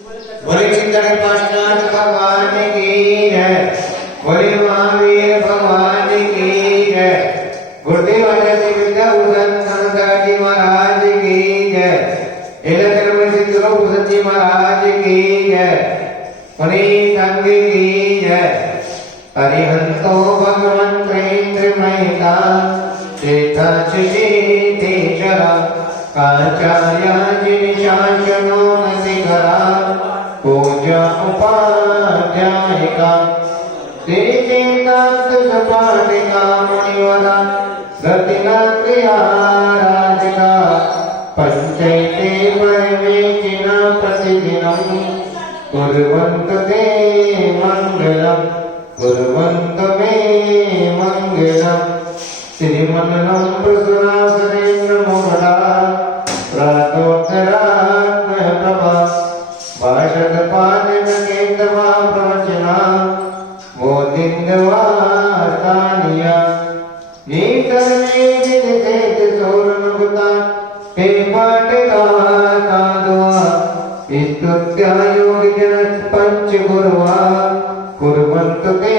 बोले चिंतन पाशनाथ भगवान की जय। बोले महावीर भगवान की जय। गुरुदेव आचार्य विद्या उदन जी महाराज की जय। जी महाराज की जय। पुनीत अंगी की जय। हरिहंतो भगवंतेन्द्र महिता तीर्थाचरा आचार्य जिनिशाचनो नसिकरा पूजा उपाध्यायिका श्रीचेतांत सपाटिका मुनिवरा रतिनाक्रिया राजिका पंचैते परमेचिना प्रतिदिनं कुर्वन्तु ते मङ्गलम् कुर्वन्तु मे मङ्गलम्। श्रीमन्नं प्रसुरासुरेन्द्र मोहना प्रातोत्तरात्मप्रभा भाषत पादकेतवा प्रवचना मोदिन्दवार्तानिया नीतरणे जिनिसेत सौरनुगुता हे पाटका साधुआ स्तुत्या योगिजन पंचगुरुवा कुर्वन्तु ते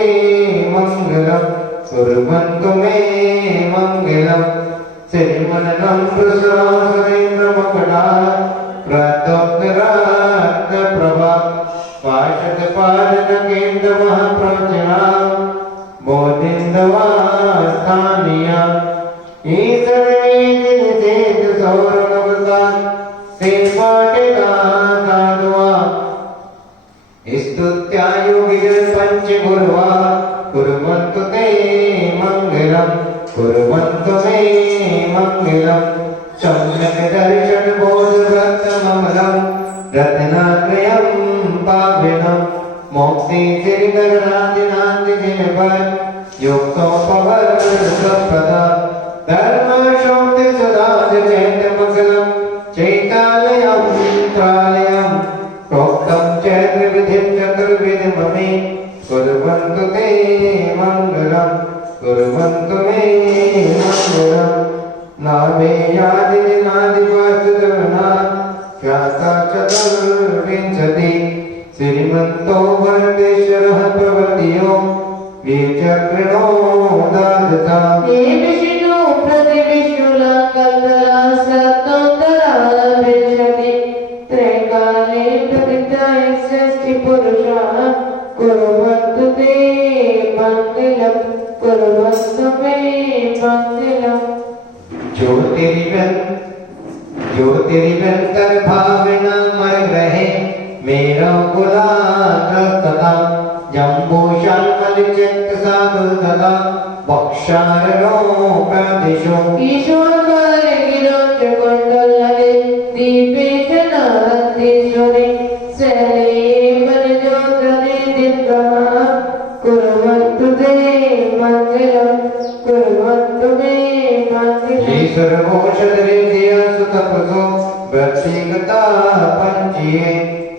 मङ्गलम् कुर्वन्तु मे मङ्गलम्। श्रीमन्नं प्रसुरासुरेन्द्र मोहना प्रातोत्तरात्मप्रभा भाषत पादकेतवा प्रवचना मोदिन्दवार्तानिया ईतरणे जिनिसेत सौरनुगुता ते पाटका साधुआ स्तुत्या योगिजन पंचगुरुवा कुर्वन्तु ते मङ्गलम् कुर्वन्तु मे मङ्गलम्। सम्यक् दर्शन बोधवत्तममलं रत्नात्रयं पावनं मोक्ति श्रीगणादिनादिजिनपद युक्तोपवर्गप्रदा धर्मशोक्ति सदा चैतमङ्गलं चैतालयं त्रालयं प्रोक्तं चैत्रविधिं चतुर्विधिममे कुर्वन्तु ते मङ्गलम् कुर्वन्तु मे मङ्गलम्। नामेयादिनादिपास्तुतवना ख्याता चतुर्विंशति श्रीमन्तो वरदेश्वरः प्रवर्तियो विचक्रणो दादता हे विष्णु प्रतिविष्णुला कल्पना सप्तोत्तरा विंशति त्रैकाले प्रतिष्ठा षष्टि पुरुषाः कुर्वन्तु ते मङ्गलम् कुर्वन्तु मे मङ्गलम्। ज्योतिरिवन्तर्भाविना मरग्रहे मेरा कुलात्रस्तथा जम्बूषाल्मलिचित्तसाधुतथा वक्षारोपदिशो ईश्वरगिरोञ्चकुण्डलहरे दीपे च नारतीश्वरे शैले वनजोत्रे दिव्यः कुर्वन्तु ते मङ्गलम् कुर्वन्तु मे मङ्गलम्। सर्वोषधरिद्या सुतपसो व्यक्तिगता पंचिये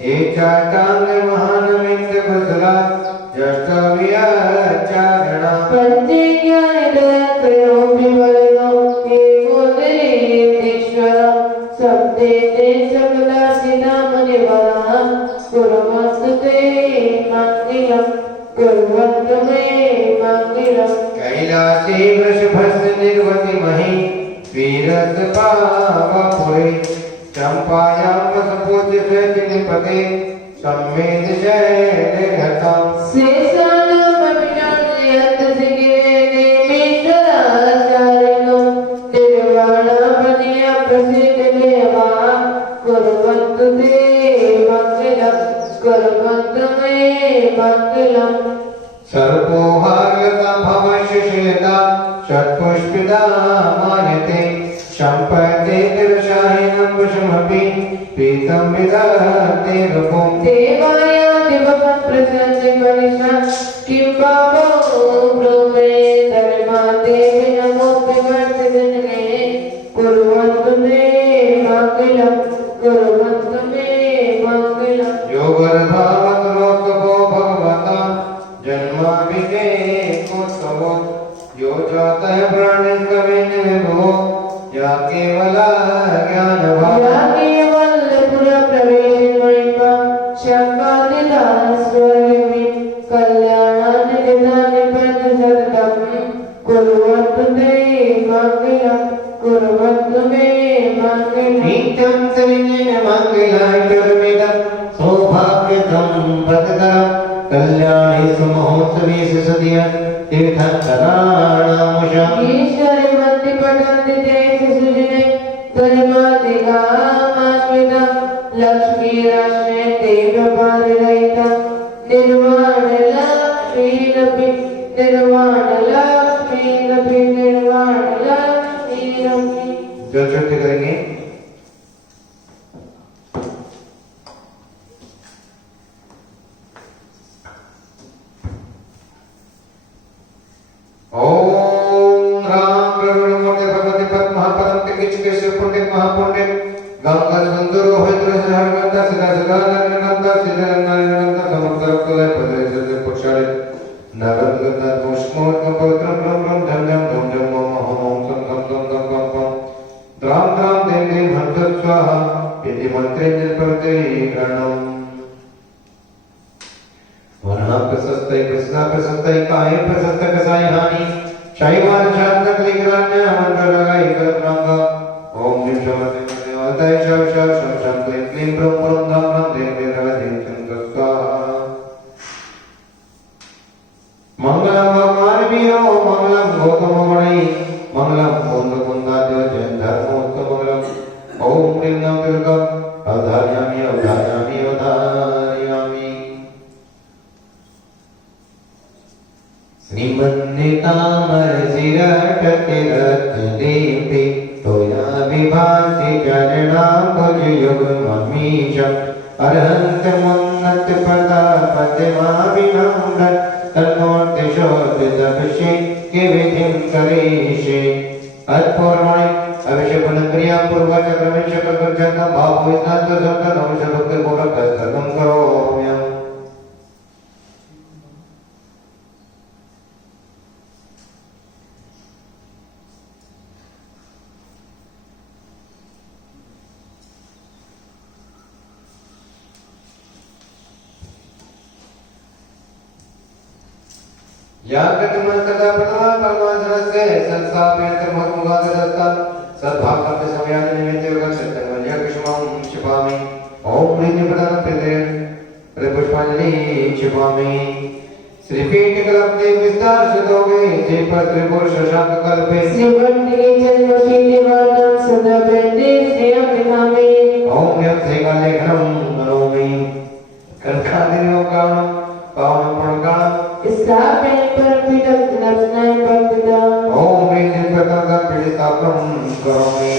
ये चाटांग महानमिन्द्रकुशला जष्टव्याचारणा पंचज्ञानत्रयो विवरणो एको दरेश्वर शब्दे ते सकलासिना मुनिवरः कुर्वन्तु ते मङ्गलम् कुर्वन्तु मे मङ्गलम्। कैलासे वृषभस्य निर्वति महि वीरस्य पावपुरे चम्पायां वसुपूज्य स्वचिनिपते सम्मेद जयनिर्घतम् शेषाणामभिनन्दयत् श्रीगिरिनेमीश्वराचार्यनो निर्वाणापदीय प्रसिद्धदेवा कुर्वन्तु ते मङ्गलम् कुर्वन्तु मे मङ्गलम्। सर्पोहार्यता भवशिष्यता षट्पुष्पिता मान्यते सम्पदे तिरशाहिनं वशमपि पीतं विदधते रूपम् देवाय दिवप्रसन्ने मनीषा किं पापो ब्रूमे धर्माते विनमोऽपिवर्तितने कुर्वन्तु मे मङ्गलम् कुर्वन्तु मे मङ्गलम्। यो गर्भावतलोकपो भगवता जन्माभिषेकोत्सवो यो जातः प्राणिकवेन विभो या केवला ज्ञानभाव या केवल पुरा प्रवेश चक्रदास्वयमि कल्याणानिदानि पदसर्गं कुर्वन्तु ते मङ्गलं कुर्वन्तु मे मङ्गलम् नित्यं सरिणेन मङ्गलाचरमिदं सौभाग्यदं पदकरं कल्याणेषु महोत्सवेषु सदय तीर्थङ्कराणामुषा ईश्वरे वन्दे पठन्ति ते सुजने धर्मादिगामान्वितं लक्ष्मीराश्रये ते प्रपादिरहितं निर्वाणलक्ष्मीरपि निर्वाणलक्ष्मीरपि निर्वाणलक्ष्मीरपि जो चुटकी करेंगे ओम राम प्रभुमूर्ति भगवती पद्मपदम तिकिचकेश पुण्डित महापुण्डित गंगा सुंदर होयत्र हरगंगा सदा सदा नरनंदा सिद्धनंदा समग्रक्तले पदरे सदे पुक्षाले नरगंगा पुष्मोत पवित्र ब्रह्म धम धम धम धम ओम ओम सं सं सं सं सं सं द्राम द्राम देव देव हंत स्वाहा इति मंत्रे जपते प्रणम वर्ण प्रशस्तै कृष्ण प्रशस्तै काय प्रशस्त कसाय हानि शैवान शांत क्लिग्रान्य मंत्र लगाई कल्पनांग ओम ह्रीं शमते देवताय शव शव शम शम क्लीं क्लीं ब्रह्म ब्रह्म धाम धाम देव देव देव चंद्रस्ता मंगलम भगवान वीरो मंगलम गौतम मणि मंगलम कुंद कुंदाद्य जय धर्मोत्तम मंगलम ओम ह्रीं नम दुर्गम अवधारयामि अवधारयामि अवधारयामि श्रीमन्दितामरशिरटतिरत्नदीप्ति तोया विभासि चरणाम्बुजयुग्ममीशम् अर्हन्तमुन्नतप्रतापतिमाविनम्रन् तन्मूर्तिशोभितभिषेक्य विधिं करिष्ये अत्पूर्वणि अभिषेकक्रिया पूर्वचक्रमिषकर्गर्जन्तं भावविस्नान्तसन्तनमशभक्तिपूर्वकस्तर्गं करोम्यहम् यागतमस्तदा प्रथमा परमासनस्य संस्थाप्यन्तर्मुखमुखाददत्ता सद्भागस्य समयानिमित्ते योगसत्यमयकृष्णं क्षिपामि ओम ह्रीं प्रदानं प्रदे पुष्पांजलि क्षिपामि श्रीपीठकल्पे विस्तारसुतोगे श्रीपत्रिपुरुष शांतकल्पे श्रीवन्दिके जन्मशीलिवर्णं सदा वृन्दे श्रियं विधामि ओम यं श्रीकालेखनं करोमि कल्कादिनोकाणं पावनं पुण्यकाणं स्थापने परमिदं नरस्नाय परमिदं ओम ह्रीं प्रदानं पीडितापं करोमि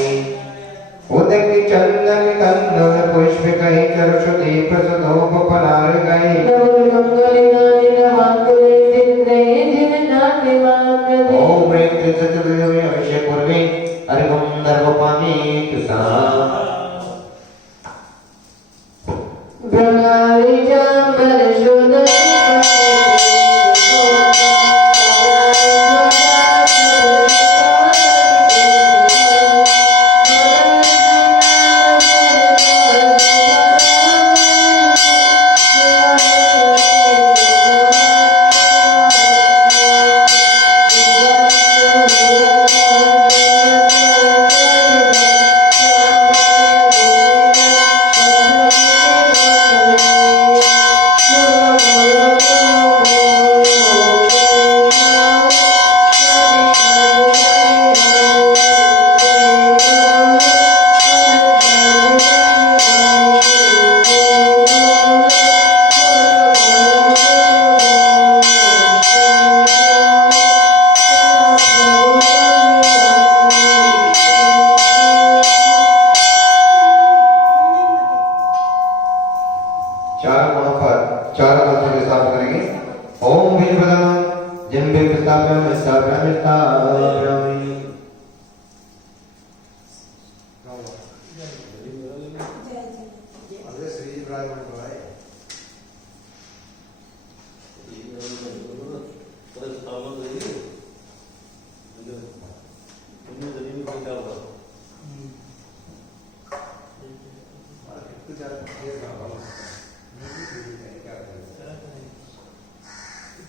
उदकि चंदन कंदन पुष्पिकै चरुषति प्रसदोपपलारकै नवमंगलिनानि नमाकुले जिन्ने जिन्नानि माप्रदे ओम ह्रीं त्रिचतुर्देवी अभिषेक पूर्वे अर्घं दर्भपामि तुसा ब्रह्मारिजाम्बरशोदने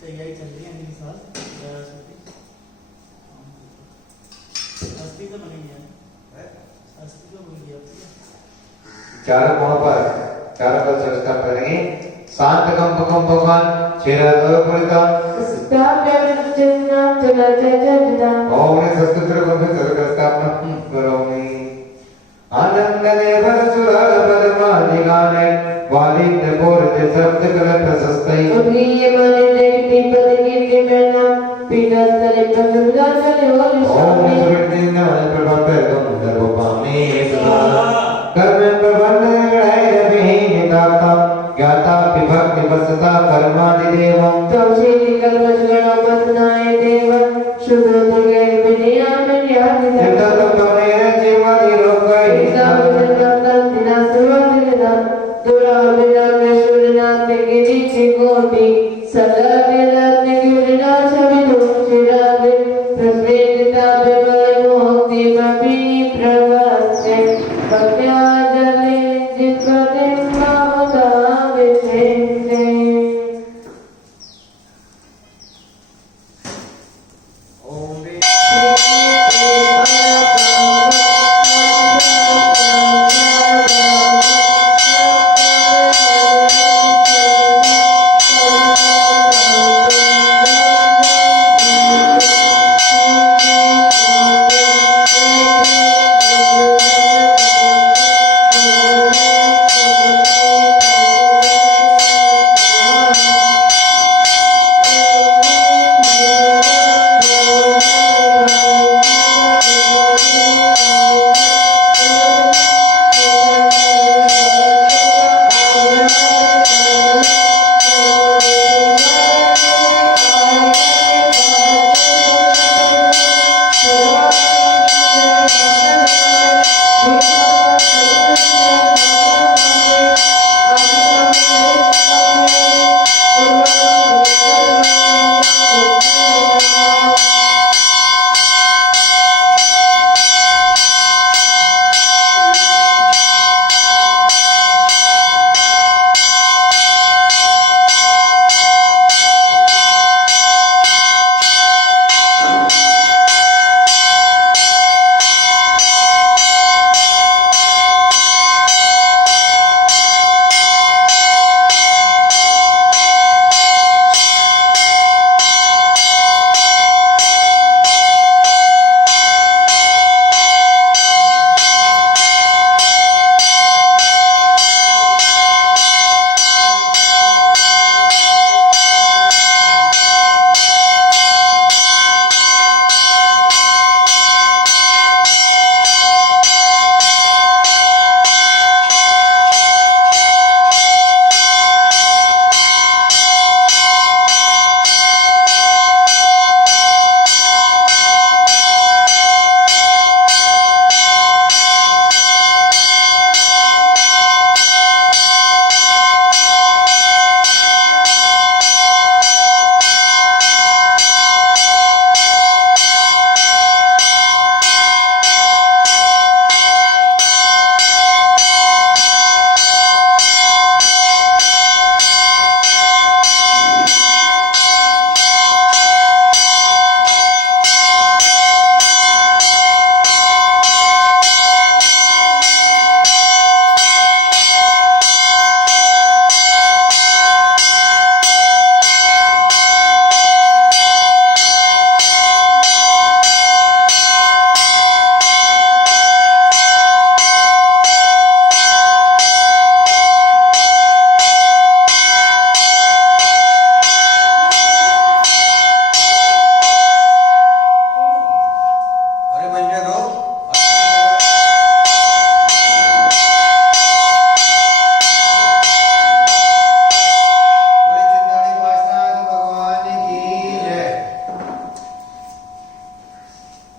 तैयारी चल रही है आने के साथ अस्थि तो बनेगी यार अस्थि तो बनेगी आपकी चारों कोणों पर चारों पर चर्चा करेंगे शांत कंप कंप भगवान चेहरा दो पुरता स्थाप्य चिन्ना चला चला ओम ने संस्कृत को भी सर्ग स्थापना करोमि आनंद देवर सुराग पदमा निगाने वालिद बोरते शब्द कल प्रशस्तै प्रिय माने देवी पद कीर्ति मेना पीठस्थले प्रसुदा चले ओम वाली ने सुरति नमः प्रभा पेगम दर्वपामि सदा कर्म प्रबंध गणाय रवि निदाता ज्ञाता विभक्ति वसता कर्मादि देवं तौशीली कल्पजगणो बदनाय देव शुभोदय विनया में याद चित्त कपने जीवादि रोगै कोटि सदा प्रस्वेदिता मुक्ति प्रवस्य भक्त्या जले जित्वते माता विषेन्दे ओम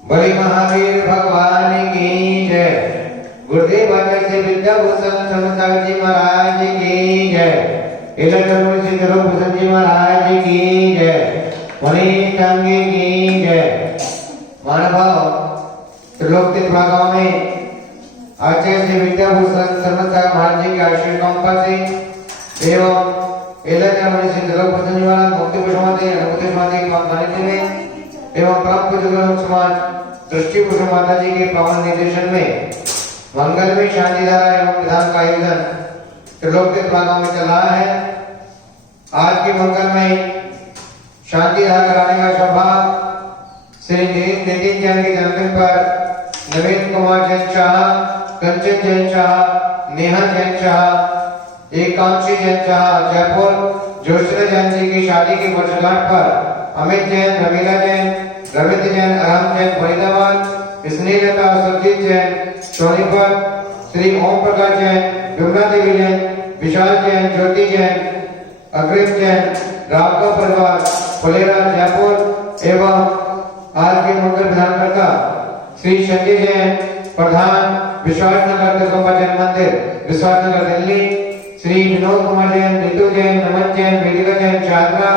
बड़ी महावीर भगवान की जय। गुरुदेव आचार्य श्री विद्याभूषण समता जी महाराज की जय। इलंदपुर श्री धर्मभूषण जी महाराज की जय। पुनीत अंगे की जय। महानुभाव त्रिलोक भागों में आचार्य श्री विद्याभूषण समता महाराज जी के आशीर्वाद कृपा से एवं एलजन सिद्धलोक प्रसन्नवाला मुक्ति पुष्पमाते अनुभूति समाधि पावनी में एवं परम पूज्य समाज दृष्टि पुष्प माता जी के पावन निर्देशन में मंगल में शांति धारा एवं विधान का आयोजन त्रिलोक के प्रांगण में चल रहा है। आज के मंगल में शांति धारा कराने का सौभाग्य श्री नितिन जैन के जन्मदिन पर नवीन कुमार जैन शाह, कंचन जैन शाह, नेहा जैन शाह, एकांशी जैन शाह जयपुर, ज्योतिषा जैन जी की शादी की वर्षगांठ पर अमित जैन, रमीला जैन, रविंद्र जैन, अरहम जैन फरीदाबाद, स्नेहलता सुरजीत जैन सोनीपत, श्री ओम प्रकाश जैन, विमला देवी जैन, विशाल जैन, ज्योति जैन, अग्रिम जैन, रावका परिवार फुलेरा जयपुर एवं आज के मंगल विधानकर्ता श्री संजय जैन प्रधान विश्वासनगर कसुम्बा जैन मंदिर विश्वासनगर दिल्ली, श्री विनोद कुमार जैन, नीतू जैन, नमन जैन, वेदिका जैन चादरा,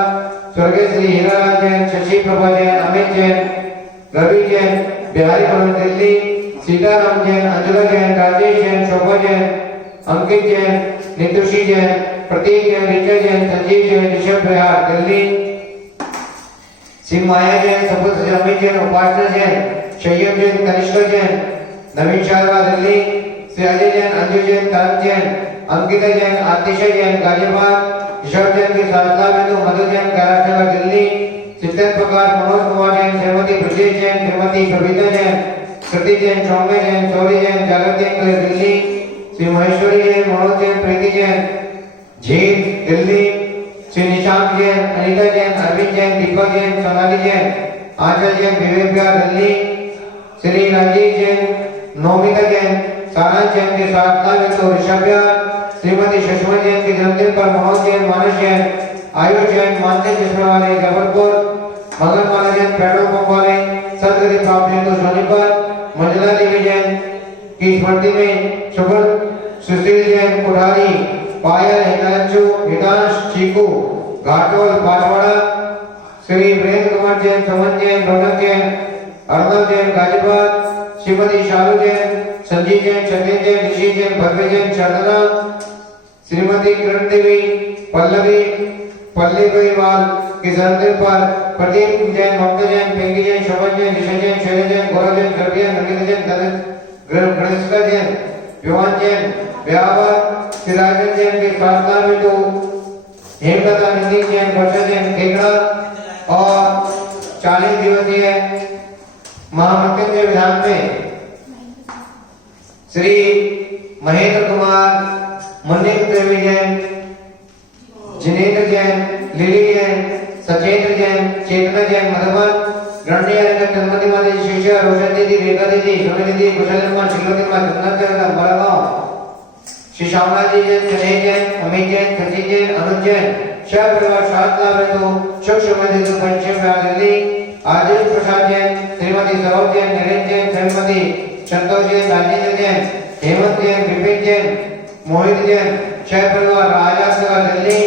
स्वर्गीय श्री हीरालाल जैन, शशि प्रभा जैन, अमित जैन, रवि जैन बिहारी भवन दिल्ली, सीताराम जैन, अंजुला जैन, राजेश जैन, शोभा जैन, अंकित जैन, नितुषी जैन, प्रतीक जैन, ऋचा जैन, संजीव जैन, ऋषभ बिहार दिल्ली, श्री माया जैन, सपुत्र अमित जैन, उपासना जैन, शय्यम जैन, कनिष्का जैन, नवीन शाहरा दिल्ली, श्री अजय जैन, अंजु जैन, तरन जैन, अंकिता जैन, आतिशा जैन गाजियाबाद, ऋषभ जैन की साधना बिंदु, मधु जैन कैलाशनगर दिल्ली, चित्तन प्रकाश, मनोज कुमार जैन, श्रीमती ब्रजेश जैन, श्रीमती कविता जैन, कृति जैन, सौम्य जैन, सौरी जैन, जागृत जैन दिल्ली, श्री महेश्वरी जैन, मनोज जैन, प्रीति जैन, झील दिल्ली, श्री निशांत जैन, अनिता जैन, अरविंद जैन, दीपक जैन, सोनाली जैन, आंचल जैन, विवेक बिहार दिल्ली, श्री राजीव जैन, नौमिता जैन, सारांश जैन के साथ बिंदु ऋषभ बिहार, श्रीमती सुषमा जैन के जन्मदिन पर मनोज जैन, मानस जैन, आयुष जैन, मानसिक चश्मे वाले जबलपुर, मगनमाला जैन, पेट्रोल पंप वाले, सदगति प्राप्त हेतु सोनीपत, मंजुला देवी जैन की स्मृति में शुभल सुशील जैन कुठारी, पायल हितांशु, हितांश चीकू, घाटोल पाचवाड़ा, श्री वीरेंद्र कुमार जैन, समन जैन, रौनक जैन, अर्नब जैन गाजियाबाद, श्रीमती शालू जैन, संजीव जैन, सत्येंद्र जैन, ऋषि जैन, भव्य जैन चंदना, श्रीमती किरण देवी, पल्लवी पल्लीवाल के जन्मदिन पर प्रदीप जैन, ममता जैन, पिंकी जैन, शोभन जैन, ऋषि जैन, शैलेश जैन, गौरव जैन, गर्भिया नंदिता जैन, गणेशका जैन, विवान जैन, व्यावर, सिराजन जैन के प्रार्थना में तो हेमलता नितिन जैन, वर्षा जैन, केकड़ा और 40 दिवसीय महामृत्युंजय विधान में श्री महेंद्र कुमार, मुन्निक देवी जैन, जिनेन्द्र जैन, लिली जैन, सचेंद्र जैन, चेतना जैन, मधुबन, रणनीय चंद्रमती माता जी, शिष्या, रोशन दीदी, रेखा दीदी, सोनी दीदी, कुशल मां, शिलोती मां, चंदन जैन, बड़गांव, श्री श्यामला जी जैन, स्नेह जैन, अमित जैन, सची जैन, अनुज जैन, शह परिवार शारदा बिंदु, शुभ शुभमती पंचम दिल्ली, आदिल प्रसाद जैन, श्रीमती सौरभ जैन, नरेंद्र जैन, श्रीमती संतोष जैन, राजेंद्र जैन, हेमंत जैन, विपिन जैन, मोहित जैन, शह परिवार राजासनगर दिल्ली,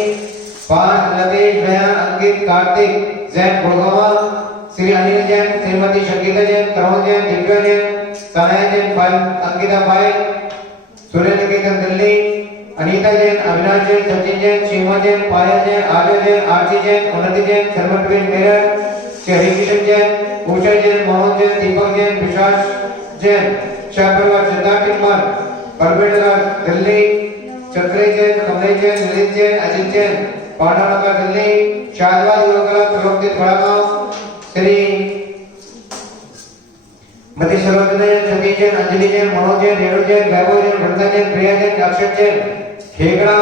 पांच लतेश बयान, अंकित कार्तिक जैन गुड़गावा, श्री अनिल जैन, श्रीमती संगीता जैन, तरुण जैन, दिव्या जैन, सनाया जैन, अंकिता पायल, सूर्य निकेतन दिल्ली, अनीता जैन, अविनाश जैन, सचिन जैन, सीमा जैन, पायल जैन, आर्य जैन, आरती जैन, उन्नति जैन, शर्मटवीर मेरठ, श्री हरिकिशन जैन, उषा जैन, मोहन जैन, दीपक जैन, विशाल जैन, शाहपुर सिद्धार्थ कुमार, परमेश्वर दिल्ली, चक्रे जैन, कमलेश जैन, ललित जैन, अजित जैन, पाटनगर दिल्ली, शाहबाद योगला त्रिलोकदीप बड़गांव, श्री मती सरोजना जैन, सतीश जैन, अंजलि जैन, मनोज जैन, रेणु जैन, वैभव जैन, वृंदा जैन, प्रिया जैन, अक्षत जैन, खेगड़ा,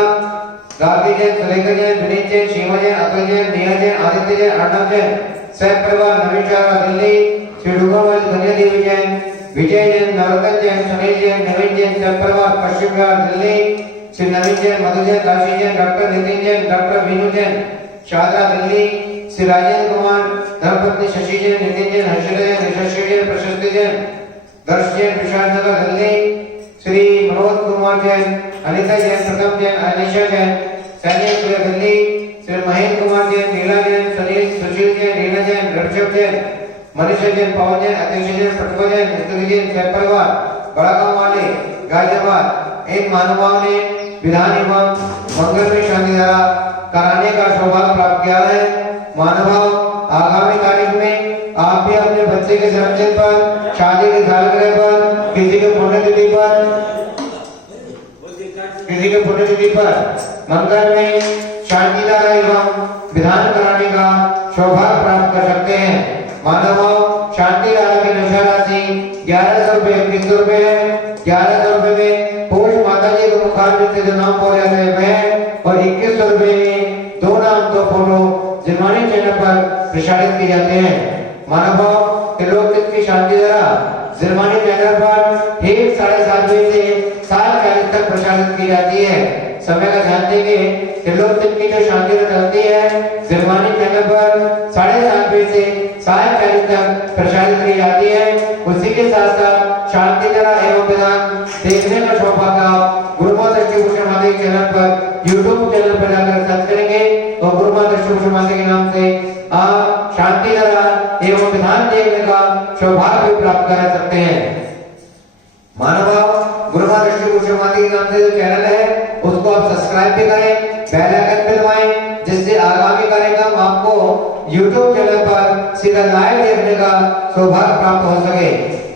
राती जैन, सुलेखा जैन, विनीत जैन, सीमा जैन, अतुल जैन, नेहा जैन, आदित्य जैन, अर्णव जैन, सैफ परिवार नवीन शाहरा दिल्ली, श्री रुगामल, धन्य देवी जैन, विजय जैन, नवरत्न जैन, सुनील जैन, नवीन जैन, सैफ परिवार पश्चिम बिहार दिल्ली, श्री नवीन जैन, मधु जैन, काशी जैन, डॉक्टर नितिन जैन, डॉक्टर विनु जैन, शारदा दिल्ली, श्री राजेंद्र कुमार, धर्मपत्नी शशि जैन, नितिन जैन, हर्षिता जैन, यशस्वी जैन, प्रशस्ति जैन, दर्श जैन, विशालनगर दिल्ली, श्री मनोज कुमार जैन, अनिता जैन, प्रथम जैन, अनिशा जैन, सैनिक दिल्ली, श्री महेंद्र कुमार जैन, नीला जैन, सुनील सुशील जैन, रीना जैन, ऋषभ जैन, मनीषा जैन, पवन जैन, अध्यक्ष जैन, प्रतिभा जैन, ऋतु जैन, सैफ परिवार बड़गांव वाले गाजियाबाद, इन महानुभाव ने विधान एवं मंगल में शांति धारा कराने का सौभाग्य प्राप्त किया है। मानव आगामी तारीख में आप भी अपने बच्चे के जन्मदिन पर, शादी के सालगिरह पर, किसी के पुण्यतिथि पर मंगल में शांति धारा एवं विधान कराने का सौभाग्य प्राप्त कर सकते हैं। मानव शांति धारा की निशा राशि 1100 रुपये 21 रुपये है। 1100 रुपये में पोष माता जी को मुखारबिंद से जो नाम बोले जाते हैं वह, और 21 रुपये में 2 नाम 2 फोटो जिनवाणी चैनल पर प्रसारित किए जाते हैं। मानव त्रिलोक की शांति धारा जिनवाणी चैनल पर ठीक 7:30 बजे से 7:40 तक प्रसारित की जाती है। समय का ध्यान देंगे। त्रिलोक की जो शांति धारा चलती है जिनवाणी चैनल पर 7:30 बजे से 7:40 तक प्रसारित की जाती है। उसी के साथ साथ शांति धारा एवं विधान देखने का सौभाग्य आप गुरुमा दृष्टिभूषण माता चैनल पर यूट्यूब चैनल पर जाकर सर्च करेंगे और गुरुमा दृष्टिभूषण माता के नाम से आप शांति धारा एवं विधान देखने का सौभाग्य भी प्राप्त कर सकते हैं। मानव गुरुमा दृष्टिभूषण माता के नाम से जो चैनल है उसको आप सब्सक्राइब भी करें, बेल आइकन पे दबाएं, जिससे आगामी कार्यक्रम आपको YouTube चैनल पर सीधा लाइव देखने का सौभाग्य प्राप्त हो सके।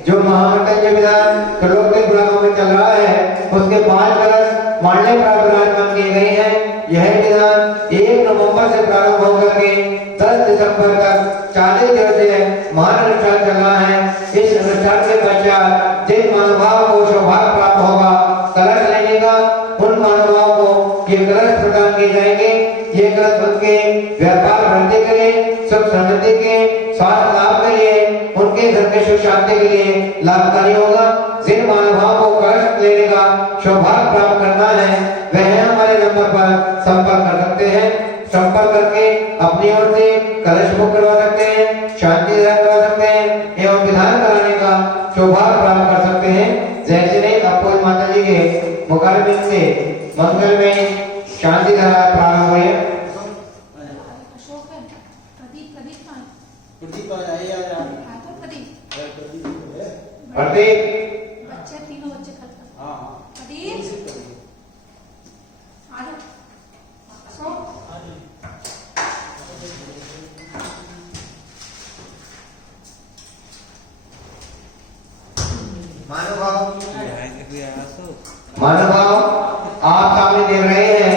जो महामंडल विधान त्रिलोक के ब्लॉक में चल रहा है उसके 5 कलश मांडले पर विराजमान किए गए हैं। यह विधान 1 नवंबर से प्रारंभ होकर के 10 दिसंबर तक 40 दिवसीय महानुष्ठान चल रहा है। इस अनुष्ठान के पश्चात जिन महानुभाव को सौभाग्य प्राप्त होगा कलश लेने का, उन महानुभाव को ये कलश प्रदान किए जाएंगे। ये कलश उनके व्यापार वृद्धि के लिए, सुख समृद्धि के, स्वास्थ्य लाभ के लिए, उनके घर के सुख शांति के लिए लाभकारी होगा। जिन महानुभाव को कलश लेने का सौभाग्य प्राप्त करना है वह हमारे नंबर पर संपर्क कर सकते हैं। संपर्क करके अपनी ओर से कलश बुक करवा सकते हैं, शांति धारा करवा सकते हैं एवं विधान कराने का सौभाग्य प्राप्त कर सकते हैं। जैसे नहीं आपको माता जी के मुखारबिंद से मंगल में शांति धारा प्रारंभ हुई है। प्रदीप बच्चे तीनों बच्चे कल प्रदीप आलो सो महानुभाव आप सामने देख रहे हैं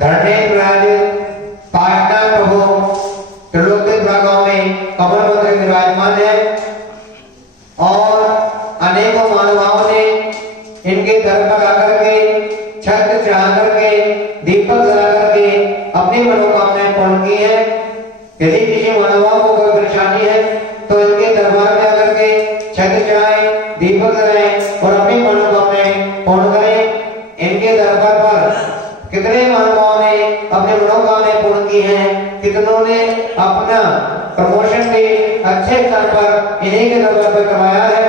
धरने विराजित पाटना प्रभु त्रिलोक गांव में कमल मंदिर विराजमान है और अनेकों महानुभावों ने इनके दर पर आकर के छत चढ़ा करके दीपक जला करके अपनी मनोकामनाएं पूर्ण की है। यदि किसी महानुभाव को कोई परेशानी है तो इनके दरबार में आकर के छत चढ़ाएं, दीपक जलाएं और अपनी मनोकामनाएं पूर्ण करें। इनके दरबार पर कितने महानुभावों ने अपने मनोकामनाएं पूर्ण की हैं, कितनों ने अपना प्रमोशन भी अच्छे स्तर पर इन्हीं के दरबार पर करवाया है।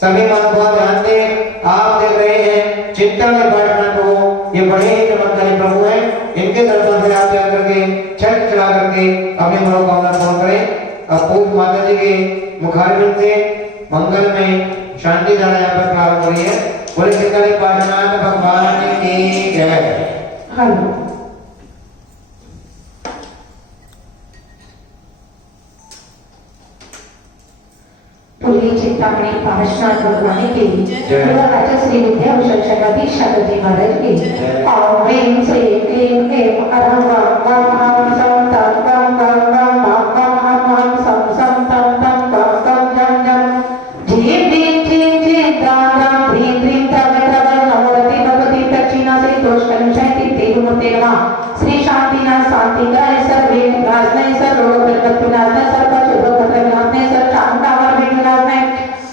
सभी महानुभाव ध्यान दें। आप देख रहे हैं चिंतन में पाटना प्रभु, ये बड़े ही चमत्कारी प्रभु हैं। इनके दरबार में आप जाकर के छठ चढ़ा करके अपनी मनोकामना पूर्ण करें। अब पूज माता जी के मुखारबिंद से मंगल में शांति धारा यहाँ पर प्रारंभ हो रही है। बोले श्री पाटनाथ भगवान की जय। पुरी चिंतामणि पारसनाथ भगवान की राजा श्री विद्याभूषण शताधीश ठाकुर जी महाराज की ओम ह्रीं श्रीं क्लीं ऐं अरहं वं वं सं तं वं वं वं वं वं हं हं सं सं तं तं वं सं जं जं झीं ह्रीं क्लीं क्लीं द्रां द्रां ह्रीं ह्रीं त्रवं त्रवं नमोरति भगवती दक्षिणा से दोषकलुषयति देवमूर्ते नमः। श्री शांतिनाथ शांतिकाय सर्वे नाशनाय सर्वरोग विनाशनाय सर्वशुभपत्रविनाशनाय सर्वशांतावर विनाशनाय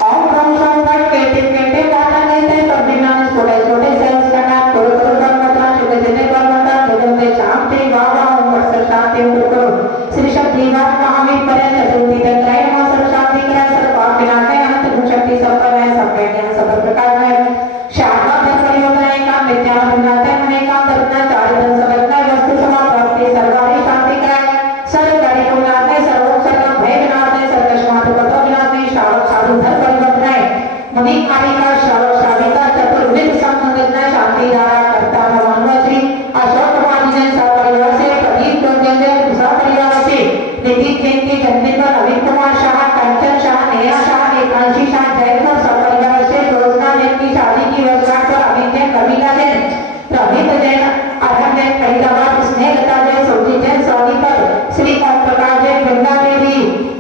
ओम ह्रौं ह्रौं फट् केटे केटे पाटने ते तद्विनाश छोटे छोटे सेल्स कना तोड़ तोड़ कर्मता शुद्ध जने कर्मता निगमते शांति वावा ओम वर्ष शांति करो। श्री शक्तिनाथ महावीर पर्यंत चतुर्थी तक राय नमः सर्व शांति कराय सर्व पाप विनाशनाय अनंत शक्ति संपन्नाय सब ज्ञान सब प्रकार में शांता परियोजनाएं का मिथ्या विनाशनाय अनेका दर्शनाय चारि धन सबनाय वस्तु समाप्ति सर्वारी शांति कराय सर्व कार्य को नाशनाय सर्वोच्च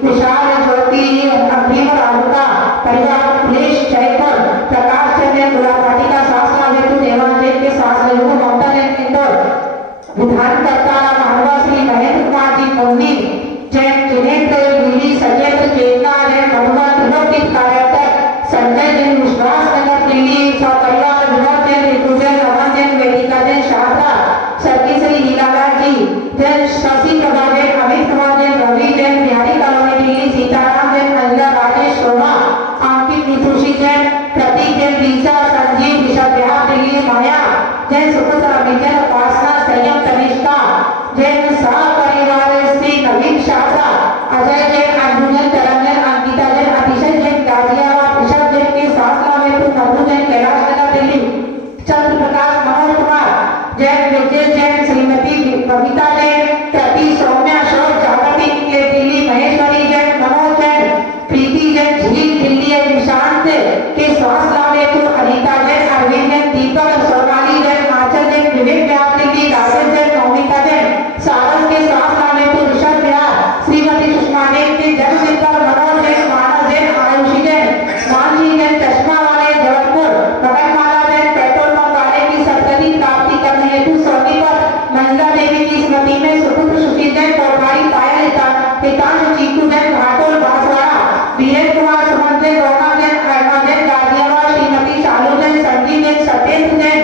विशाल ज्योति अग्निम राजुका परिवार पुलिस जयपुर प्रकाश चंद्र गुलापाटी का शासना हेतु देवांजन के शासन युग ममता जैन इंदौर विधानकर्ता मानवा श्री महेंद्र कुमार जी मुन्नी जैन जिनेन्द्र यूली सचेंद्र चेतना जैन मधुबन त्रिलोकित कार्यरत संजय जैन विश्वास नगर दिल्ली सपरिवार विनोद जैन ऋतु जैन रमन जैन वेदिका जैन शारदा सर्गी श्री हीरालाल जी जैन शशि प्रभा जैन अमित कुमार जैन रवि जैन बिहारी कॉलोनी दिल्ली सीताराम जैन अंजना राजेश शोभा अंकित नितुषी जैन प्रतीक जैन रीचा संजीव ऋषभ बिहार दिल्ली माया जैन सुपुत्र अमित जैन उपासना संयम तनिष्का जैन सह परिवार श्री नवीन शारदा अजय जैन अंजुजन तरंजन अंकिता जैन अतिशय जैन गाजियाबाद ऋषभ जैन के शासना में मधु जैन कैलाश नगर दिल्ली चंद्र प्रकाश मनोज कुमार जैन विजय जैन श्रीमती बबीता जैन प्रति सौम्या अशोक जागतिक के दिल्ली महेश्वरी जैन मनोज जैन प्रीति जैन झील दिल्ली निशांत के शासना में अनिता जैन अरविंद जैन दीपक सोनाली जैन आचल जैन विवेक व्यास दिल्ली राजेश जैन नौमिता जैन सारस के शासना में ऋषभ बिहार श्रीमती सुषमा जैन के जन्मदिन पर मनोज जैन मानव जैन आयुषी जैन मानसी जैन चश्मा वाले जबलपुर मगनमाला जैन पेट्रोल पंप वाले की सदगति प्राप्ति करने हेतु स्वामी पर मंगला देवी की स्मृति में सुपुत्र सुशील जैन कोठारी पायल हितांशु चीकू जैन घाटोल बांसवाड़ा वीरेंद्र कुमार सुमन जैन रोना जैन अरुणा जैन गाजियाबाद श्रीमती शालू जैन संजीव जैन सत्येंद्र जैन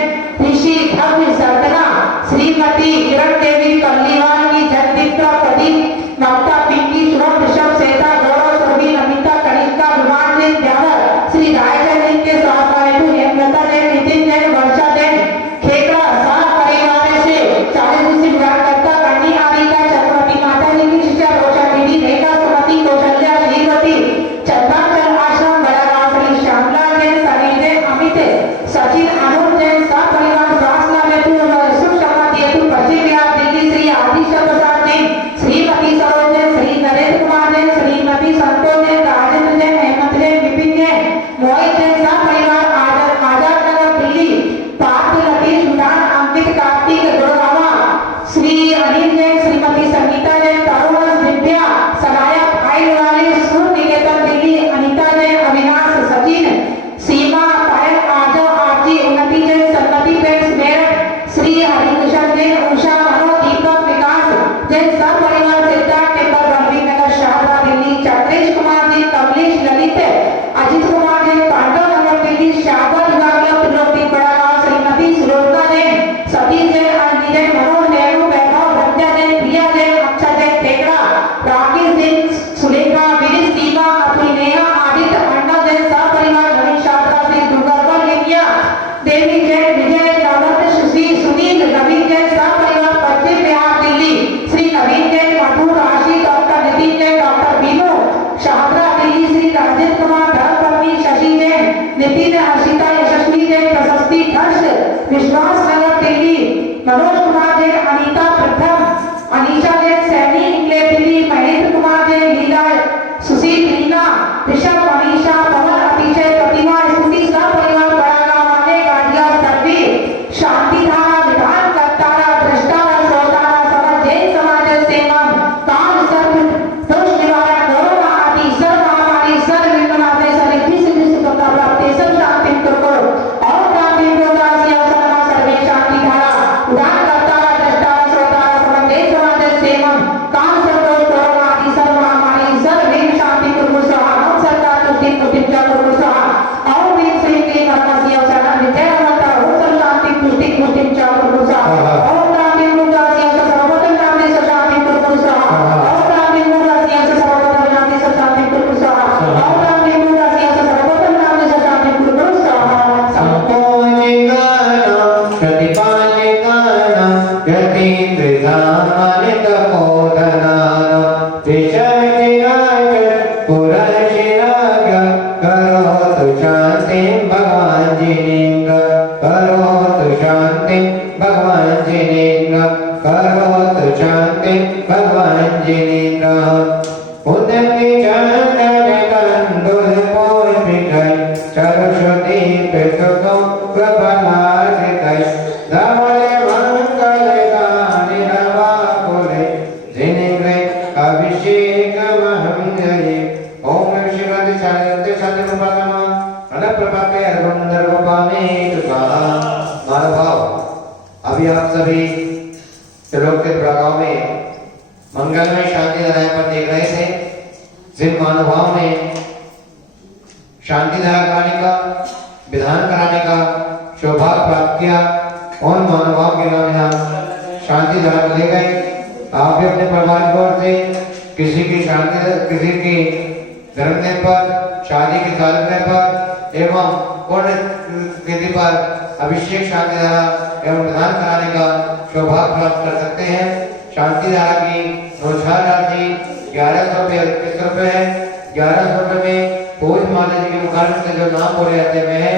ऋषि भव्य सरदना श्रीमती किरण देवी कल्लीवाल की जन्मदिन प्रदीप ममता पिंकी शुभम ऋषभ श्वेता गौरव सुरभि नमिता कनिष्का विमान जैन ब्यावर श्री रायचंद जैन के शासना हेतु हेमलता जैन नितिन जैन वर्षा जैन खेकड़ा सह परिवार से 40 विधानकर्ता कन्नी आरिका चक्रवर्ती माता जी की शिष्या रोशन दीदी रेखा सुमति कौशल्या श्रीवती चंद्रांचल आश्रम बड़ागांव श्री श्यामलाल जैन सनी जैन अमित सचिन अनूप जैन सह परिवार शासना हेतु सुख समाधि हेतु पश्चिम बिहार दिल्ली श्री आदित्य प्रसाद जैन श्रीमती सरोज जैन श्री नरेंद्र कुमार जैन श्रीमती संतोष जैन राजेंद्र जैन हेमंत जैन विपिन जैन मोहित जैन सह परिवार आजाद नगर दिल्ली पार्थ लतीश उड़ान अंकित कार्तिक गुड़गावा श्री अनिल जैन श्रीमती संगीता जैन तरुण दिव्या सनाया फाइल वाली सूर निकेतन दिल्ली अनिता जैन अविनाश सचिन सीमा पायल आजो आरती उन्नति जैन सन्नति पेट्स मेरठ श्री हरिकृष्ण जैन उषा मनो दीपक विकास जैन सब परिवार सिद्धार्थ टेम्पल बंबी नगर शारदा दिल्ली चक्रेश कुमार जी कमलेश ललित अजित कुमार जैन पांडव नगर दिल्ली शारदा विभाग त्रिलोकी बड़ागांव श्रीमती सुलोचना जैन सतीश जैन अनिल जैन मनोज नेहरू वैभव रंजा जैन प्रिया जैन अक्षा जैन टेकड़ा राकेश जैन सुलेखा विनिश दीपा अतुल नेहा आदित्य अन्ना जैन सह परिवार नवीन शारदा श्री दुर्गावर इंडिया देवी जैन विजय नवरत्न सुशी सुनील नवीन जैन सह परिवार पश्चिम बिहार दिल्ली श्री नवीन जैन मधु राशि डॉक्टर नितिन जैन डॉक्टर बीनू शाहदरा दिल्ली श्री राजेंद्र कुमार धर्मपत्नी शशि जैन नितिन हर्षिता यशस्वी जैन प्रशस्ति हर्ष विश्वास नगर दिल्ली मनोज कुमार जैन अनीता प्रथम अनीशा जैन सैनी इंग्लैंड दिल्ली महेंद्र कुमार जैन लीला सुशील रीना ऋषभ मनीषा पवन अतिशय प्रतिमा स्मृति सह परिवार बड़ागांव वाले गाजिया तन्वी शांति धारा विधान करतारा भ्रष्टाचार सौदारा समझ जैन समाज सेवा काल सर्व दोष निवारण कोरोना आदि सर्व महामारी सर्व विघ्नाते सर्व सिद्धि सुखता प्राप्ति सर्व शांति करो और क्रांति प्रोदासी अवसरमा सर्वे शांति धारा उदान करतारा भ्रष्टाचार सौदारा समझ जैन समाज सेवा काल सर्व दोष कोरोना आदि सर्व महामारी सर्व विघ्न शांति करो स्वाहा हम सरकार तुझे प्रतिज्ञा करो स्वाहा और वीर श्री के कर्मसी अवसर विजय माता हो सर्व शांति पुष्टि प्रतिज्ञा करो स्वाहा और क्रांति प्रोदासी अवसर सर्वोत्तम नाम से शांति करो स्वाहा और क्रांति प्रोदासी अवसर सर्वोत्तम नाम से शांति करो स्वाहा और क्रांति प्रोदासी अवसर सर्वोत्तम नाम से शांति करो स्वाहा संपूजिकानां प्रतिपालिकानां यतीन्द्रियाणां तपोधनानां विशर्जिराज पुरशिराज करोतु शान्तिं भगवान् जिनेन्द्र करोतु शान्तिं भगवान् जिनेन्द्र करोतु शान्तिं भगवान् जिनेन्द्र उदति चंदन कंदुल पुष्पिकै सरस्वती प्रसुतो प्रभलासितै धवल मंगल गानि नवाकुले जिनेन्द्रे अभिषेकमहं सभी त्रिलोक के प्रभाव में मंगलमय शांति धारा पर देख रहे थे। जिन महानुभाव ने शांति धारा कराने का विधान कराने का सौभाग्य प्राप्त किया, उन महानुभाव के नाम यहाँ शांति धारा ले गए। आप भी अपने परिवार की ओर से किसी की जन्मदिन पर, शादी की सालगिरह पर एवं पुण्य तिथि पर अभिषेक शांति धारा एवं विधान कराने का सौभाग्य प्राप्त कर सकते हैं। शांति धारा की नौछार राशि 1121 रुपये है। 1100 रुपये में पूज माता जी के मुखारबिंद से जो नाम बोले जाते हैं वह है,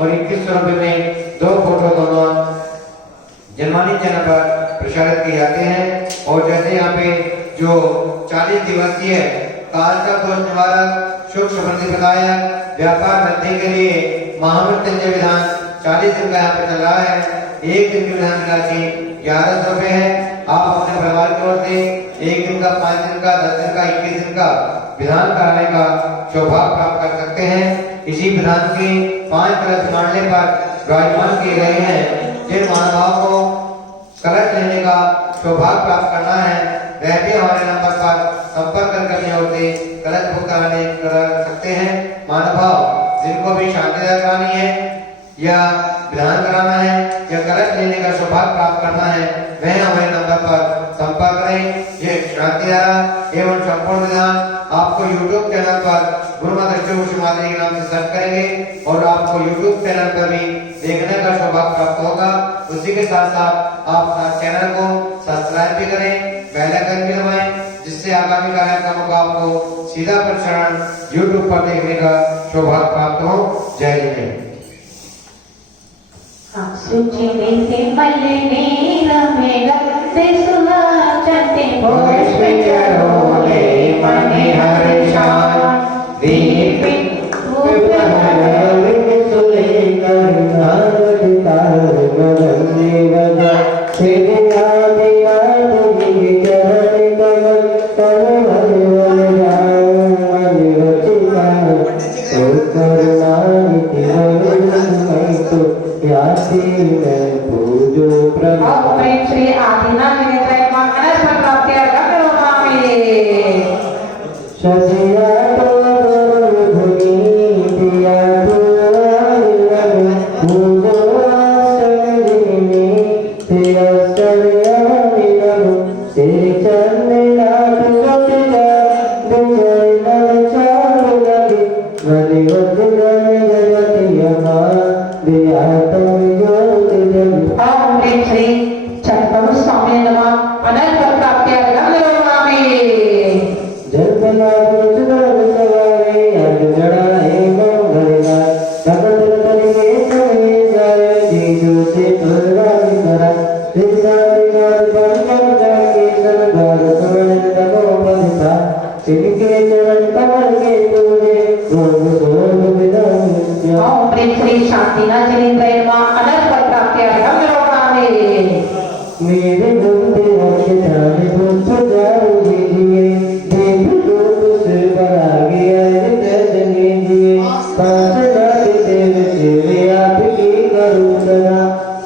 और 21 रुपये में 2 फोटो दोनों जनमानी चैनल पर प्रसारित किए जाते हैं। और जैसे यहाँ पे जो 40 दिवसीय काल का दोष निवारक सुख समृद्धि बताया व्यापार वृद्धि के लिए महामृत्युंजय विधान 40 दिन का यहाँ पे चल रहा है। एक दिन की विधान राशि 1100 रुपये है। आप अपने परिवार की ओर से 1 दिन का, 5 दिन का, 10 दिन का, 21 दिन का विधान कराने का सौभाग्य प्राप्त कर सकते हैं। इसी विधान के 5 कलश मांडने पर विराजमान किए गए हैं। जिन महानुभाव को कलश लेने का सौभाग्य प्राप्त करना है वह भी हमारे नंबर पर संपर्क करके होते कलश बुक करा सकते हैं। महानुभाव जिनको भी शांति करानी है या विधान कराना है या कलश लेने का सौभाग्य प्राप्त करना है वह हमारे नंबर पर संपर्क करें। ये शांति धारा एवं संपूर्ण विधान आपको YouTube चैनल पर गुरुमाता अष्टभुजा माता के नाम से सर्च करेंगे और आपको YouTube चैनल पर भी देखने का सौभाग्य प्राप्त होगा। उसी के साथ साथ आप चैनल को सब्सक्राइब भी करें, बेल आइकन भी दबाएं, जिससे आगामी कार्यक्रमों का आपको सीधा प्रसारण YouTube पर देखने का सौभाग्य प्राप्त हो। जय जय। सुचिने से मलने रमेला से सुना चलते पुष्प चढ़ोले मने हर्षान दीपित उपहरण सुले करनाद तार मदन देवदा सिद्ध आदि आदि चरण कमल कमल वल राम मन रचिता तो करुणानि तिरुवरुण तो याति में पूजो प्रभु। प्रेम श्री आदिनाथ निरंतर मंगल पर प्राप्ति करो मामी। सजिया तो धुनी दिया तो आलिंगन पूजो अष्टमी तेरा चढ़िया निरम तेरे चरण लाट रचना विजय नर चाल लगे मनि वचन जगति यमा दिया श्री चक्रवर्ती स्वामी नमः अनंत प्राप्ति मामी। जलपला गुरुचरण सवारे अज जड़ाए मंगलना जगत तरिके सवे जाए जीजो से तुलगामी करा सिद्धांत बंधन जाके सरदार स्वर्ण तको पदता इनके चरण कमल के तुझे रोग सोग विदाई। ओम प्रेम श्री शांतिनाथ जलेंद्र मां अनंत प्राप्ति मेरे बंदे अक्षताने पुष्प जाओ दीजिए देव रूप से बड़ा गया दर्शन कीजिए पास जाके देव सेवे आपकी करुणा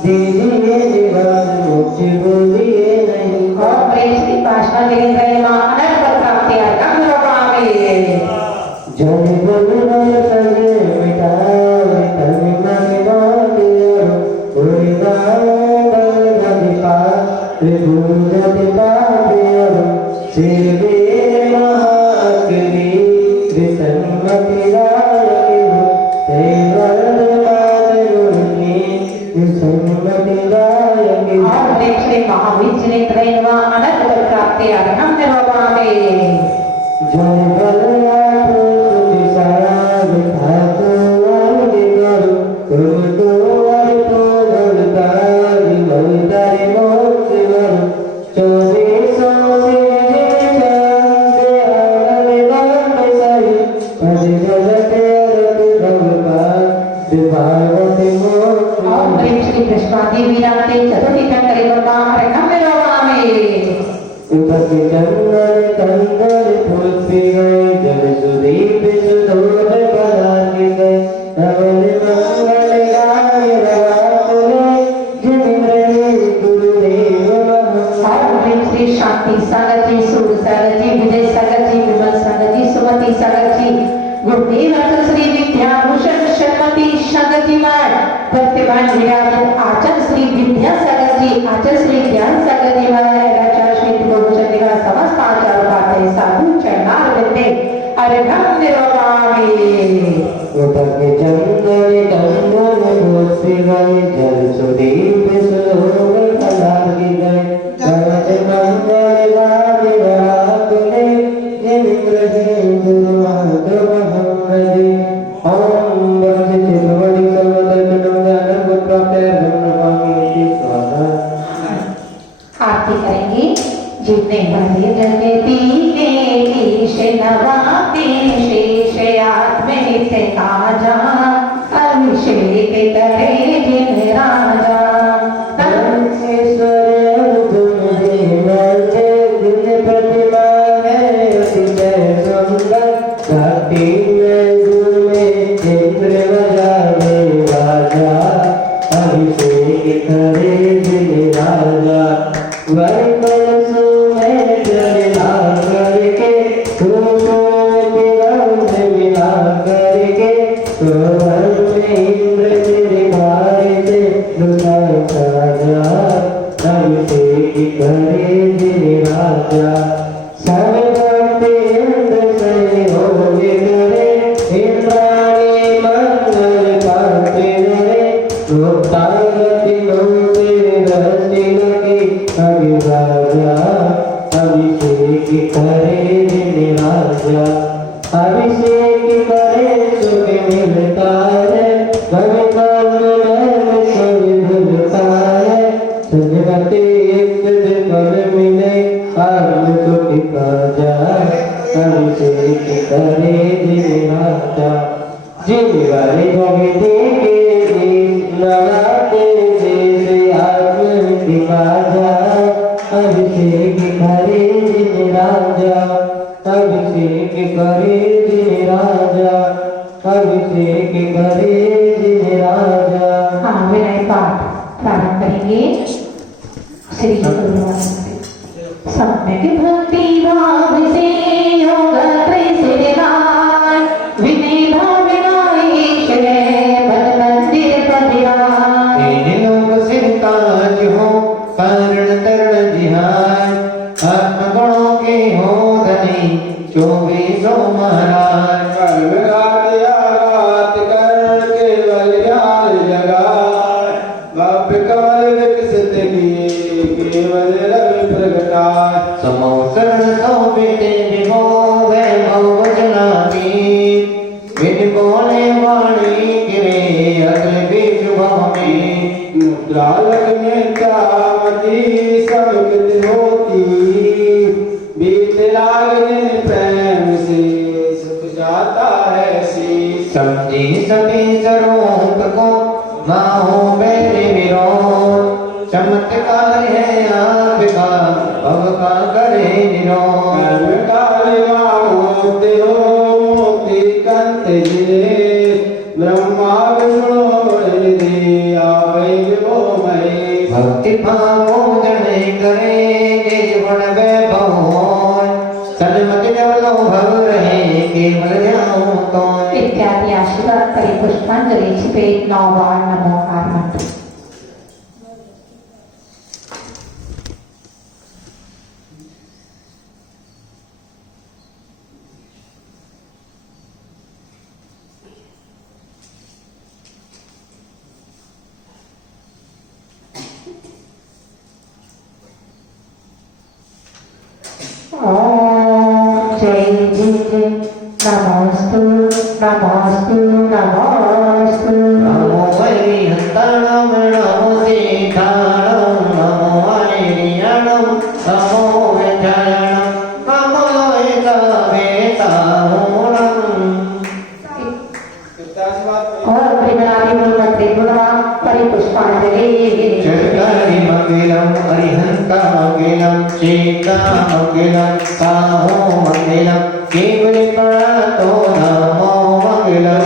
दीजिए निवास मुझे बोलिए नहीं। और प्रेम श्री पाशना गिरिंद्र मां अनंत प्राप्ति जन बंधन संगे मिटाए तन मन बांधे कोई महावीर जी ने त्रैवा अनंत प्राप्ति अर्घम निर्वामे। जय बलया तुझ सारा विधातो आगे करो तुम तो आए तो भगतारी भगतारी मोक्ष करो चौबीसों से चंद्र आनंद नाम सही पद जगते रत भगवान पार्वती मोक्ष। ओम प्रेम श्री कृष्णादि वीराते चतुर्थी चंद्र अर्घम निर्वामे। उपति चंदन चंदन पुष्पि गए जल सुदीप सुदोष पदार्थ गए नवल मंगल गाय रात ले जिन गुरु जी, शांति सागर जी, सूर्य सागर जी, विजय सागर जी, विमल सागर जी, सुमति सागर जी, गुरुदेव अर्थ श्री विद्याभूषण शर्मती सागर जी मार, प्रतिमान विराजित आचार्य श्री विद्या सागर जी, आचार्य श्री ज्ञान सागर जी मार, आचार्य श्री विभूषण निवास समस्त आचार्य उपाध्याय साधु चरणार विंदे अर्घम निरवामी। उदक चंदन कंगन गोस्वी गए जल सुदीप सुलोक कलागी गए गरज मंगल लाग रातुले जिंद्र गुरु महतो महम्मदे ओम बरज चिलवड़ी सर्वदल ज्ञान पुत्र ब्रह्मवामी स्वाहा। आरती करेंगे। जितने बड़े जगती के ईश नवाते शेष आत्मित ताजा अभिषेक करे जिन राजा। ईश्वर तुम्हारे मध्य दिन प्रतिमा है अतिशय सुंदर घाटी में गुरु में इंद्र बजावे राजा अभिषेक करे जिन राजा। वैकुंठ में जला करके मिला करके इंद्र तेरे भाई से राजा अभिषेक करे जिन राजा। सब भक्ति इंद्र से होगे करे इंद्राणी मंगल पाते रहे रोतावती नौते रस्ती लगी अभी राजा अभिषेक करे जिन राजा। अभिषेक करे सुख मिलता है कविता में सब भूलता है सजगते एक पल मिले आत्म को टिका जाए अभिषेक करे जिन राजा। जिन वाले भगती के नवाते जैसे आत्म टिका जाए अभिषेक करे जिन राजा अभिषेक करे जिन राजा अभिषेक करे जिन राजा। हाँ, विनय पाठ प्रारंभ करेंगे। श्री गुरु सम्यक भक्ति भाव से योग त्रिशिरान विनय भाव विनायक बल मंदिर पधिरान। तेरे लोग सिरताज हो कारण तरण जिहान आत्मगुणों के हो धनी चौबीसों महाराज। समोसरण सौ बेटे विभो वैभव वचना मीत विन बोले वाणी गिरे अग्र बीच भूमि। मुद्रा लगने चामती संगत होती बीत लागने प्रेम से सुख जाता है सी। समझी सभी स्वरूप को माहो मेरे विरोध चमत्कार है आपका भव का करे निरोध। कर्म कालिमा होते हो मोती कंत जिले ब्रह्मा विष्णु बलि आवे वो महे। भक्ति भावोदन करे निज गुण वैभव होय सन्मति जबलो भव रहे केवल जाऊं तो। इत्यादि आशीर्वाद करें। पुष्पांजलि छिपे 9 बार नमो आरमंत्र। ओम जय जय नमोस्तु नमोस्तु नमोस्तु। नमो हरिहंताणं नमो सीताणं नमो हरिहरणं नमो विचारणं नमो एकवेताहुणम्। और प्रेमनाभि मूलमंत्री गुणवान परिपुष्पांजलि। चरकारि मंगलम हरिहंतामंगलम सीतामंगलम साहो मंगलम केवल प्रणतो नमो मंगलम।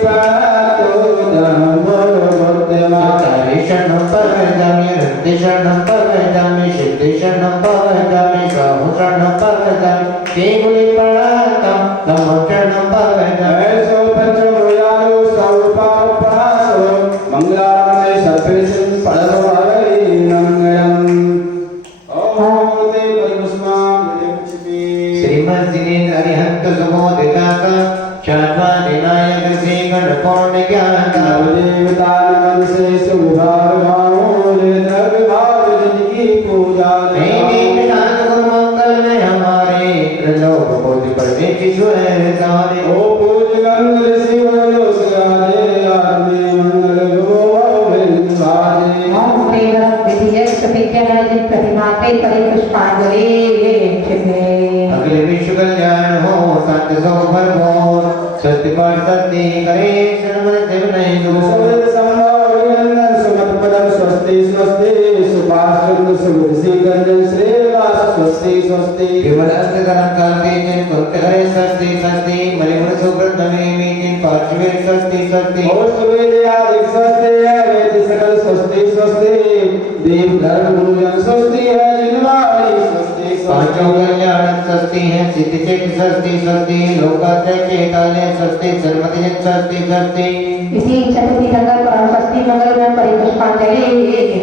Bye. पूर्ण ज्ञान देवतान मन से सुविभाग गाओ ये धर्म भाव जिनकी पूजा मंगल में हमारे त्रिलोक बोध परमेश्वर सारे ओ पूज गंग ऋषि बोलो सुगारे आदमी मंगल विभाजे ओम प्रेम विधियक विद्यालय प्रतिमा के परि पुष्पांजलि अगले विश्व कल्याण हो सत्य सो भरपूर सत्य पर सत्य करे श्रमण देव नहीं दो सुमृत संभाव अभिनंदन सुमत पदम स्वस्ति स्वस्ति सुभाषचंद्र सुमृति गंजन श्रीवास स्वस्ति स्वस्ति केवल अंत करण करते जिन कुंत हरे सस्ती सस्ती मलिमुन सुब्रत नवी मीजिन पार्श्वे सस्ती सस्ती और सुवेद आदि स्वस्ति है वेद सकल स्वस्ति स्वस्ति देव धर्म गुरुजन स्वस्ति है जिनवाणी स्वस्ति पांचों कल्याण सस्ती है सिद्धि चेत सस्ती सस्ती लोकात्रय चेतालय सस्ती सर्वति जन सस्ती सस्ती इसी चतुर्थी नगर पर स्वस्ति मंगल में परि पुष्पांजलि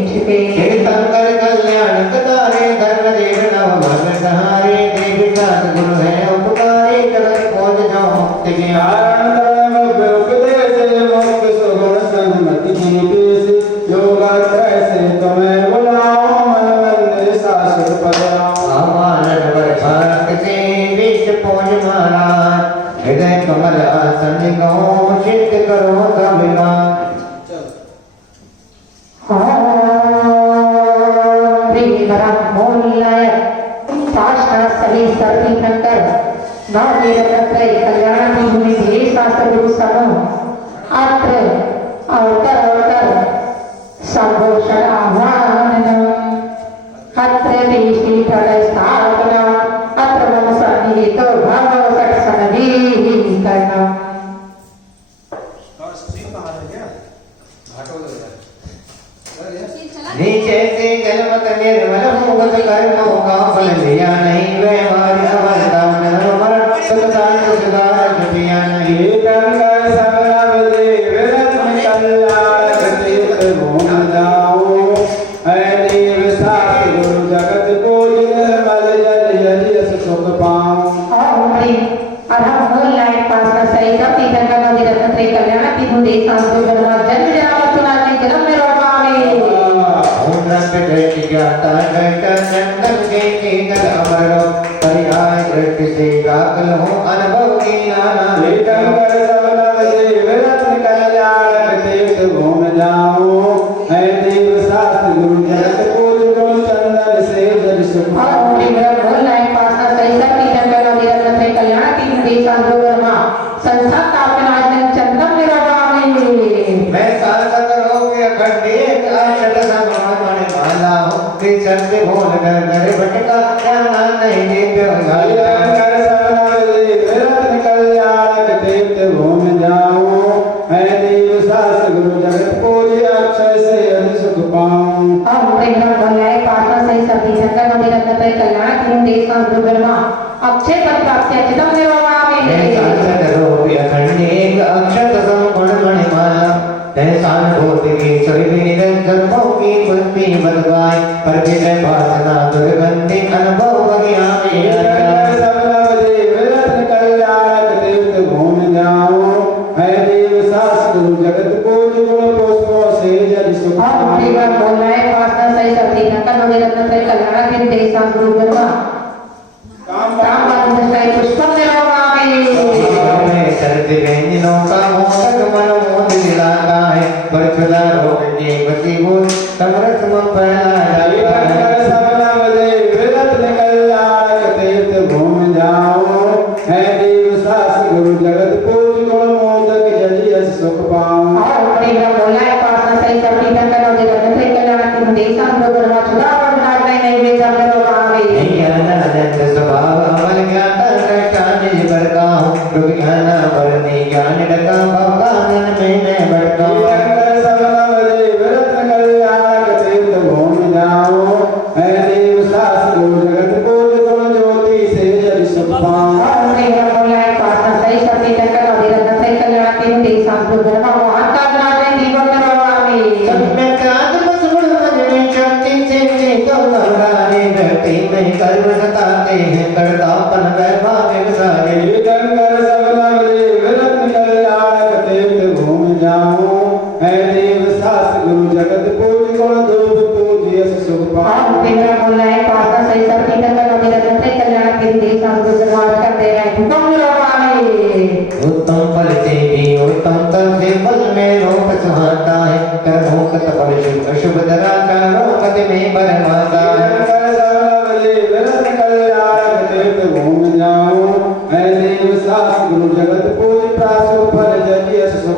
छिपे तीर्थंकर कल्याण कतारे धर्म देव नव भग सहारे देवी दास गुरु है उपकारे जगत खोज जो मुक्ति के नारायण धर्म उपदेश मुक्त सुगुण सन्मति की पेश योगात्रय से तुम्हें बुलाओ मन मंदिर शाश्वत पदाओ आवानन वर्षाक से विश्व पूज महाराज हृदय कमल आसन गहो चित्त करो अभिमान सभी सर्दी नंतर नवनिरंतर कल्याण की भूमि देश शास्त्र गुरु समूह अत्र अवतर संभूषण आह्वानम अत्र देशी प्रलय स्थापना अत्र मम सन्निहितो भगव सत्संगीकरणम नीचे से जलमत निर्मल मुगत कर्मों का फल लिया नहीं व्यवहार समरता मन मरण सुखदान सुधार जपिया नहीं ये गंगा सबनव देव रत्न कल्याण तीर्थ भूम जाओ है देव साथ गुरु जगत को निर्मल जल जल यस सुख पाओ ओम ह्रीं अरहं मूल लाइट पास का सही का तीर्थन का नदी रत्न त्रय कल्याण तीनों देश सांस्कृतिक धर्म जन्म जन्म चुनाव जन्म में रोगावे ओम रंग जय ज्ञाता घटा चंदन के केतन अमर परिहाय दृष्टि से गागल हो अनुभव की नाना ये गंगा सबनव देव रत्न कल्याण तीर्थ भूम जाओ है देव साथ गुरु जगत को चंदन से जल सुख ओम ह्रीं मूल लाइट पास का सही का तीर्थन का नदी रत्न त्रय कल्याण तीनों देश सांस्कृतिक धर्म संस्था का अपना चंदन में रोगावे मैं साधक रोग अखंडे अक्षत समान माला हूँ विचर से भोल कर घर भटका जाना नहीं दिव्य गंगा सबनव देव रत्न कल्याण तीर्थ भूम जाओ है देव सास गुरु जगत को अक्षय से अति सुख पाऊं ओम ह्रीं भोलाय पार्था सही सभी जगत नदी रत्न त्रय कल्याण तीनों देश सांस्कृतिक धर्म अक्षय पद प्राप्ति अचितम में रोगावे साधक रोग अखंडे अक्षत समान मणिमाला तैसान भूत की छवि निरंतर भोगी बुद्धि बदगाय पर विजय भासना दुर्गंधि अनुभव बगिया में सबनव देव रत्न कल्याण तीर्थ भूम जाओ है देव सास गुरु जगत को गुण पुष्पों से जल सुख ओम ह्रीं भोलाय पार्था सही सभी जगत नदी रत्न त्रय कल्याण तीनों देश सांस्कृतिक धर्म काम काम बात पुष्पम में रोगावे सर्दी व्यंजनों का मोहक मन मोद दिलाता है पर खुदा रोग के बसीबूत समरस मन फैला जाता है सबनव देव रत्न कल्याण तीर्थ भूम जाओ है देव सास गुरु जगत को गुण मोदक जल यस सुख पाऊं ओम ह्रीं भोलाय पार्था सही सभी जगत नदी रत्न त्रय कल्याण तीनों देश सांस्कृतिक धर्म छुड़ा पर भाग नहीं वेद में रोगावे ज्ञानानंद स्वभाव अमल ज्ञाता दृष्टा निज बरका हूँ ज्ञान वरनी ज्ञान डका भगवान में मैं बड़का गंगा सबनव देव रत्न कल्याण तीर्थ भूम जाओ है देव सास गुरु जगत को गुण ज्योति से जल सुख पाऊं ओम ह्रीं भोलाय पार्था सही सभी जगत नदी रत्न त्रय कल्याण तीनों देश सांस्कृतिक धर्म महान का नाम जीवन में रोगावे सम्यक्तात्म सुगुण मन में शक्ति से चेतो घबराने व्यक्ति में कर्म सताते हैं करतापन वैभाव सारे गंगा सबनव देव रत्न कल्याण तीर्थ भूम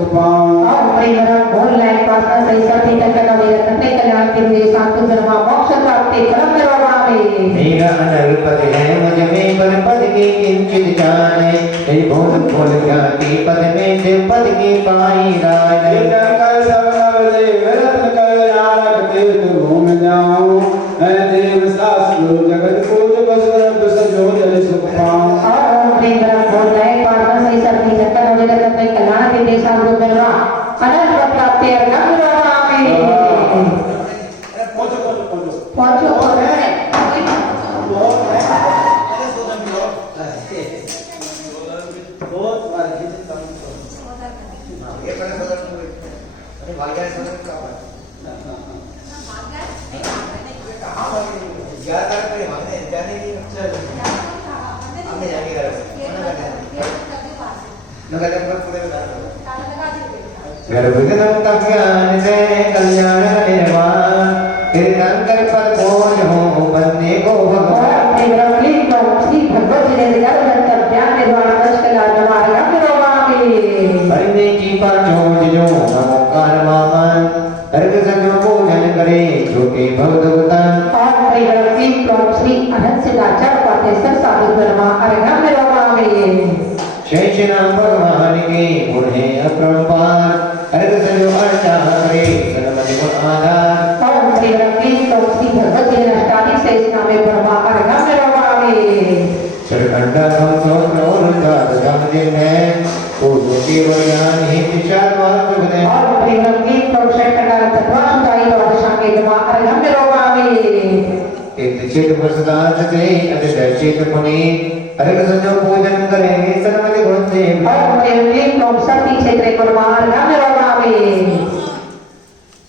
पाऊं ओम प्रेमरम बोल लाइन पासना सही सभी तक का मेरा तत्व कल्याण के लिए साधु जन्म मोक्ष प्राप्ति परम निर्वाणे मेरा अनर्पद है मुझ में पर पद की किंचित जाने तेरी भूत भूल ज्ञाति पद में देव पद की पाई राज कर सब नवदेव रत्न कल्याण तीर्थ घूम जाऊं है देव शास्त्र जगत पूज बस सजो जल सुख पाऊं ओम प्रेमरम बोल लाइन पासना सही सभी तक का मेरा तत्व कल्याण के लिए साधु जन्म अनंत प्राप्ति परम निर्वाणे पहुंचो गर्भगतम तज्ञान से कल्याण निर्वाण तीर्थंकर पद खोज हो बंदे को भगवान श्री भगवत जी ने ज्ञान निर्वाण कल्याण मार्ग हरिने की पर जोज जो नमोकार मामन अर्घ संग पूजन करे छोटे भवदुतन श्री अनंत सिद्धाचार पातेश्वर साधु धर्मा अर्घा शेषनाम भगवान के गुण है अपरंपार अर्घ संग अर्चा करे सनमति गुण आधार श्री भगवत जी ने अष्टादश शेष नामे ब्रह्मा अर्घा सरकंडा संतोष और दास समझे में को केवल ज्ञान ही विचार मार्ग बने और प्रेम की प्रोक्षण करना तत्व सुधाई और शांति जमा अर्घम रोगामी एक चित प्रसाद से अतिदर्शित मुनि अर्घ संजो पूजन करेंगे सनमति गुण से और प्रेम की प्रोक्षण की क्षेत्र को अर्घम रोगामी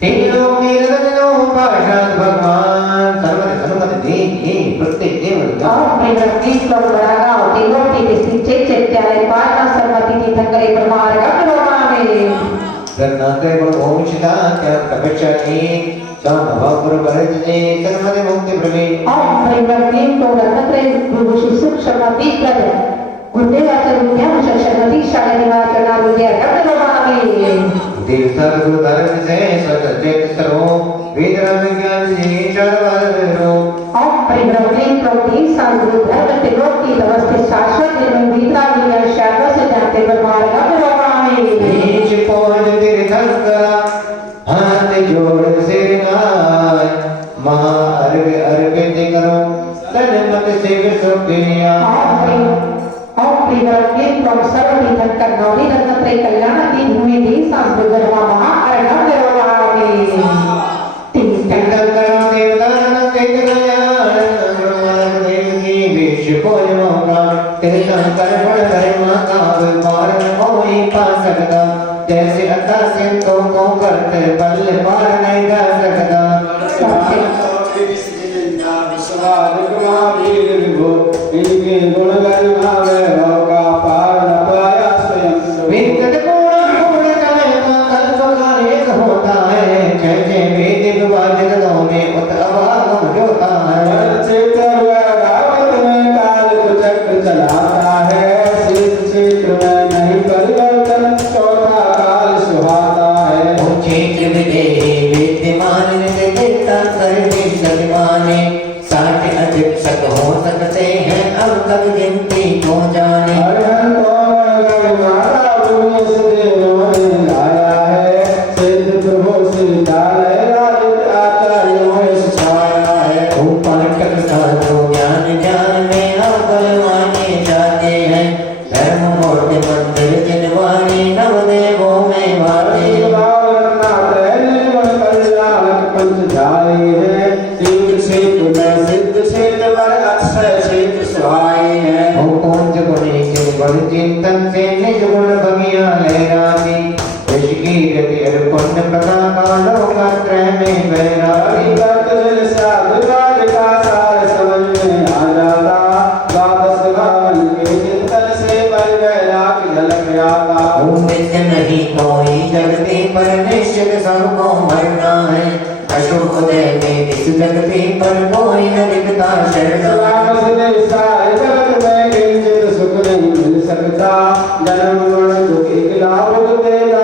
तीन लोग नीरजनो पाशाद भगवान सनमति दी प्रत्येक देव और प्रेम की प्रोक्षणगा तीनों की स्थिति चेत्यालय पाठना सम्मति की धंगरे ब्रह्मा अर्घम रोगामी रत्नात्रय बहुशिता क्या कपचानी चामभापुर भरतने सनमति मुक्ति प्रवे ओम प्रेम की रत्नत्रय विभूषि सूक्ष्मति प्रद गुरुदेवाचर विद्या शक्ति शालिनीवाचना विद्या अर्घम रोगामी देवता गुरु धर्म से सचेत सर्वो वेदराम ज्ञान जी शर्वरो ओम परिभ्रमणे प्रवृत्ति सांगुरु धर्म तिलोक की अवस्थित शाश्वत निर्मल विद्या विज्ञान शास्त्र से जानते ब्रह्मार्ग रोगामी नीच पहुंच तीर्थंकरा हाथ जोड़ सिर गाय महाअर्घ अर्पित करो सनमत से सुखिया ओम परिभ्रमणे प्रव सर्व तीर्थंकर नवनी रत्नत्रय कल्याण की भूमि दी सांगुरु धर्म महाअर्घ रोगामी तीर्थंकर देवता नंदित कल्याण ब्रह्मांड देव की विश पूजनों का तीर्थंकर गुण धर्म का व्यापार कोई पा सकता जैसे अथा सिंधों को करते बल पार नहीं जा सकता इनके गुण गरिमा वैभव का पार न पाया स्वयं विकट गुण गुण गाय का कल्प का एक होता है जय जय वेद विभाजित दोने उत अभागम जोता है चेतर रावत में काल को चक्र चलाता है शीत क्षेत्र में नहीं परिवर्तन चौथा काल सुहाता है क्षेत्र विदेही विद्यमान तीर्थंकर विद्यमाने साठ अधिक सत हो सकते हैं अब तक गिनती को जाने हरिहर कौन गरिमाता दुनिया से देवों ने लाया है क्षेत्र प्रभु सिद्धालय राजित आचार्यों में छाया है उपाटक साधु ज्ञान ज्ञान में अवगल माने जाते हैं धर्म मूर्ति मंदिर जिनवाणी नवदेवों में वाते पंचधारी है तीर्थ क्षेत्र में सिद्ध क्षेत्र पर अक्षय क्षेत्र सुहाए है कुंज गुणी के बड़ चिंतन से निज गुण भगिया लहराती यश की गति अर्पण प्रका कांडों का त्रय में बहराती जल साधुवाद का सार समझ में आ जाता द्वादश भावन के चिंतन से पर वैराग झलक आता नित्य नहीं कोई जगती पर निश्चित सबको मरना है अशुभ उदय में इस जगती पर कोई न दिखता शरणा जगत में किंचित सुख नहीं मिल सकता जन्म मरण दुख एक लाभ देगा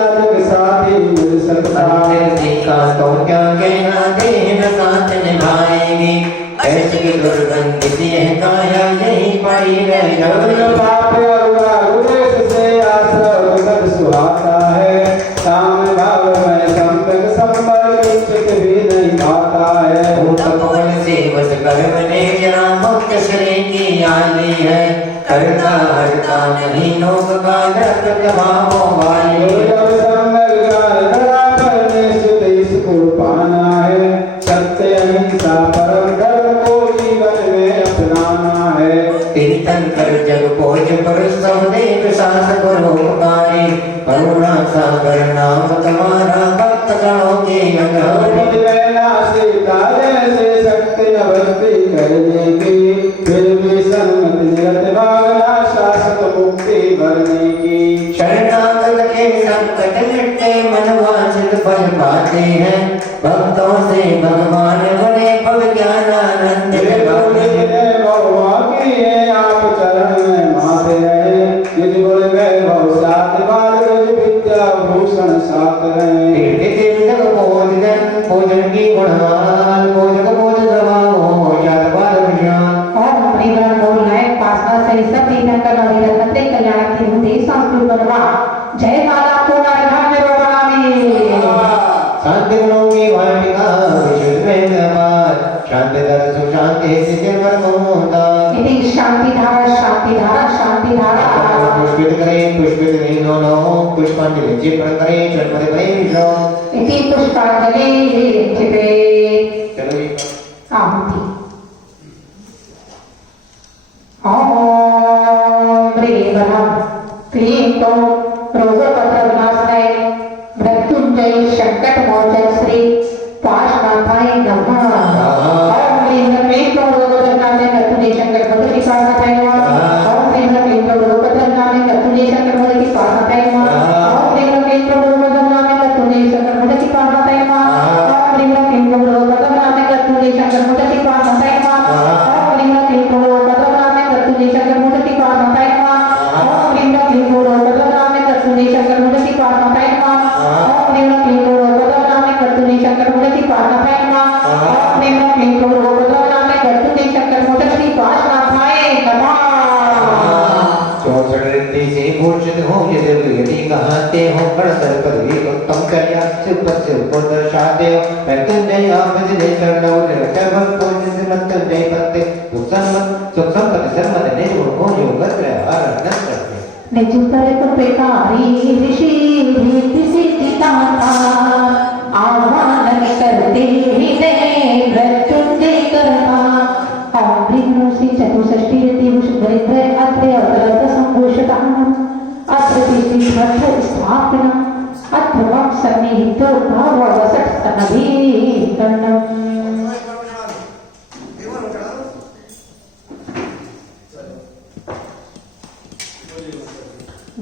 भावो वाली जब सम्यक ज्ञान धरा पर निश्चित इसको पाना है। सत्य अहिंसा परम धर्म को जीवन में अपनाना है। कीर्तन कर जग पोज पर सौदेव सास परोपकारी करुणा सागर नाम तुम्हारा भक्त गणों के अगारी सीता जैसे शक्ति भक्ति करने की फिर भी संगत निरत भावना शाश्वत मुक्ति भरने की। शरणागत के संकट मिटते मन वांछित फल पाते हैं भक्तों से भगवान बने पग ज्ञानानंद आप चरण में माते रहे निज गुण वैभव साथ बाल विद्या भूषण साथ रहे। भोजन की गुणवान भोजन भोज दबाओ याद बाल विज्ञान और परिवार को लायक पासना से सब दीना कर रत्ते कल्याण की होते संस्कृत बनवा जय माला को नारायण में रोगामी शांति गुणों की वाटिका विशुद्ध में व्यापार शांति दर सुशांति सिद्ध परमोदा इति शांति धारा शांति धारा शांति धारा पुष्पित करें पुष्पित नहीं दोनों पुष्पांजलि चिपण करें चरण करें विष्णु इति पुष्पांजलि चिते चलो जी आहुति ओम ह्रीं क्लीं तो रोगपत्रनाशनाय मृत्युंजय संकट मोचन श्री पार्श्वनाथाय नमः। ओम ह्रीं क्लीं तो रोगपत्रनाशनाय मृत्युंजय संकट मोचन श्री पार्श्वनाथाय नमः। ओम ह्रीं क्लीं तो रोगपत्रनाशनाय मृत्युंजय संकट मोचन श्री पार्श्वनाथाय नमः। ओम ह्रीं क्लीं तो रोगपत्रनाशनाय मृत्युंजय संकट मोचन श्री पार्श्वनाथाय नमः। ओम ह्रीं क्लीं तो रोगपत्रनाशनाय मृत्युंजय संकट मोचन श्री पार्श्वनाथाय नमः। ओम ह्रीं क्लीं तो रोगपत्रनाशनाय मृत्युंजय संकट मोचन श्री पार्श्वनाथाय नमः। ओम ह्रीं क्लीं तो रोगपत्रनाशनाय मृत्युंजय संकट मोचन श्री पार्श्वनाथाय नमः। ओम ह्रीं क्लीं तो रोगपत्रनाशनाय मृत्युंजय संकट मोचन श्री पार्श्वनाथाय नमः। ओम ह्रीं क्लीं तो रोगपत्रनाशनाय मृत्युंजय संकट मोचन श्री पार्श्वनाथाय नमः। चौसठ से भूषित हो यदि विगति कहते हो गणतर पदवी उत्तम कन्या सुपर से ऊपर दर्शाते हो मृत्युंजय आप जिले शरणौ निर्भय भक्तों जिसे मृत्युंजय पत्ते सुख संपत्ति सर्वद निज को योग कर आनंद करते निज पर कृपेकारी ऋषि रीति सिद्धिदाता आह्वान करते हृदय मृत्युंजय करता। ओम ह्रीं श्री चतुष्षष्ठी दिवसभरिद्र अत्र अवतरत संघोषताम् अत्र तिष्ठित स्थापनम् अत्र मम सन्निहितो भाववसत् सनभीकरणम्।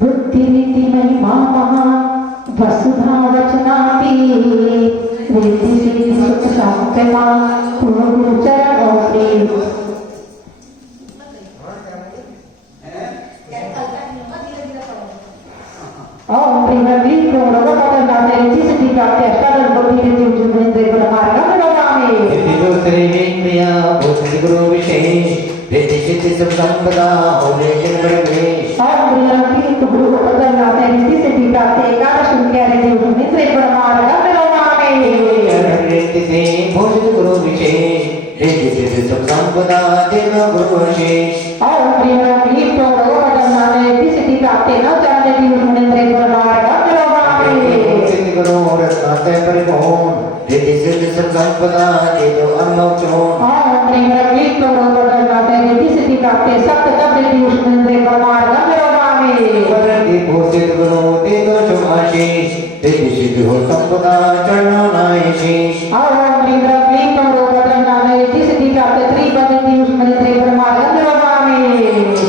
बुद्धिरिति महिमा महा वसुधा वचनाति रिद्धि सिद्धि सुख संकल्पा गुरु चरणों श्री। ओम ह्रीं क्लीं रोगपत्रनाशनाय रिद्धि सिद्धि प्राप्ति अष्टादश बुद्धि रिद्धि जुगेन्द्र गुणमार्गं नमामि। इति दूसरे इंद्रिया भूषित गुरु विशेष रिद्धि सिद्धि सुख संपदा होने जन्म में ओम ह्रीं क्लीं रोगपत्रनाशनाय रिद्धि सिद्धि प्राप्ति एकादश विद्या रिद्धि जुगेन्द्र गुणमार्गं नमामि। रिद्धि से भूषित गुरु विशेष रिद्धि सिद्धि सुख संपदा देव गुरु विशेष ओम ह्रीं क्लीं रोगपत्रनाशनाय रिद्धि सिद्धि प्राप्ति नवचार रिद्धि जुगेन्द्र गुणमार्गं नमामि। भूषित गुरु रत्नाते परिपूर्ण रिद्धि सिद्धि सुख संपदा देव अनमोक्षण ओम ह्रीं क्लीं रोगपत्रनाशनाय रिद्धि सिद्धि प्राप्ति सप्तम रिद्धि जुगेन्द्र गुणमार्गं नमामि। परंति भूषित गुरु देव शुभ आशीष रिद्धि सिद्धि हो संपदा चरणों नाय शीश ओम ह्रीं क्लीं रोगपत्रनाशनाय रिद्धि सिद्धि प्राप्ति त्रिपद रिद्धि जुगेन्द्र गुणमार्गं नमामि।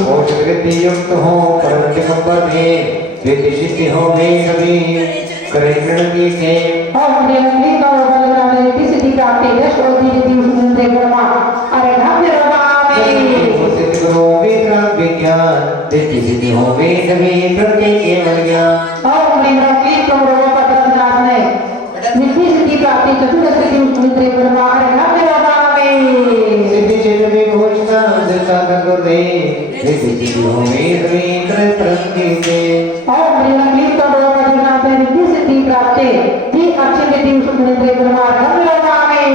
भूषित रिद्धि युक्त हो परम जगत में रिद्धि सिद्धि हो वे सभी करे प्रणति से ओम ह्रीं क्लीं रोगपत्रनाशनाय रिद्धि सिद्धि प्राप्ति दश रिद्धि जुगेन्द्र गुणमार्गं नमामि। भूषित गुरु विक्रम विज्ञान रिद्धि सिद्धि हो वे सभी प्रत्येक केवल ज्ञान ओम ह्रीं क्लीं रोगपत्रनाशनाय रिद्धि सिद्धि प्राप्ति चतुर्दश रिद्धि जुगेन्द्र गुणमार्गं नमामि। सिद्धि चिन्ह विभूषिता दशा गुरुदे रिद्धि सिद्धि हो वे सभी प्रत्येक से ओम ह्रीं क्लीं रोगपत्रनाशनाय रिद्धि सिद्धि प्राप्ति ति अक्षय रिद्धि जुगेन्द्र गुणमार्गं नमामि।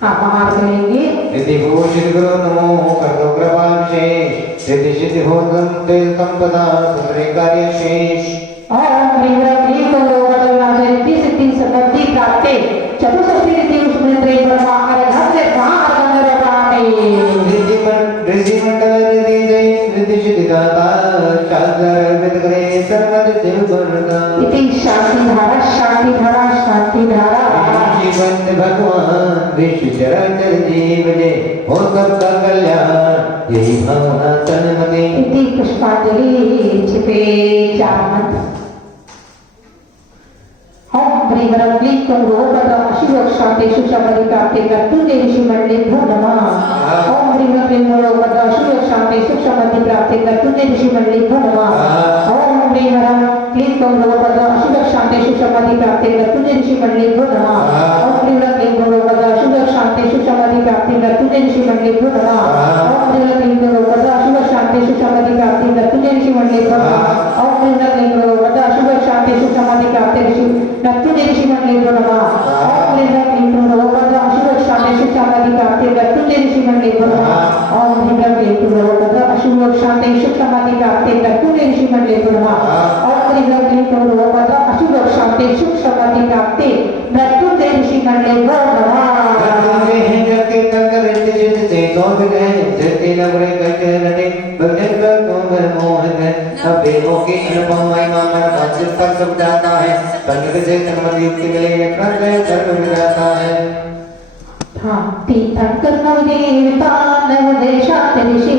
हाँ महार करेंगे रिद्धि भूषित गुरु नमो करो कृपा विशेष सिद्धि सिद्धि होगम ते संपदा सुरे कार्य शेष ओम ह्रीं ह्रीं कौरव रिद्धि सिद्धि संपत्ति प्राप्ते चतुष्षष्टि रिद्धि सुमंत्रे ब्रह्मा अरघंते ऋषि मंडल रिद्धि जय रिद्धि सिद्धि दाता चादर विद करे सर्वद देव गुणगा इति शांति धारा जीवन भगवान विश्व चराचर जीव जे हो सबका कल्याण यही भावना तन मने इति पुष्पांजलि छिपे चामत ओम ह्रीं ह्रीं कौरव अशिव शांति सुषमति प्राप्ते कर्तुं ऋषि मंडले नमः ओम ह्रीं ह्रीं कौरव अशिव शांति सुषमति प्राप्ते कर्तुं ऋषि मंडले नमः ओम ह्रीं ह्रीं कौरव अशिव शांति सुषमति प्राप्ते कर्तुं ऋषि मंडले नमः ओम ह्रीं ह्रीं कौरव अशिव शांति सुषमति प्राप्ते कर्तुं ऋषि मंडले नमः ओम ह्रीं ह्रीं कौरव अशिव शांति सुषमति प्राप्ते कर्तुं ऋषि मंडले नमः ओम ह्रीं ह्रीं कौरव अशिव शांति सुषमति प्राप्ते ऋषि मंडले नमः ओम ह्रीं ह्रीं कौरव अशिव शांति सुषमति प्राप्ते कर्तुं ऋषि मंडले नमः ओम ह्रीं ह्रीं कौरव अशिव शांति सुषमति प्राप्ते कर्तुं ऋषि मंडले नमः ओम ह्रीं ह्रीं कौरव अशिव शांति सुषमति प्राप्ते कर्तुं ऋषि मंडले नमः करते हैं जबकि तंकर रिद्धि सिद्धि से कौन गए जबकि नगरे करके लड़े बगल का कोमल मोहन अबे मोके अनुपम महिमा मन पांच पर सब जाता है तंग से कर्म युक्ति मिले यक्रम कर्म मिलाता है भांति तंकर नवदेवता नवदेशात ऋषि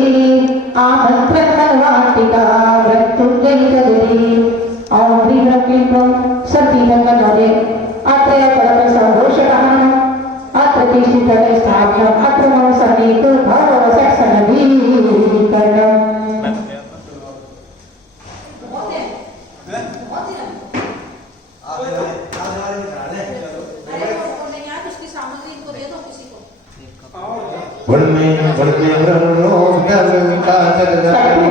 आमंत्रण मनवाटिका मृत्युंजय जगदी ओम ह्रीं ह्रीं सती तंकर नवदे अत्र परम संघोषकः अत्र तिष्ठित स्थापनम् अत्र मम सन्निहितो भव सत्संगीकरणम् बहुत है बहुत ही अरे वो नहीं आया तो उसकी सामग्री इनको दे दो किसी को गुण में ब्रह्म ज्ञानता सदगति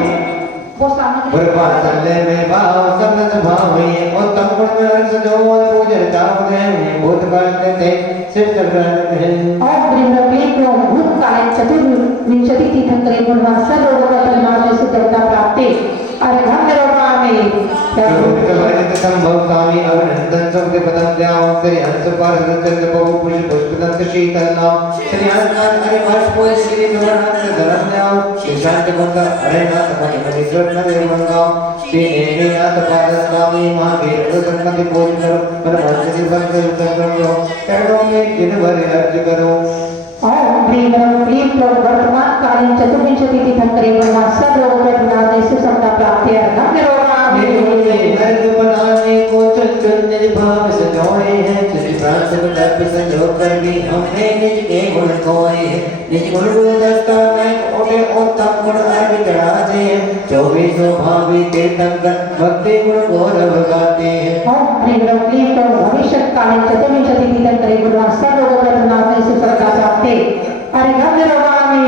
वो सामग्री वर्पाचल्य में भाव समझ भाव ये और तम गुण में हर्ष जो पूजन ताव है भूतकाल के सिद्ध ग्रंथ है ओम ह्रीं ह्रीं भूतकाले चतुर्विंशति तीर्थंकरे गुणवान् सर्वोपकल्पनाय सुदत्ता प्राप्ते अर्घं निरोपामि प्रभुत्व संभव स्वामी अभिनंदन सबके पदम द्याओ श्री हंस पर चंद्र बहु पुष्प पुष्पदंत शीतल नाम श्री हनुमान हरि वर्ष पुष्प श्री गवर्णंत धर्म द्याओ श्री शांति बंद हरे नाथ मणि मणि कृष्ण देव मंगाओ श्री नेमी नाथ पाद स्वामी महावीर रुद्रपति पूज करो मन मन से भक्त संक्रमो चरणों में दिन भर अर्ज करो ओम ह्रीं ह्रीं वर्तमान कालीन चतुर्विंशति तीर्थंकरे गुणवान् सर्वोपकल्पनाय सुदत्ता प्राप्ते अर्घं निरोपामि अर्घ बनाने को चंचल निज भाव सजोए हैं तुझ प्रांत को तर्क संजो कर भी हमने निज के गुण खोए हैं निज गुण गुलदस्ता में ओटे उत्तम गुण अर्घ चढ़ाते हैं 24 भावी तीर्थंकर भक्ति गुण गौरव गाते हैं ओम ह्रीं ह्रीं भविष्य कालीन चतुर्विंशति तीर्थंकरे गुणवान् सर्वोपकल्पनाय सुदत्ता प्राप्ते अर्घं निरोपामि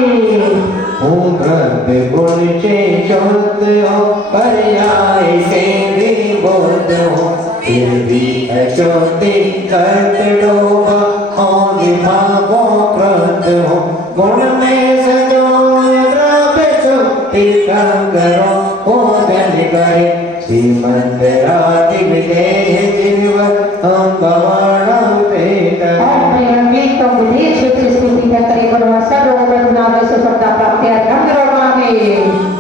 ओम ग्रंथ गुण से शुद्ध हो पर्याय से भी बोध हो फिर भी अशुद्धि कर्त डोबा हो विभागो कृत हो गुण में सजो करो पूजन करे श्रीमंत राधि विदेह जीवन हम भवान तेरा ओम ह्रीं ह्रीं विदेश स्थिति करे गुणवान् सर्वोपकल्पनाय सुदत्ता प्राप्ते अर्घं निरोपामि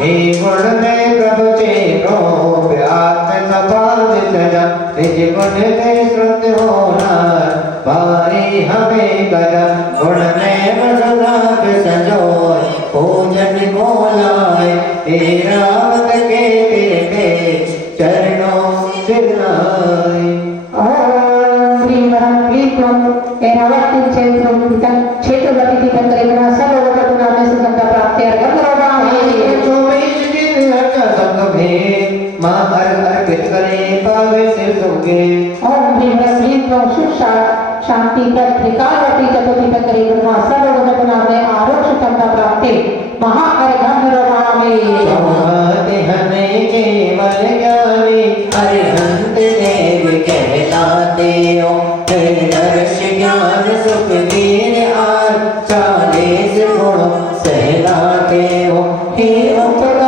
हे गुण में प्रभु चेतो आत्म सभावित जन निज गुण में श्रुत होना पारी हमें गजा गुण में मधुराग संजोय पूजन को लाए तेरा मत के तेरे चरणों सिरनाए ओम ह्रीं ह्रीं एरावती क्षेत्रवती तीर्थंकरे गुणवान् सर्वोपकल्पनाय सुदत्ता प्राप्ते अर्घं निरोपामि मां अर्पित करे पावे सिर सुगे ओम ह्रीं ह्रीं सुषा शांति त्रिकालवती चतुर्थीर्थंकरे गुणवान् सर्वोपकल्पनाय आरोक्षितंता प्राप्ते महा अर्घं निरोपामि समाधि हमें केवल ज्ञानी अरिहंत देव कहलाते हो दर्श ज्ञान सुख वीर आर 40 गुण सहलाते हो हे उपकार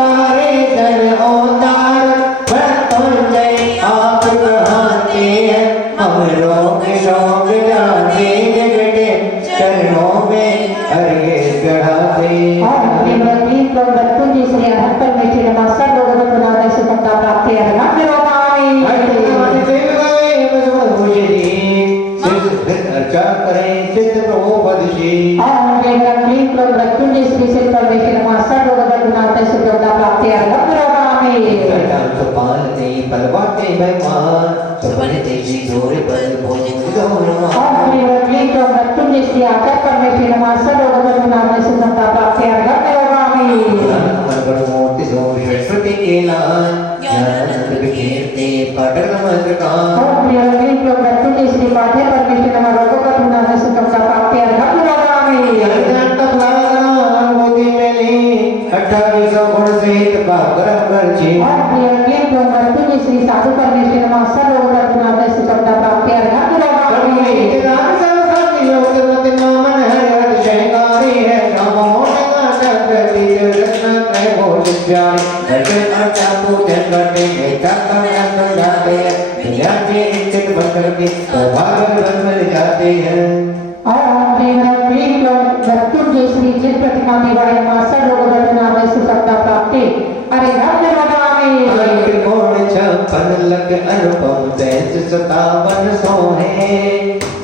श्री श्री परमेश्वर नमः सर्वगुणात्मक सुखदा प्राप्ति अर्घम करोमि कटान सुपाल ते पलवाते भगवान सुपन तेजी जोर पर भोजन गौरव ओम श्री वज्री तो मृत्युंजय श्री आकर परमेश्वर नमः सर्वगुणात्मक सुखदा प्राप्ति अर्घम करोमि मूर्ति जो सरस्वती के लाल ज्ञानानंद विकीर्ति पटल मंत्रकान ओम श्री वज्री तो मृत्युंजय श्री पाठे परमेश्वर नमः सर्वगुणात्मक सुखदा प्राप्ति अर्घम करोमि मोती मेली 2800 गुण सहित पाकर करची ओम श्री वज्री तो मृत्युंजय श्री साधु परमेश्वर नमः सर्वगुणात्मक सुखदा प्राप्ति अर्घम करोमि जाते हैं मृत्युंजय श्री जिन प्रतिमा दिवाय मासा लोग सुखदा प्राप्ति अरे लग अनुपम 57 सोहे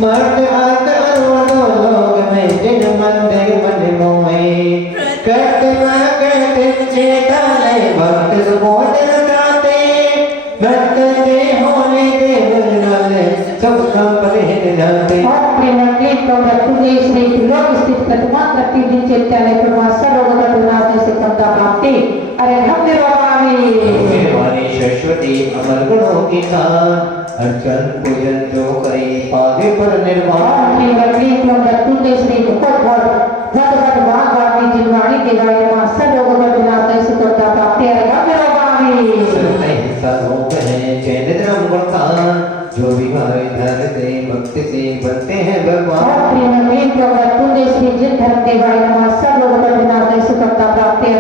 मर्द आत अरुणो लोग में जिन मंदिर मन मोहे कहते चेता नहीं भक्त सुबोध लगाते भक्त दे होने दे बुझनाले सब काम परिहित जाते मृत्युंजय श्री त्रिलोक स्थित प्रतिमा प्रति दिन चैत्यालय मासा लोग सुखदा प्राप्ति अरे वाणी सरस्वती अमर गुणों की खान अर्चन पूजन जो करे पावे पर निर्वाण मृत्युंजय श्री जिनवाणी देवाय मासा लोग सुखदा प्राप्ति रूप है चैन धर्म गुण खान जो भी भाई धर से भक्ति से बनते हैं भगवान मृत्युंजय श्री जिन धर्म देवाय मासा लोग सुखदा प्राप्ति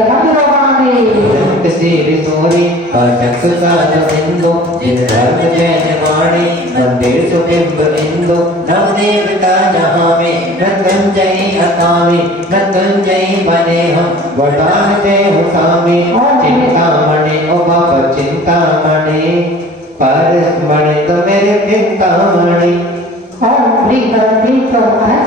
सिर सोरी काटक काल बिंदु जिन धर्म जैन वाणी मंदिर सुबिंब इंदु नवदेवता जहाँ में मृत्युंजयी अकामी मृत्युंजयी बने हम वटाते हो स्वामी चिंतामणि ओ बाबा चिंतामणि परमणि तो मेरे चिंतामणि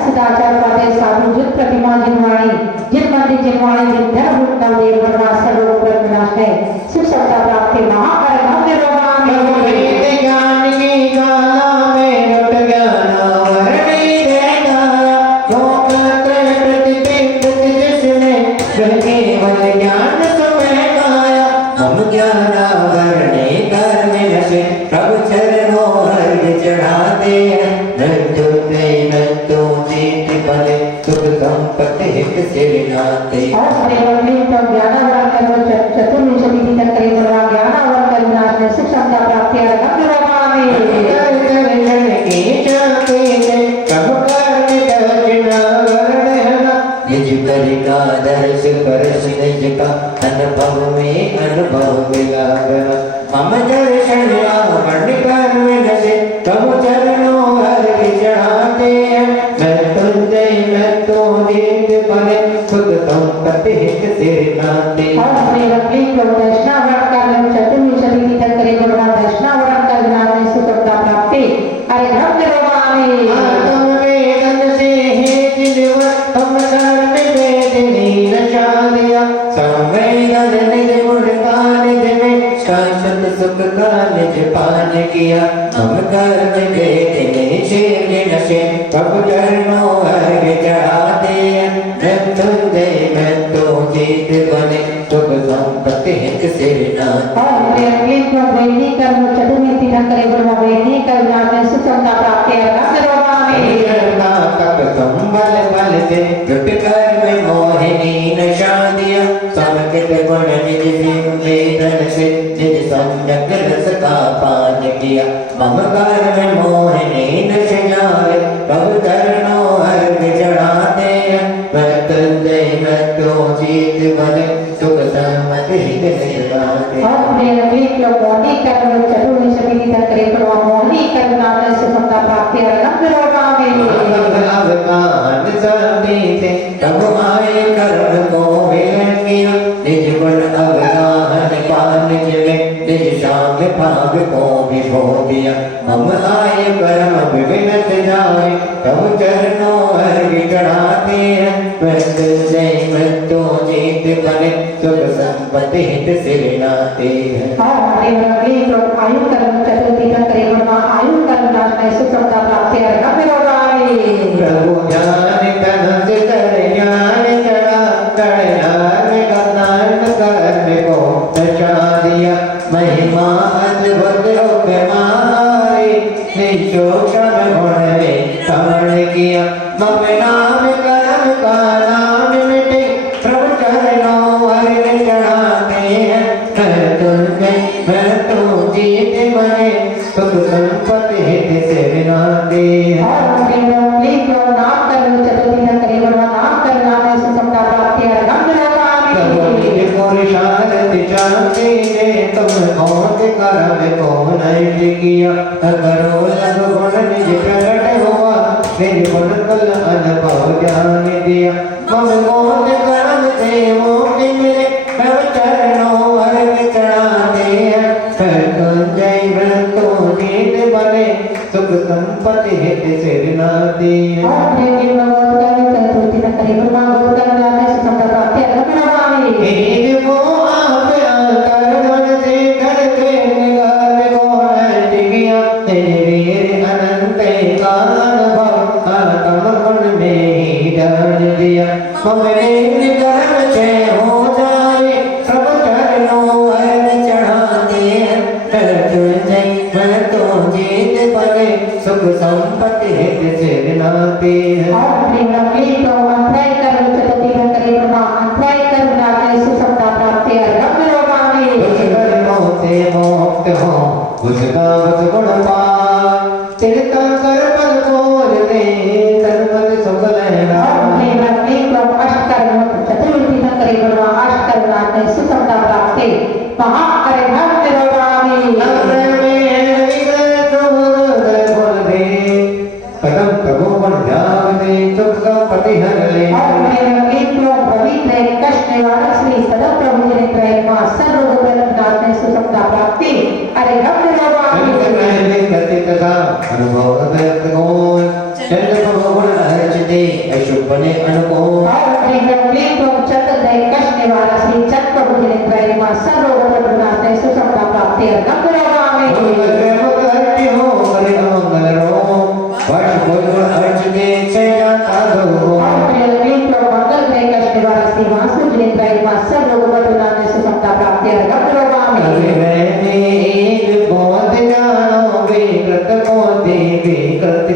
सदाचार पाते साधु जिन प्रतिमा जिनवाणी जिन मंदिर जिनवाणी जिन धर्म देव वनवास सर्व विनाश है शिव सत्ता प्राप्ति महाअर्घम ज्ञान की गाला में रट ज्ञान वर्णी देगा लोक प्रतिबिंब जिसने केवल ज्ञान तुम्हें गाया हम ज्ञान वर्णी कर मिलते प्रभु चरणों अर्घ चढ़ाते हैं सुख संपत्ति हित सिर नाते चतुर्विंशति तक ज्ञान सुख सत्ता प्राप्ति निज का दर्श परस निज का अनुभव में अनुभव मिला मम दर्शन रावण कर मिलते प्रभु चरणों अर्घ चढ़ाते हैं मृत्युंजय मृत्यु दीप पले सुख संपत्ति हित सिर नाते चतुर्विंशति तक दर्शनावरण कर सुख सत्ता प्राप्ति अरे तुम वेदन से हे जिलव तुम धर्म वेद नील शादिया संवेदन निज गुण का निज में शाश्वत सुख का निज पान किया हम कर्म वेद निषेध नशे प्रभु चरणों अर्घ चढ़ाते हैं मृत्युंजय मृत्यु जीत बने सुख संपत्ति हित सिर नाते संबल बल से जुट कर में मोहिनी नशा दिया समकित गुण निज वेदन से निज सम्यक रस का पान किया मम कर में मोहिनी नश जाए प्रभु चरणों अर्घ चढ़ाते हैं मृत्युंजय मृत्यु जीत बने सुख सम्मति हित सिर नाते प्रभु आए कर्म को विलय किया निज गुण अवगाहन पान निज में निज शाम भाग को भी खो दिया हम आए परम विनत जाए तब चरणों अर्घ चढ़ाते हैं मृत्युंजय मृत्यु जीत बने सुख संपत्ति हित सिर नाते हैं आयु कर्म चतुर्थी का करेगा आयु कर्म नाश में सुख समता प्राप्ति अर्घ विरोधाई प्रभु ज्ञान तन से तर ज्ञान चढ़ा कल्याण कल्याण करने को बचा दिया महिमा अद्भुत उपमारी निशोषम गुण ने श्रवण किया मम नाम कर्म का नाम मिटे प्रभु चरणों अर्घ चढ़ाते हैं मृत्यु जीत बने सुख संपत्ति हित से विनाते हैं किया करो लग गुण निज प्रकट हुआ मेरे गुण कल अनुभव ज्ञान दिया मम मोद कर्म से मोक्ति मिले मैं चरणों अर्घ चढ़ाते हैं मृत्युंजय मृत्यु जीत बने सुख संपत्ति हित से विनाते हैं सुख संपत्ति हित से विनाते हैं मुक्त हो उसका बस गुण पार तिरता कर पल बोल दे तन मन सुख लेना कदम प्रभु बन जावे सुख संपत्ति हर ले अनुभव चंद्र भगवान अर्चते अशुभ बने अनुकूल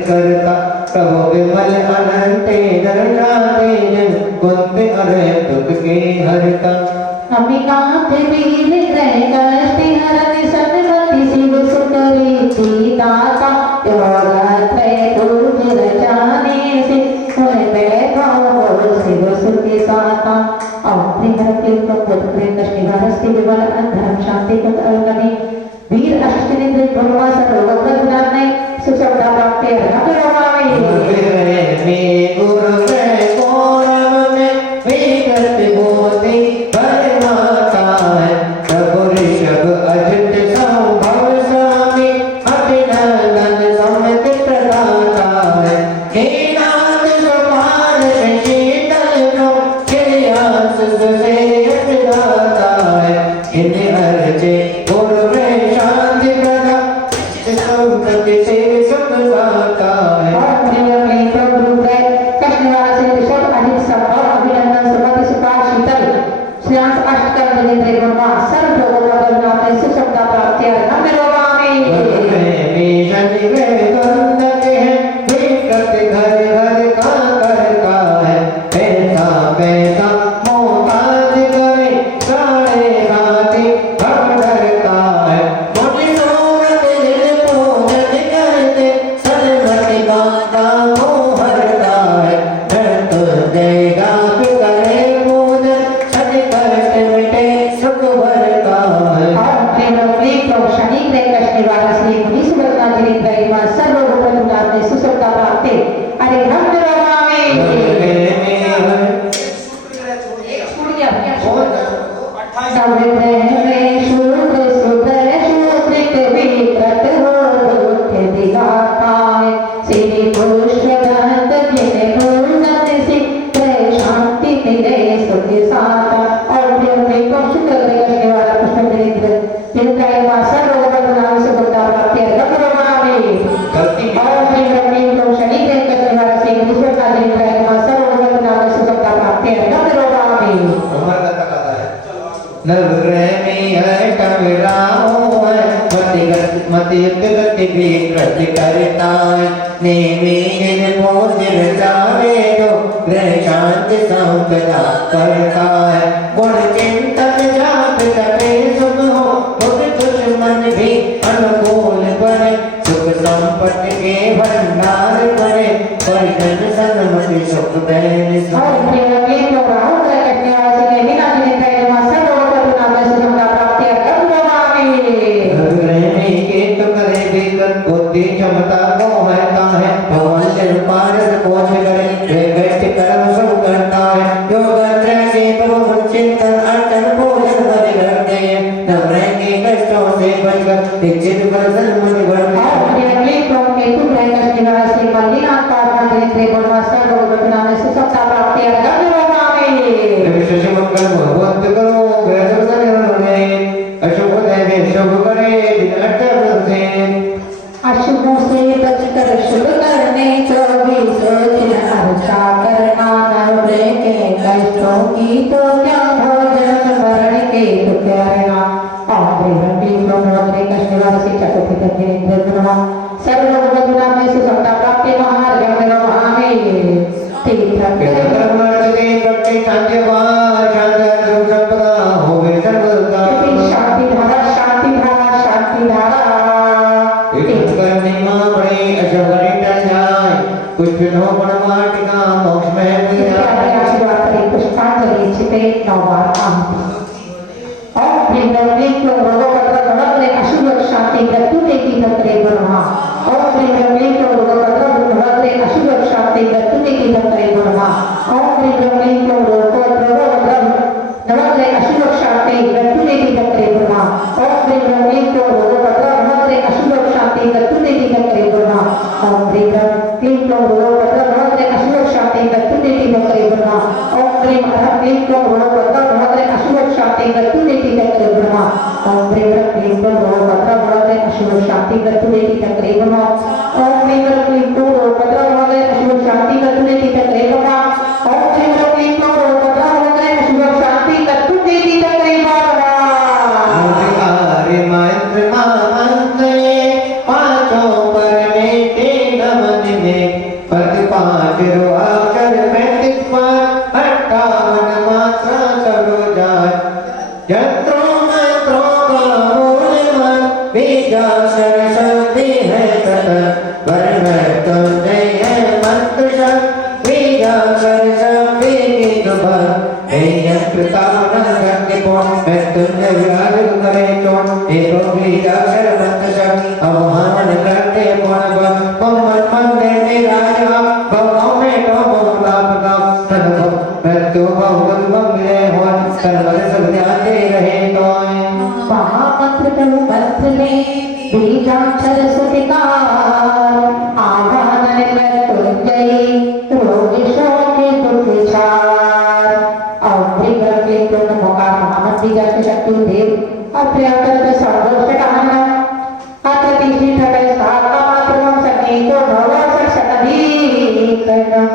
करता प्रभु विमल अनंत दर्शाते जन कुंत अरे दुख के हरता अमिकांत वीर ग्रह कष्टि हरति सन्मति शिव सुकरी सीताका योगत्रय दूज रचाने से हुए बैठाओ बोल शिव सुखी साता अवधि भक्ति को पुत्र कष्टि हरस्ति विमल अंधरम शांति कुत अलगनी वीर अष्टनिंद्र ब्रह्मा सर्व प्रज्ञाने सुसमता प्राप्ति अर्घ विरोधाई सुख भर सत्य करता नेमी निर्मोह जावे जो ग्रह शांति संपदा करता है गुण चिंतन जाप तपे सुख हो बुद्ध दुश्मन भी अनुकूल बने सुख संपत्ति के भंडार बने परिजन सन्मति सुख बैन और प्रेमी को राहु कन्यावासी के बिना जिनका मासा लोग को नाम से समझा प्राप्ति कर रहने के तो करे बेकर बुद्धि क्षमता को रहता है भगवान से पारस खोज करे वे व्यक्ति कर्म सब करता है जो गंत्र के प्रभु चिंतन अर्चन भोजन बने करते हैं नम्र के कष्टों से बचकर इच्छित वर्षन मन भर और प्रेमी को केतु ग्रह कन्यावासी मल्लिनाथ पार्वती जिनके बनवासा लोग को नाम से समझा प्राप्ति कर विशेष मंगल भगवंत करो वैसे बने अशुभ देवे शुभ करे अशुभों से बचकर शुभ करने 24 दिन अर्चा करना नवरे के कष्टों की तो क्या भोजन मरण के तो क्या रहना कष्टवासी चतुर्थी तक सर्व लोग बदुना में से समता प्राप्ति महार्ग में महामें तीर्थ शांति धारा शांति धारा शांति धारा कुछ दिनों वाटिका मोक्ष में पुष्पांजलि छिपे 9 बार आहुति और ब्रह्मणी को रोगपत्र भगवते अशुभ शांति मृत्यु देती धत्रे ब्रह्मा और ब्रह्मणी को रोगपत्र भगवते अशुभ शांति मृत्यु देती धत्रे ब्रह्मा और ब्रह्मणी को रोगपत्र भगवते अशुभ शांति मृत्यु देती धत्रे ब्रह्मा और ब्रह्मणी को रोगपत्र भगवते अशुभ शांति मृत्यु देती धत्रे ब्रह्मा और ब्रह्मणी को रोगपत्र भगवते अशुभ शांति मृत्यु देती धत्रे ब्रह्मा और ब्रह्मणी को रोगपत्र भगवते अशुभ शांति मृत्यु देती धत्रे ब्रह्मा और ब्रह्मणी को रोगपत्र भगवते अशुभ शांति मृत्यु देती धत्रे ब्रह्मा और ब्रह्मणी को रोगपत्र भगवते अशुभ शांति मृत्यु देती धत्रे ब्रह्मा और ब्रह्मणी को रोगपत्र भगवते अशुभ शांति मृत्यु देती धत्रे ब्रह्मा महामंत्र प्रभु मंत्र में बीजाक्षर सुतिकार आवाहन मृत्युंजय रोग शोक दुख छार और ब्रह्मके तो नमोकार महामंत्र बीजाक्षर शक्ति देव अप्रियंकर सर्वोष्ट कहना अत्र तीसरी ठगै साका मात्रम सकेतो भव सक्षतधीकरणम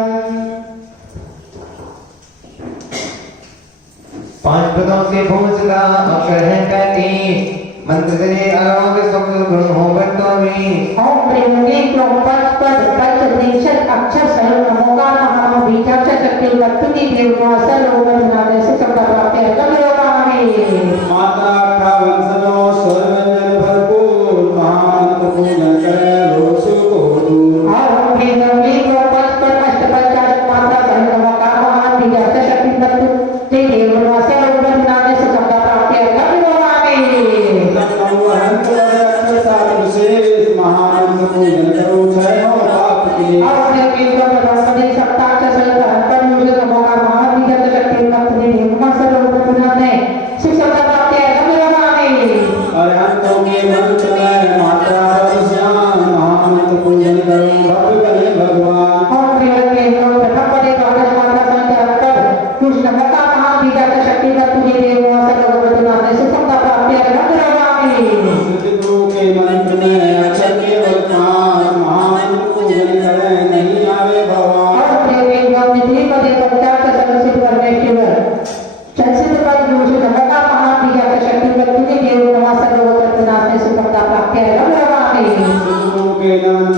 5 पदों से पहुंचता अक्षर है 35 मंत्र से आरोग्य सुख गुण हो बंटो में ओम ब्रह्मणे क्रोम पद पद पद निषद अक्षर सर्व नमोकार नमो बीजाक्षर शक्ति वक्तुनि देव को असर लोग नाम से शब्द प्राप्त है कब होगा हमें माता 58 सनो स्वर्गंजन भरपूर महामंत्र पूजन करे रोसु को दूर ओम ब्रह्मणे क्रोम पद पद अष्ट पद चार मात्रा सर्व नमोकार नमो बीजाक्षर शक्ति वक्तुनि देव को असर लोग नाम से शब्द प्राप्त है कब होगा हमें महामंत्र पूजन करो क्षय हो पाप के और के प्रधानमंत्री सप्ताह के सहित अंतर मुझे नमोकार महावीर शक्ति वक्तुनि देव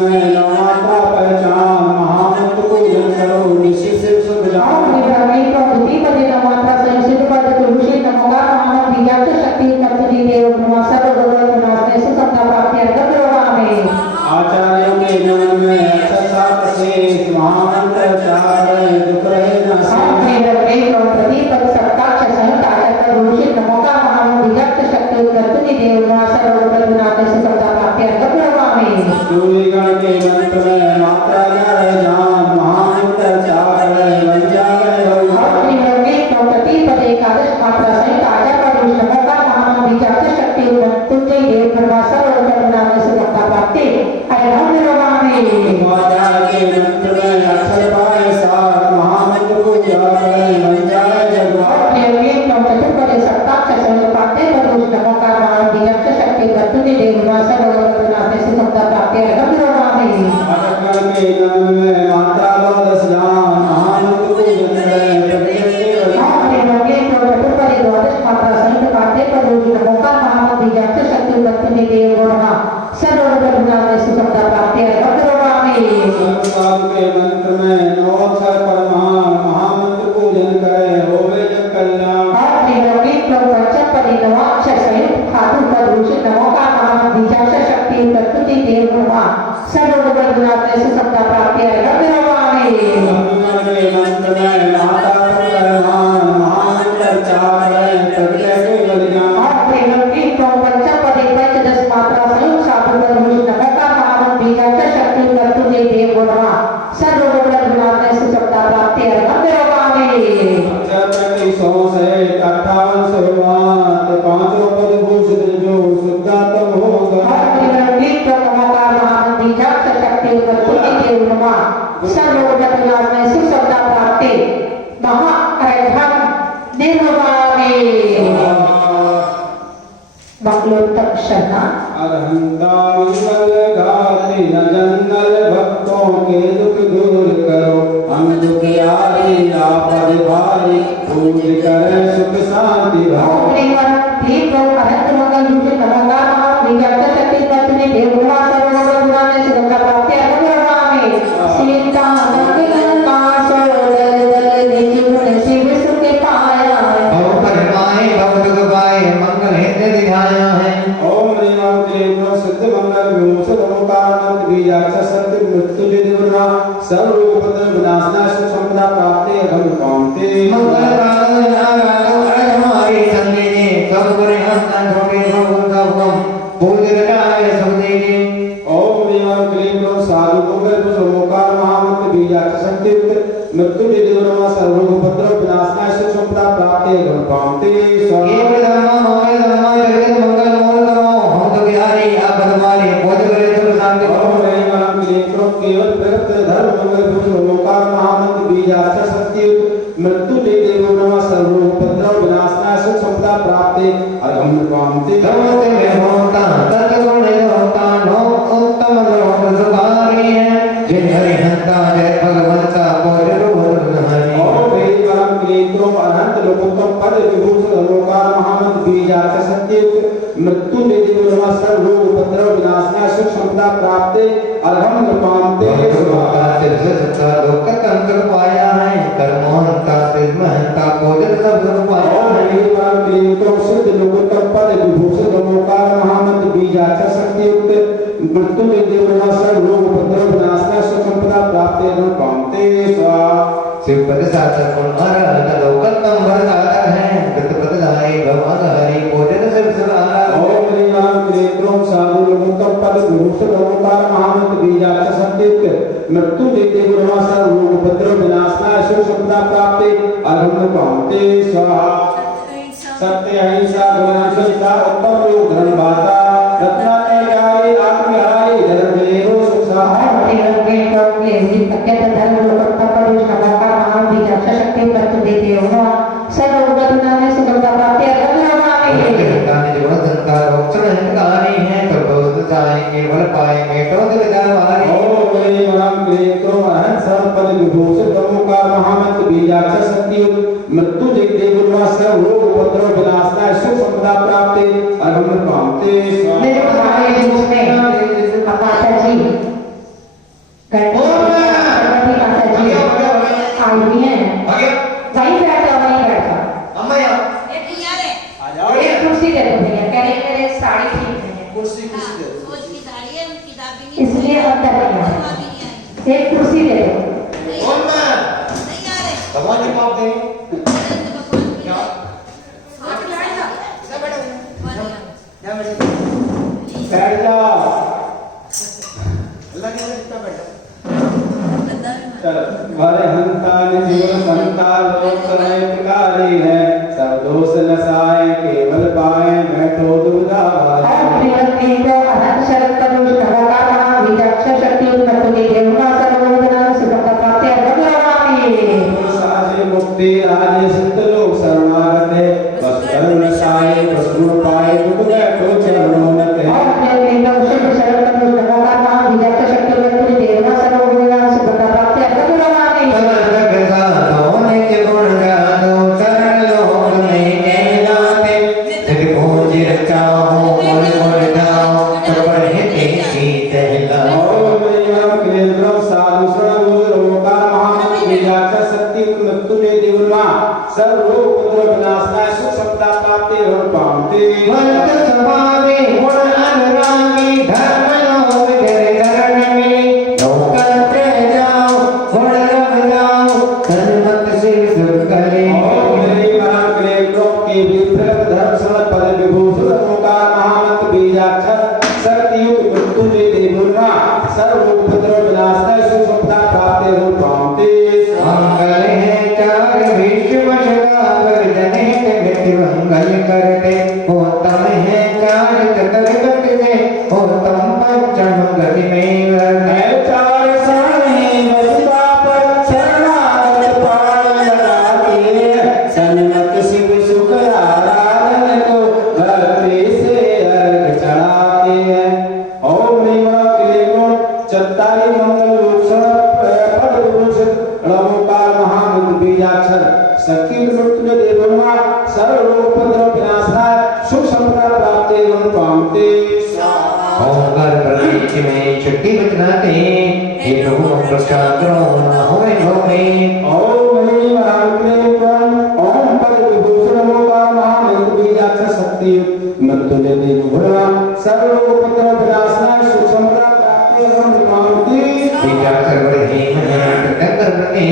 में नौ मात्रा पहचान महामंत्र को जन करो निश्चित से सब जाओ निर्धारित प्रवृत्ति पदे नमात्रा संसिद्ध पद पुरुषे नमोगा महान विज्ञात शक्ति तत्वि देव ब्रह्मा सर्वभगवत नामे से सबका प्राप्ति अर्घ में आचार्यों के जन्म में अक्षर शास्त्र से महामंत्र चार दुख रहे न सामने रखे प्रवृत्ति पद सत्ताक्ष संयुक्त आचार्य पुरुषे नमोगा महान विज्ञात शक्ति तत्वि देव ब्रह्मा सर्वभगवत नामे से सबका प्राप्ति अर्घ में सूर्यगण के मंत्र में मात्रा ग्यारह जान महामंत्र चार बन जाए प्रवृत्ति पद एकादश मात्रा सहित आचार्य पुरुष नमोगा महान विज्ञात शक्ति तत्वि देव ब्रह्मा सर्वभगवत नामे से सबका प्राप्ति आचार्य के मंत्र में अक्षर पाए सात महामंत्र को चार बन जाए अटकल के जन्म में मात्रा द्वादश जान महामंत्र को जन सर्वकाल के मंत्र में नौ अक्षर परमाण महामंत्र को जन करे होवे जग कल्याण सर्वगण के मंत्र में माता परमाण महामंत्र चार प्रगटे के बलिदान अक्षर सौ से 58 सोमवार पांचों पद भूषित जो शुद्धात्म होगा अरहंता मंगल गाते न जंगल भक्तों के दुख दूर करो हम दुखियारी आपद भारी पूज करें सुख शांति भाव मंगल हित दिखाया है। ओम ह्रीं क्लीं सिद्ध मंगल विमोचन ओंकारानंद बीजाक्षर सत्य मृत्युंजय देवना सर्वोपद्रव विनाशनाय सुख संपदा प्राप्ति अघम कामते मंगल काल नारायण हमारी संगे ने सब करे हंता छोटे भगवंता हुकम पूज्य राय सब देने। ओम ह्रीं क्लीं साधु मंगल ओंकार महामंत्र बीजाक्षर सत्य मृत्युंजय देवना सर्वोपद्रव विनाशनाय सुख संपदा प्राप्ति अघम कामते केवल धम्मा जगत मंगल मूल करो हम तो बिहारी आप हमारे पूज्य करे सुख शांति ओम ह्रीं क्लीं केवल प्रगत धर्म मंगल ओंकार महामंत्र बीजाक्षर सत्य मृत्युंजय देवना सर्वोपद्रव विनाशनाय सुख संपदा प्राप्ति अघम कामते धर्मते में होता तत् गुण होता नो उत्तम लोक सुखारी है जिन हरि हंता जय भगवंता पूज्य हरि। और वेद परम क्लेत्रों अनंत लोकोत्तम पद विभूषण लोकार महामंत्र बीजाक्षर सत्य मृत्युंजय देवना सर्वोपद्रव विनाशनाय सुख संपदा प्राप्ति अघम कामते लोकतंत्र पाया है कर्मोहंता महंता पूजन सब सुख पाया और है। वेद परम क्लेत्रों सिद्ध लोकोत्तम पद विभूषण लोकार महामंत्र बीजाक्षर सत्य मृत्युंजय देवना सर्वोपद्रव विनाशनाय सुख संपदा प्राप्ति अघम कामते स्वाहा शिवपद साधक कुमार लोकतम साधक है प्रतिपदाई भगवान हरि पूजन सब सुखारा। ओम ह्रीं क्लीं साधु लोकोत्तम पद विभूषण ओंकार महामंत्र बीजाक्षर सत्य मृत्युंजय देवना सर्वोपद्रव विनाशनाय सुख संपदा प्राप्ति अघम कामते स्वाहा सत्य अहिंसा गुणाशंसा उत्तम योग धर्मवाता रत्नालयकारी आत्मविहारी धर्मदेव सुख सहाय केवल पाएंगे तो दिलदार ओम ह्रीं क्लीं अहं सर्वपद विभूषित ओंकार महामंत्र बीजाक्षर सत्य मृत्युंजय देवना सर्वोपद्रव विनाशनाय सुख संपदा प्राप्ति अघम कामते स्वाहा गणपति माता जी आई हुई हैं। वहीं बैठा वहीं बैठा। अम्मा यहाँ ये भैया रे आ जाओ। एक कुर्सी दे दो भैया, कह रहे मेरे साड़ी ठीक नहीं है कुर्सी कुर्सी दे दो। सोच की साड़ी है किताब भी नहीं इसलिए अंदर नहीं है आया। भी नहीं आई एक कुर्सी दे दो। कौन मैं नहीं आ रहे भगवान जी पाप दे क्या हाथ लाएगा सब बैठो बैठ जाओ। अल्लाह के कितना बैठा चल वाले हंतान जीवन संता लोक समय पिकारी है, सब दोष नसाए केवल पाए बैठो दुविधा वाले। और प्रियंती को अनंत शरद तनुष नवकार विचक्ष शक्ति उत्पत्ति के देवना सर्वोदना सुखता प्राप्ति भगवानी। साजे मुक्ति राजे सिद्ध लोक शरणागत है, बस कर्म नसाए बस गुण पाए दुख बैठो चरणों में ते। और प्रियंती को शुभ शरद तनुष नवकार विचक्ष शक्ति उत्पत्ति के देवना सर्वोदना सुखता प्राप्ति भगवानी। होने के गुण गानो चरण लोक में कहलाते, जग पूज रचाओ मन गुण गाओ तो बढ़े तेजी कहला। ओम नमः केंद्रम साधु सर्वोका महामंत्र बीजाक्ष शक्ति मृत्यु ने दिवना सर्व उपद्रव विनाशनाय सुख समता प्राप्ति और पामते। भक्त स्वभावे गुण अनुरागी धर्म लोक जन करण मिले, लोक प्रजाओ गुण रव जाओ सन्मत से सुख कले। ओम नमः केंद्रम के विप्रत धर्म सन पद विभूषण ओका महामंत्र बीजाक्ष शक्ति मृत्यु ने दिवना सर्व उपद्रव विनाशनाय सुख समता प्राप्ति और पामते। मंगल है चार विश्व सदा जने जगति मंगल करते, उत्तम है चार चतुर्गत से उत्तम पंचम गति में है चार साई मस्ता पर शरणागत पाल लगाते, सन्मत शिव सुख आराधन को भक्ति से अर्घ चढ़ाते हैं। ओम नमः क्लेमो चत्तारी मंगल लोचन पद विभूषण रणोकार महामंत्र बीजाक्षर शक्ति मृत्यु देवमा सर्वोपद्रव विनाशाय सुख संपदा प्राप्ति एवं पामते। ओंकार प्रतीक में शक्ति बचनाते, हे प्रभु प्रसाद न होए भवे। ओम नमः क्लेम ओम पद विभूषण ओंकार महामंत्र बीजाक्षर शक्ति मृत्यु देव गुणा सर्वोपद्रव विनाशाय सुख संपदा प्राप्ति एवं पामते। विचार बढ़े मन कर बने,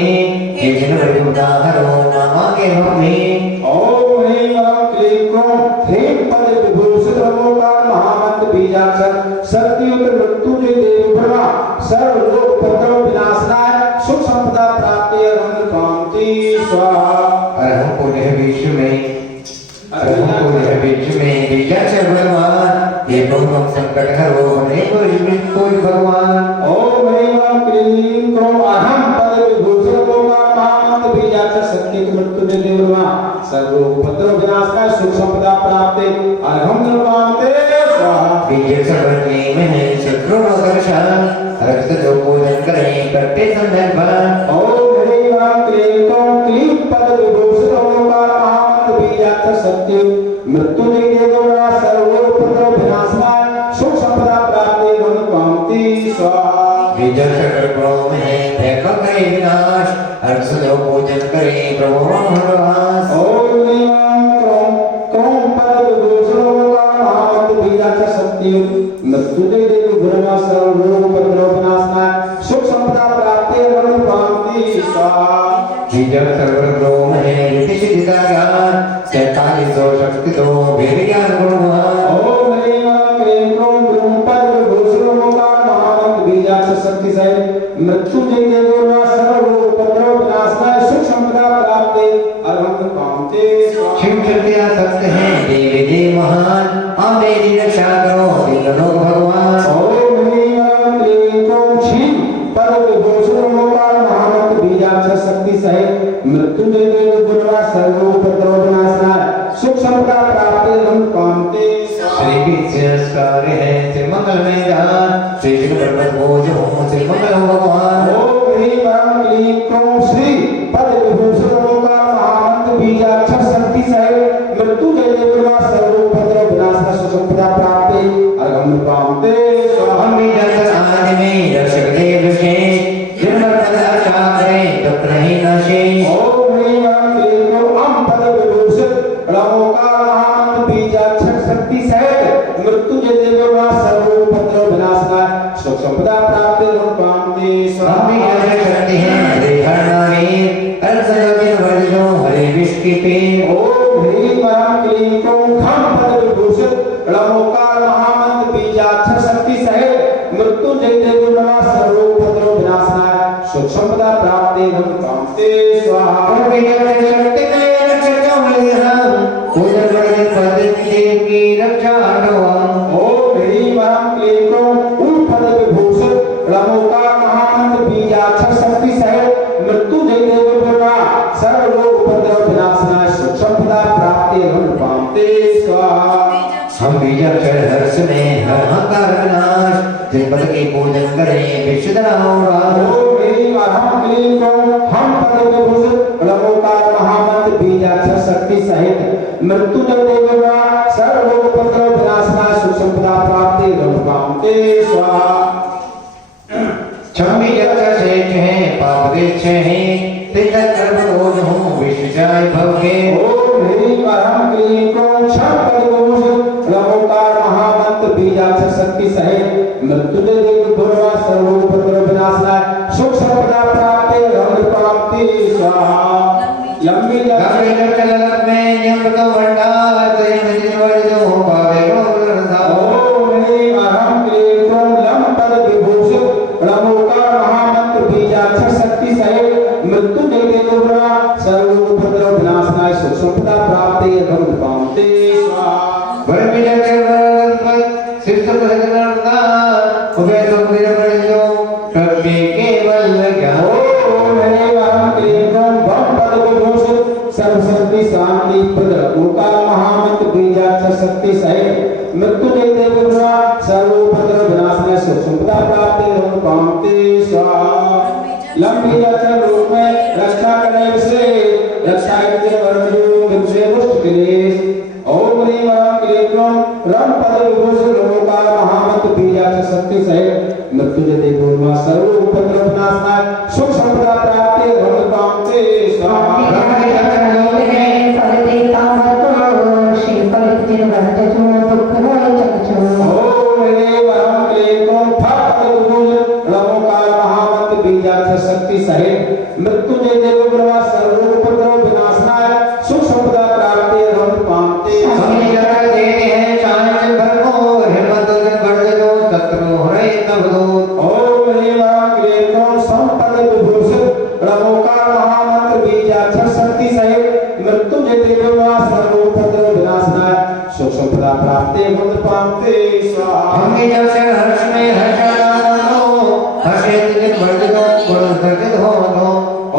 हे जन बड़े उदाहरो न मांगे हमें। ओम नमः क्लीं ह्रीं पद विभूषण ओंकार महामंत्र बीजाक्षर शक्ति मृत्यु देव ब्रह्मा सर्व लोक उपद्रव विनाशनाय सुख संपदा प्राप्ति एवं कांति स्वाहा। अरहं पुण्य विश्व में अरहं पुण्य विश्व में विचार भगवान, ये बहुम संकट हरो बने कोई भगवान। ओम नमः क्लीं अहम पद विभूषण ओंकार महामंत्र बीजाक्षर शक्ति मृत्यु देव ब्रह्मा सर्व उपद्रव विनाशनाय सुख संपदा प्राप्ति अर्घम निर्वाणते स्वाहा। विजय सबने में शत्रु कर्षा, रक्त जो पूजन करें करते संदर्भ। ओम नमः क्लीं पद विभूषण ओंकार महामंत्र बीजाक्षर शक्ति मृत्यु देवना सर्वोपद्रव विनाशनाय सुख संपदा प्राप्ति एवं कांति स्वाहा। विजय सकल प्रभु में देखो कई विनाश, रक्त जो पूजन करें प्रभु भगवान। ओम नमः पद विभूषण ओंकार महामंत्र बीजाक्षर शक्ति मृत्यु देव गुरुवा सर्वोपद्रव विनाशनाय सुख संपदा प्राप्ति एवं कांति स्वाहा। विजय सकल प्रभु में ऋषि सिद्धिका ज्ञान, 47 शक्ति तो वेद ज्ञान गुणवान। ओम नमः क्लीं पद विभूषण ओंकार महामंत्र बीजाक्षर शक्ति सहित मृत्यु देवना सर्वोपद्रव विनाशनाय सुख संपदा प्राप्ति अर्घम कामते स्वाहा। शिव सत्या सत्य है देवी देव महान, और मेरी रक्षा करो दिनों भगवान। ओम नमः क्लीं पद विभूषण ओंकार महामंत्र बीजाक्षर शक्ति सहित मृत्यु देव गुरुवा सर्वोपद्रव विनाशनाय सुख संपदा प्राप्ति एवं कामते स्वाहा। श्री नमस्कार है श्री मंगल में जान, श्री श्री पर्वत भोज हो श्री मंगल हो भगवान। ओम ह्रीं क्लीं श्री पद विभूषण ओंकार महामंत्र बीजाक्षर शक्ति सहित मृत्यु देव सर्वोपद्रव विनाशनाय सुख संपदा प्राप्ति अर्घम पामते स्वाहा। हम भी जगत आदि में दर्शक देव से ब्रह्मा सर्वोपद्रव विनाशनाय सुख संपदा प्राप्ते हम कामते स्वाहा ओम ह्रीं वरं क्लीं क्रों उन पद विभूषित रमोकार महामंत्र बीजाक्षर शक्ति सहित मृत्यु जय देव ब्रह्मा सर्व रोग उपद्रव विनाशनाय सुख संपदा प्राप्ते हम कामते स्वाहा हम बीजाक्षर हर्ष में हर विनाश जिन पद की पूजन करें विशुद्धनाम ओम ह्रीं वरं क्लीं क्रों हम पद विभूषित रमोकार महामंत्र बीजाक्षर शक्ति सहित मृत्यु जय देव ब्रह्मा सर्व रोग उपद्रव विनाशनाय सुख संपदा प्राप्ते हम कामते स्वाहा छम्बी जगत से हैं पाप के हैं तिलक कर्म रोज हूँ विश्व जाय भवगे ओम ह्रीं वरं क्लीं क्रों छम पद विभूषित रमोकार महामंत्र बीजाक्षर शक्ति सहित मृत्युंजय देव ब्रह्मा सर्वोपद्रव विनाशनाय सुख संपदा प्राप्ते हम कामते स्वाहा लंबी गावे जगत में नियम तो भंडार तेरे में जिनवर जो पावे को रसाओ ओम ह्रीं वरं क्लीं क्रों लम पद विभूषित रमोकार महामंत्र बीजाक्षर शक्ति सहित मृत्युंजय देव ब्रह्मा सर्वोपद्रव विनाशनाय सुख संपदा प्राप्ते हम कामते स्वाहा वर मिलक वरपत सिर्फ भजनता उबे तो मेरे बड़ो कभी केवल ज्ञान ओम ह्रीं वरं क्लीं क्रों बम पद विभूषित सर्वशक्ति शांति प्रद ओंकार महामंत्र बीजाक्षर शक्ति सहित मृत्युंजय देव ब्रह्मा सर्वोपद्रव विनाशनाय सुख संपदा प्राप्ते हम कामते स्वाहा लंबी जल रूप में रक्षा करने से रक्षा के वर्णो से मुक्त क्लेश ओम ह्रीं वरं क्लीं क्रों रम पद विभूषित रमोकार महामंत्र बीजाक्षर शक्ति सहित मृत्युंजय देव ब्रह्मा सर्वोपद्रव विनाशनाय सुख संपदा प्राप्ते हम कामते स्वाहा ओम ह्रीं वरं क्लीं क्रों फट पद विभूषित रमोकार महामंत्र बीजाक्षर शक्ति सहित मृत्युंजय देव ब्रह्मा सर्वोपद्रव विनाशनाय सुख संपदा प्राप्ते हम कामते हमें जगत देते हैं चाहे भर को हिम्मत बढ़ जो शत्रु हरे तब दो ओम ह्रीं वरं क्लीं क्रों संपद विभूषित रमोकार महामंत्र बीजाक्षर शक्ति सहित मृत्युंजय देव ब्रह्मा सर्वोपद्रव विनाशनाय सुख संपदा प्राप्ते हम कामते स्वाहा हमें जब से हर्ष में हर्षानो हर्षे दिन बढ़ दो गुण सर्जित हो दो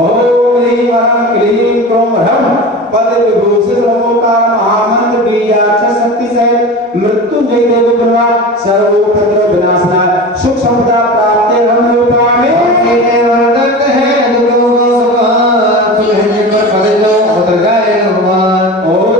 ओम ह्रीं वरं क्लीं क्रों रम पद विभूषित रमोकार महामंत्र बीजाक्षर शक्ति सहित मृत्युंजय देव ब्रह्मा सर्वोपद्रव विनाशनाय सुख संपदा प्राप्ते हम पावे तेरे वर्धक है दुर्गो भगवान तुझे पर पद जो उतर जाए भगवान ओम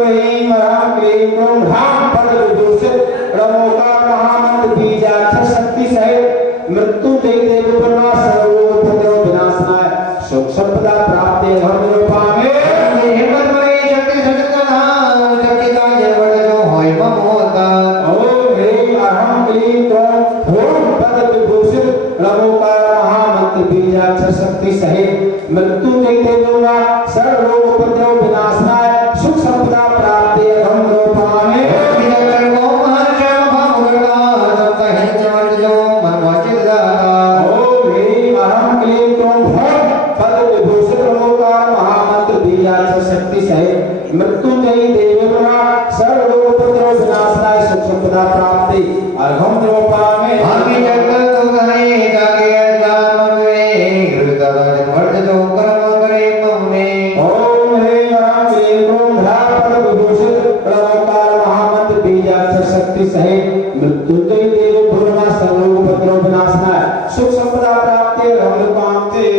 ह्रीं वरं क्लीं क्रों राम पद विभूषित रमोकार महामंत्र बीजाक्षर शक्ति सहित मृत्युंजय देव ब्रह्मा सर्वोपद्रव विनाशनाय सुख संपदा प्राप्ते हम पावे हिम्मत बड़े शक्ति सजता नाम शक्ति का ये बढ़ जो होय ममोता ओम ह्रीं अहं क्लीं क्रों ओम पद विभूषित रमोकार महामंत्र बीजाक्षर शक्ति सहित मृत्युंजय देव ब्रह्मा सर्वोपद्रव विनाशनाय सुख संपदा प्राप्ते हम पावे ओम ह्रीं अहं क्लीं क्रों पद विभूषित रमोकार महामंत्र बीजाक्षर शक्ति सहित मृत्युंजय देव ब्रह्मा सर्वोपद्रव विनाशनाय सुख संपदा प्राप्ति अर्घम पावे ओम ह्रीं वरं क्लीं क्रों पद विभूषित रमोकार महामंत्र बीजाक्षर शक्ति सहित मृत्युंजय देव ब्रह्मा सर्वोपद्रव विनाशनाय सुख संपदा प्राप्ति हम कामते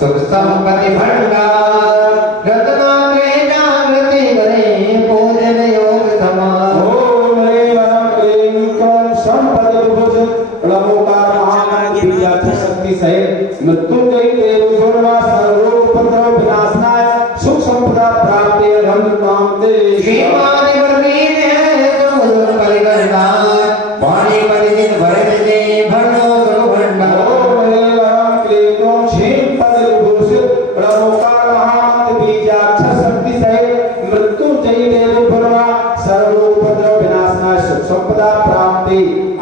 सुख संपत्ति भंडार रत्नात्रे जागृति करे पूजन योग समान ओम ह्रीं वरं क्लीं क्रों संपद विभूषित रमोकार महामंत्र बीजाक्षर शक्ति सहित मृत्युंजय देव ब्रह्मा सर्वोपद्रव विनाशनाय सुख संपदा प्राप्ति हम कामते श्रीमानि बलवीर है जो परिगणनार वाणी परिजित भरत दे भरनो सुख भंडार ओम ह्रीं वरं क्लीं क्रों क्षीण पद विभूषित रमोकार महामंत्र बीजाक्षर शक्ति सहित मृत्युंजय देव ब्रह्मा सर्वोपद्रव विनाशनाय सुख संपदा प्राप्ति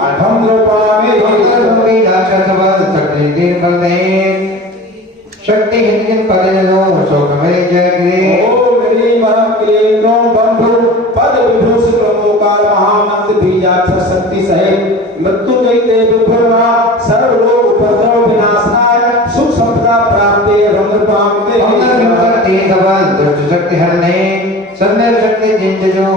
अर्घम्रपामि शक्ति हिंदिन पदनो शोकमय जगरे ओम ह्रीं वरं क्लीं ग्लौं बंधु पद विभूषित ब्रह्मोकार महामंत्र बीजाक्षर शक्ति सहित मृत्युंजय देव भर्वा सर्व रोग उपद्रव विनाशनाय सुख संपदा प्राप्ति रंगपामते दुष्ट शक्ति हरने सम्यक शक्ति जिंजो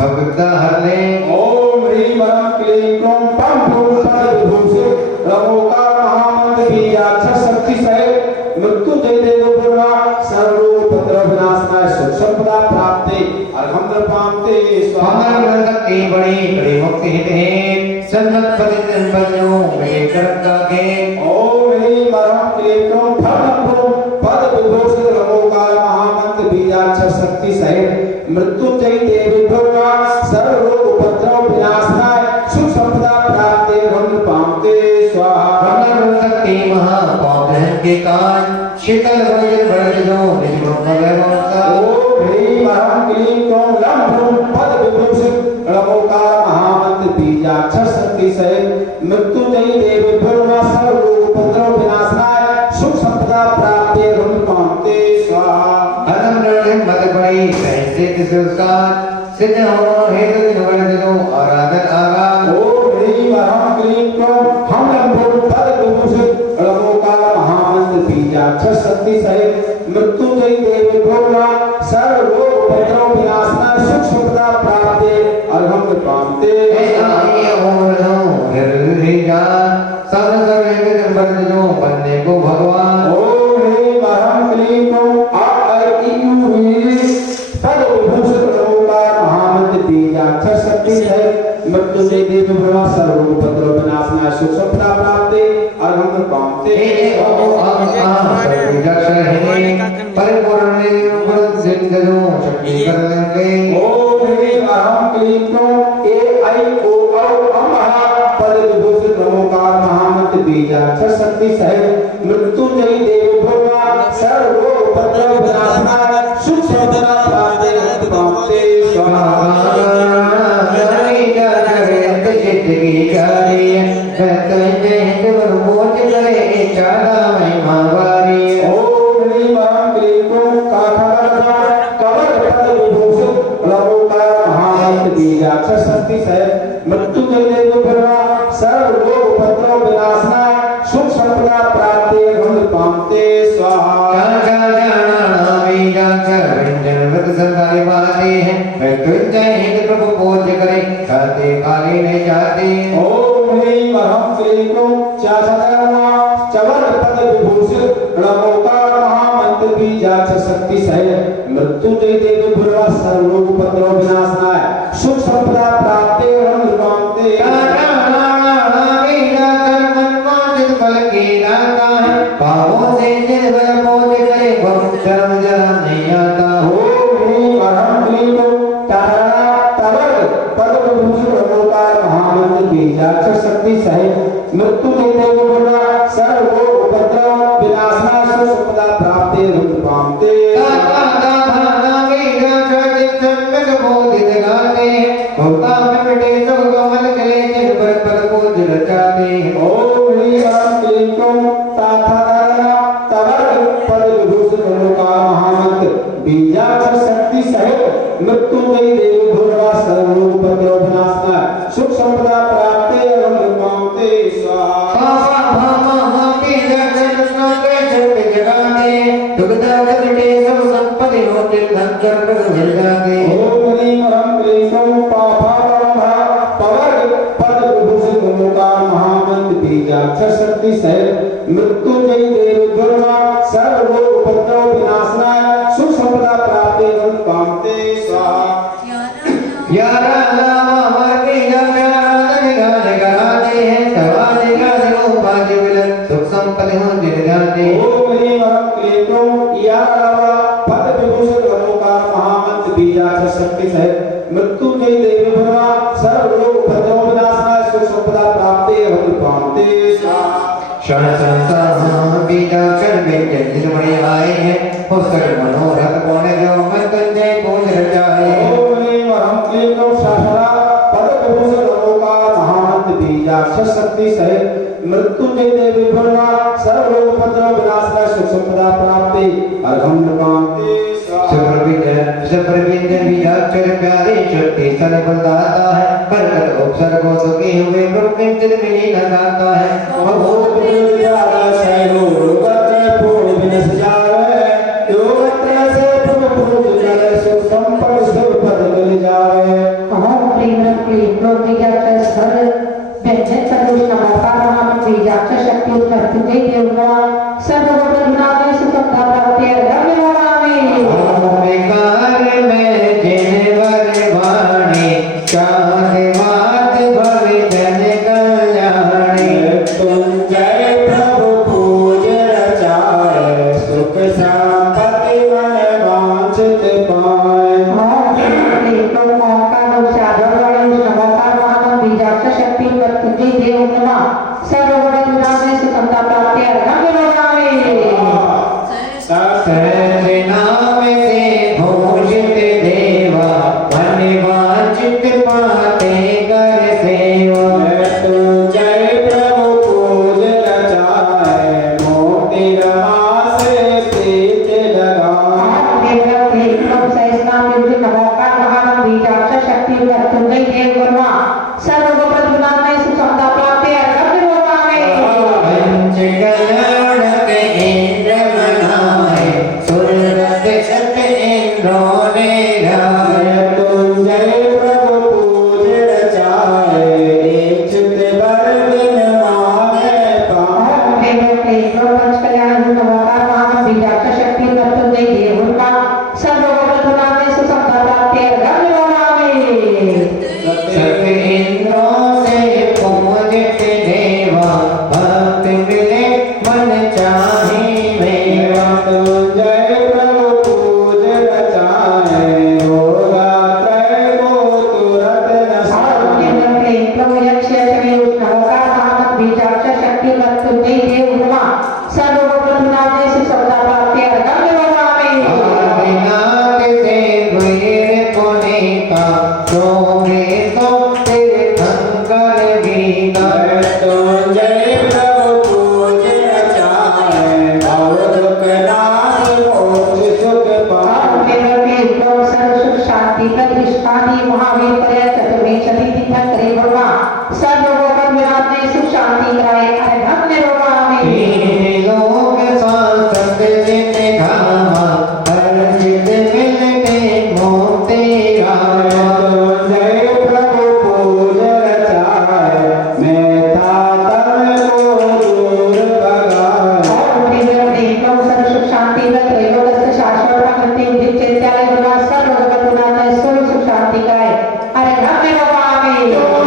भक्ता हरने ओम ह्रीं वरं क्लीं ग्लौं बंधु पद विभूषित ब्रह्मोकार महामंत्र बीजाक्षर शक्ति सहित मृत्युंजय देव भर्वा सर्व रोग उपद्रव विनाशनाय सुख संपदा प्राप्ति अर्घम्रपामते स्वाहा शक्ति बड़ी बड़ी मुक्ति हित है सन्नत पतितन बनो मेरे करता के ओम ह्रीं वरं क्लीं ग्लौं भद्रं पद विभूषित ब्रह्मोकार महामंत्र बीजाक्षर शक्ति सहित मृत्युंजय देवी भर्वा सर्व रोग उपद्रव विनाशनाय सुख संपदा प्राप्ति रंगपामते स्वाहा शक्ति महापावहन के कान शीतल भजन भजनो निज ब्रह्मवैभवता ओम ह्रीं वरं क्लीं ग्लौं लंभं पद विभूषित ब्रह्मोकार महामंत्र बीजाक्षर शक्ति सहित मृत्युंजय देवी भर्वा सर्व रोग उपद्रव विनाशनाय सुख संपदा प्राप्ति रंगपामते स्वाहा अनम नरसिंह मत बड़ी कैसे तिसुसान सिद्ध हो हेतु निवर्तनो आराधन आगाम ओम ह्रीं वरं क्लीं ग्लौं हम लंभं पद विभूषित ब्रह्मोकार महामंत्र बीजाक्षर शक्ति सहित मृत्युंजय देवी भर्वा सर्व रोग उपद्रव विनाशनाय सुख संपदा प्राप्ति अर्घम्रपामते बनने को भगवान ओम ह्रीं वरं क्लीं ग्लौं पद विभूषित ब्रह्मोकार महामंत्र बीजाक्षर शक्ति सहित मृत्युंजय देवी भर्वा सर्व रोग उपद्रव विनाशनाय सुख संपदा प्राप्ति अर्घम्रपामते परिपूर्ण शक्ति करने ओम ह्रीं वरं क्लीं ग्लौं पद विभूषित ब्रह्मोकार महामंत्र बीजाक्षर शक्ति सहित मृत्युंजय देवी भर्वा सर्व रोग उपद्रव विनाशनाय सुख संपदा प्राप्ति रंगपामते ओम ह्रीं वरं क्लीं ग्लौं कमल पद विभूषित ब्रह्मोकार महामंत्र बीजाक्षर शक्ति सहित मृत्युंजय देवी भर्वा सर्व रोग उपद्रव विनाशनाय सुख संपदा प्राप्ति रंगपामते स्वाहा प्रभु पूज्य करे खाते काली में जाते ओम ह्रीं वरं क्लीं ग्लौं चवर पद विभूषित ब्रह्मोकार महामंत्र बीजाक्षर शक्ति सहित मृत्युंजय देवी भर्वा सर्व रोग उपद्रव विनाशनाय सुख संपदा प्राप्ति रंगपामते पापों से निर्भय पूज्य करे बहुत शर्म जरा नहीं आता ओम ह्रीं वरं क्लीं ग्लौं पद विभूषित ब्रह्मोकार महामंत्र बीजाक्षर शक्ति सहित मृत्युंजय देवी भर्वा सर्व रोग उपद्रव विनाशनाय सुख संपदा प्राप्ति रंगपामते ओम ह्रीं वरं क्लीं ग्लौं पद विभूषित ब्रह्मोकार महामंत्र बीजाक्षर शक्ति सहित मृत्युंजय देवी भर्वा सर्व रोग उपद्रव विनाशनाय सुख संपदा प्राप्ति रंगपामते स्वाहा ओम ह्रीं वरं क्लीं ग्लौं पद विभूषित ब्रह्मोकार महामंत्र बीजाक्षर शक्ति सहित मृत्युंजय देवी भर्वा सर्व रोग उपद्रव विनाशनाय सुख संपदा प्राप्ति रंगपामते स्वाहा यारा लामा मरके जाते हैं सवाले गाने उपाधि मिलन सुख संपत्ति हो जिन जाते ओम ह्रीं वरं क्लीं ग्लौं यारा पद विभूषित ब्रह्मोकार महामंत्र बीजाक्षर शक्ति सहित मृत्युंजय देवी भर्वा सर्व रोग उपद्रव विनाशनाय सुख संपदा प्राप्ति रंगपामते स्वाहा क्षण संसार बीजाक्षर में जिन बड़े आए हैं पुस्तक मनोरथ पौने जो मैं तुझे पूज रचाए ओम ह्रीं वरं क्लीं ग्लौं पद विभूषित ब्रह्मोकार महामंत्र बीजाक्ष शक्ति सहित मृत्युंजय देवी भुर्वा सर्वोपद्रव विनाशना सुख संपदा प्राप्ति अर्घम कांति सुप्रविंद बीजाक्षर प्यारे शक्ति सर्वदाता है पर कर उपसर्ग को दुखी हुए मृत्यु चित मिली न गाता है बहुत प्यारा शैलो रोगत्र पूर्ण विनश जावे योगत्र से प्रभु पूज जल सुख संपद सुख पद मिल जावे ओम प्रेम प्रेम बीजाक्ष स्वर व्यंजन सदोष नमस्कार महामंत्र बीजाक्ष शक्ति मृत्युंजय देवगा सर्वोपद्रव विनाश सुख संपदा प्राप्ति अर्घम ओंकार में जिनवर वाणी चांद मात भव जन कल्याणी तुम जय प्रभु पूज रचाए सुख संपत्ति मन वांछित पाए सहस्रनाम से भूषित देवा मन वांछित पाते कर सेवा तुम जय प्रभु पूज रचाए मोती रमा से प्रीत लगाए पंचकलणक इंद्र मनाए सुरत सत इंद्रों ने गाए तुम जय प्रभु पूज रचाए इच्छित वर दिन मांगे पाए सत इंद्रों से पूजित देवा भक्त मिले मन चाहे मेवा तुम जय प्रभु पूज रचाए होगा त्रय को तुरंत नसाए आदिनाथ से गुर पुनीता सोमे तो तीर्थंकर गीता तुम जय प्रभु पूज रचाए और दुख नाश मोक्ष सुख पाए शांति महावीर पर्यंत चतुर्वेद छठी तीर्थन करे भगवान सब लोगों पर विराजने सुख शांति कराए अरे धन्य तीन लोक सांसद जिन धामा अर्जित मिलते मोते आया तुम जय प्रभु पूज रचाए मेता तन को दूर भगाए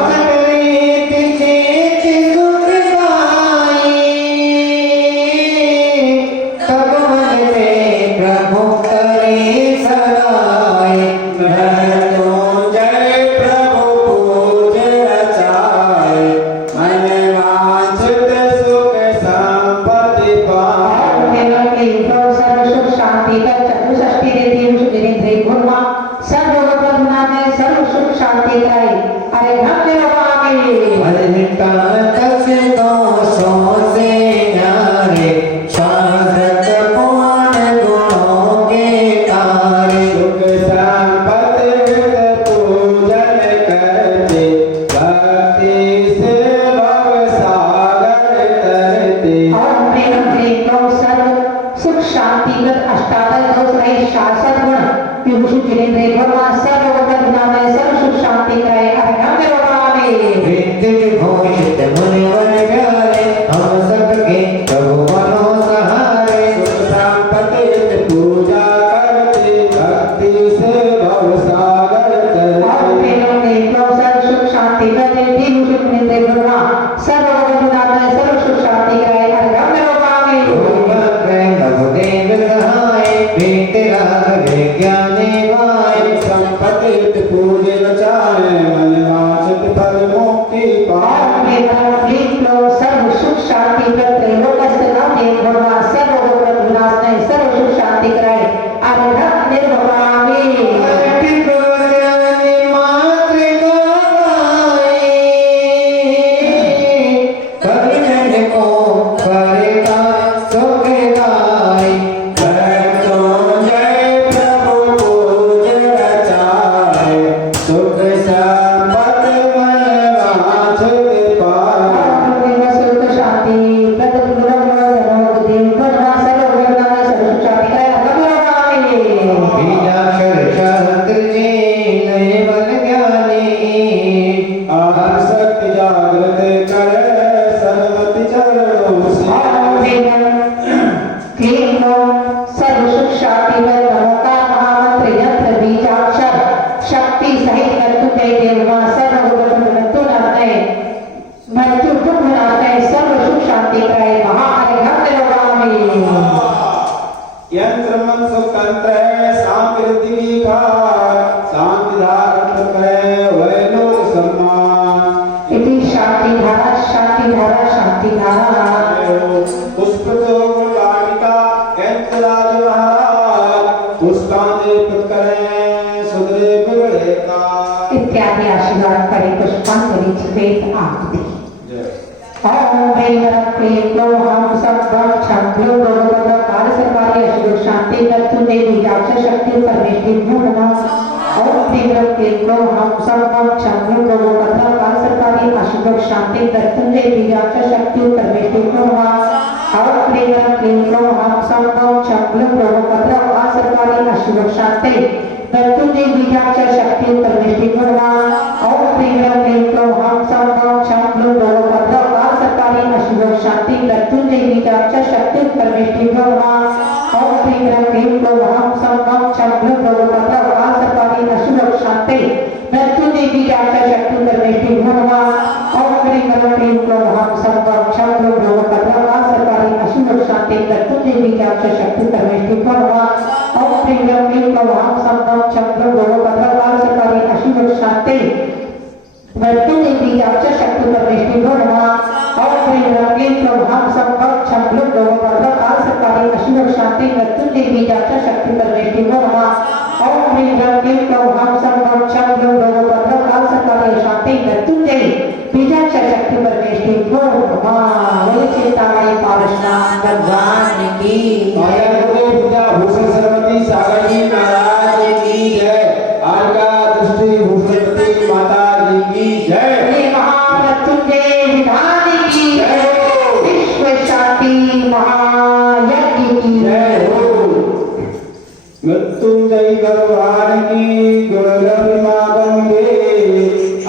सकलेत चेत सुख पाई तब मन में प्रभु करे सराय तुम जय प्रभु पूज रचाए मन वांछित सुख संपत्ति पाए शांति कराए अरे धन्य मनता तस दोषों से न्यारे शाश्वत पुण्य गुणों के तारे सुख संपत्ति हित पूजन करते भक्ति से भव सागर तरते सुख शांतिगत अष्टादश दोष रहित शासक गुण विभूषित जिनेन्द्र भगवान सर्वोपद्रव सर्व सुख शांति कराए अरे विद्य विभूषित मुनिवर प्यारे हम सबके प्रभु मनो सहारे सुख संपत्ति हित पूजा करते भक्ति से भव सागर तरते सुख शांति करते विभूषित जिनेन्द्र भगवान सर्वोपद्रव सर्व सुख शांति कराए अरे लघुदेव सहाय वीतराग विज्ञाने वाय संपत्ति हित पूजन चाहे मन वांछित फल मुक्ति पाए सर्व सुख शांति करते भगवान सर्व विनाश नहीं सर्व सुख शांति कराए अरे निर्भवामी मात्र गाए शांति त्रय महाअरिहंत योगामि यंत्र मंत्र तंत्र है सांकृति की खार शांति धारण करे वैलोक सम्मान इति शांति धारा शांति धारा शांति धारा पुष्प वाटिका यंत्र राज महाराज पुष्पांजलि करें सुदेव विवेका इत्यादि आशीर्वाद करे पुष्पांजलि समेत आरती ओम ह्रीं क्लीं क्लों हम सब्बं छं क्लों गोविंद काल सरकारी अशुभ शांति दत्तु देवी राक्षस शक्ति परमेश्वरी नमः ओम ह्रीं क्लीं क्लों हम सब्बं छं क्लों गोविंद काल सरकारी अशुभ शांति दत्तु देवी राक्षस शक्ति परमेश्वरी नमः ओम ह्रीं क्लीं क्लों हम सब्बं छं क्लों गोविंद काल सरकारी अशुभ शांति दत्तु देवी राक्षस शक्ति परमेश्वरी नमः ओम ह्रीं क्लीं क्लों हम सब्बं छं क्लों गोविंद सरकारी अशुभ शांति दत्तु देवी राक्षस शक्ति परमेश्वरी नमः ओम ह्रीं क्लीं क्लों हम सब्बं छं क्लों गोविंद काल सरकारी अशुभ शांति दत्तु देवी राक्षस शक्ति परमेश्वरी नमः ओम ह्रीं क्लीं क्लों हम सब्बं छं क्लों गोविंद काल सरकारी अशुभ शांति दत्तु देवी राक्षस शक्ति परमेश्वरी नमः ओम ह्रीं क्लीं क्लों हम सब्बं छं क्लों गोविंद काल सरकारी अशुभ शांति दत्तु देवी राक्षस शक्ति परमेश्वरी नमः ओम ह्रीं क्लीं क्लों हम सब्बं छं क्लों गोविंद काल सरकारी अशुभ शांति दत्तु देवी राक्षस शक्ति परमेश्वरी नमः ओम ह्रीं क्लीं क्लों हम सब्बं छं क्लों गोविंद काल सरकारी शांति दत्तु देवी राक्षस शक्ति परमेश्वरी नमः बोले चिंतामणि पारसनाथ भगवान की पूजा भूषण सरस्वती सागर जी महाराज की जय आर्गा दृष्टि भूषणपति माता जी की जय महामृत्युंजय विधान की जय विश्व शांति महायज्ञ की जय मृत्युंजय भगवान की गुणगर्भिमा गंगे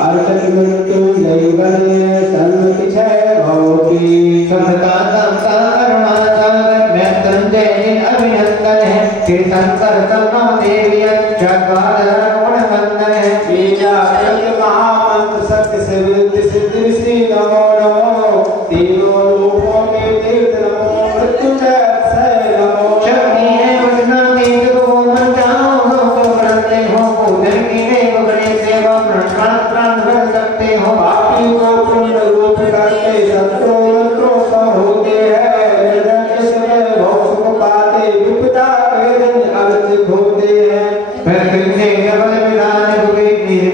अर्चक मृत्युंजय बने सन्मति छय भवती सतता तमता करुणा सागर मृत्युंजय जिन अभिनंदन है तीर्थंकर तमो देवी चक्रवाल गुण वंदन है बीजा प्रति महामंत्र सत्य सिद्धि सिद्धि श्री नमो नमो तीनों रूपों में तीर्थ नमो मृत्युंजय अक्षय नमो शक्ति है वचना तीर्थ को मन जाओ तो करते हो पूजन की है बगड़े सेवा प्राण कर सकते हो पापी को पुण्य रूप करते सत्रों मंत्रों सम होते हैं निर्धन के समय भोग सुख पाते विपदा वेदन अर्जित होते हैं मृत्युंजय जबल विधान गुरु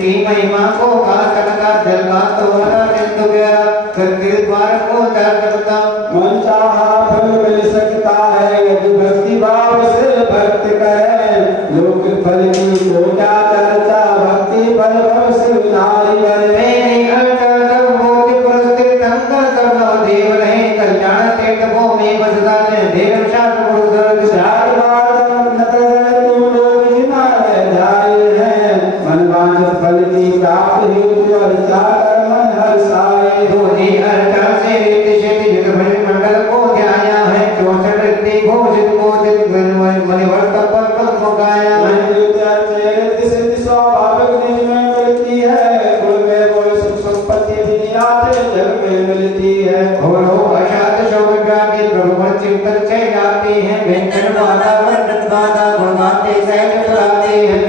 की महिमा को गा सकता जल का तो हरा जंतु गया सत्य द्वार को दर करता मन चाहा फल मिल सकता है यदि भक्ति भाव से भक्त करे लोक फल की पूजा चर्चा भक्ति फल से नारी बने मेरी अर्थ सब मोति पुरस्कृत अंतर सब देव रहे कल्याण तीर्थ को में बसदा है देव शास्त्र गुरु दर्द चार बार नतर तुम लोग हिमालय जाए हैं मन वांछित फल की प्राप्ति हेतु अर्चा कर मन हर्षाए धोनी अर्थ से रीति शेति युग भज मंडल को ध्याया है 64 रीति घोषित मोचित मणिवर्त पर पद को गाया सिद्धि स्वाभाविक निज में मिलती है कुल में वो सुख संपत्ति भी निराते जग में मिलती है और हो अशांत शोक व्याधि प्रभु चिंतन से जाती है व्यंजन वादा वर्णन वादा गुणवाते सहज पुराते हैं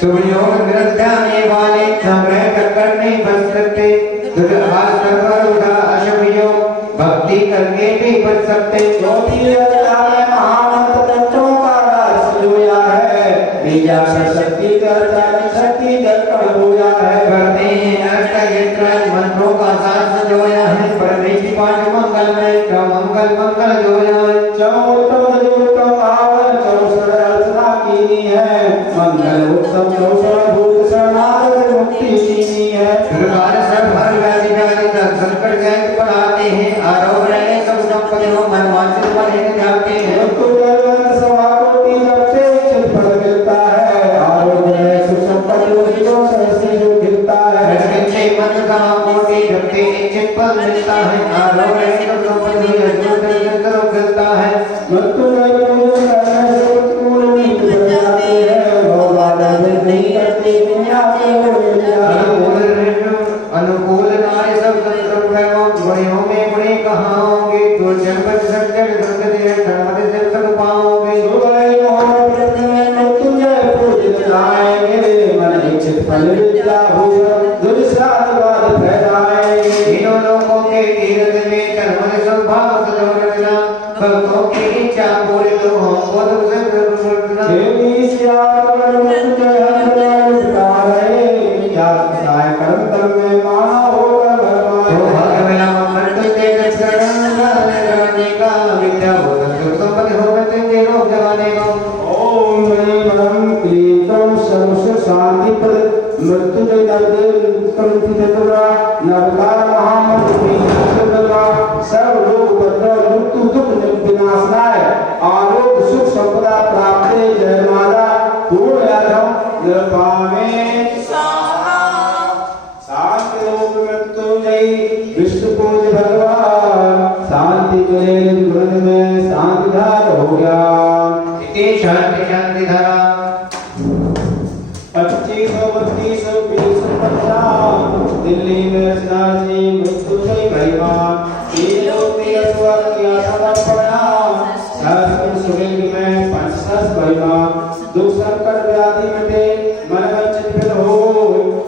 सुयोग निरध्याने वाले संग्रह कर नहीं बच सकते दुर्भाष कर उठा अशुभ योग भक्ति करके भी बच सकते शक्ति बोया है करते हैं अष्ट यंत्र मंत्रों का साथ सजोया है परमेश्वर पांच मंगल में मंगल मंगल जोया है चौतम जोतम आवन चौसर अर्चना कीनी है मंगल उत्तम चौसर भूत शरणागत मुक्ति कीनी है दुर्गार सब हर व्याधि व्याधि तक संकट जैत पढ़ाते हैं आरोग्य रहे सब संपत्ति हो मन वांछित फल हेतु जाते हैं तो जलवंत सभा कोटि जब से चित फल मिलता है आरोग्य रहे सुख संपत्ति उसी को सहसे जो गिरता है से मन का कोटि जपते इच्छित फल मिलता है आरोग्य रहे सब संपत्ति जो मिलता है मृत्यु में पूजन करने से उत्कूल नीति बन जाती है नवकार महामंत्री सर्व लोग उपद्रव मृत्यु दुख विनाशनाय आरोग्य सुख संपदा प्राप्त जय माता पूर्ण यादव निरपामे शांति रूप मृत्युंजयी विष्णु पूज भगवान शांति के जीवन में शांति धार हो गया इति शांति शांति धारा 2532 दिल्ली में स्नाजी मृत्युंजय भगवान ये स्वर्ग या समर्पणा शास्त्र सुरेंद्र में पंचदश भगवान दुख संकट व्याधि मिटे मन वंचित फिर हो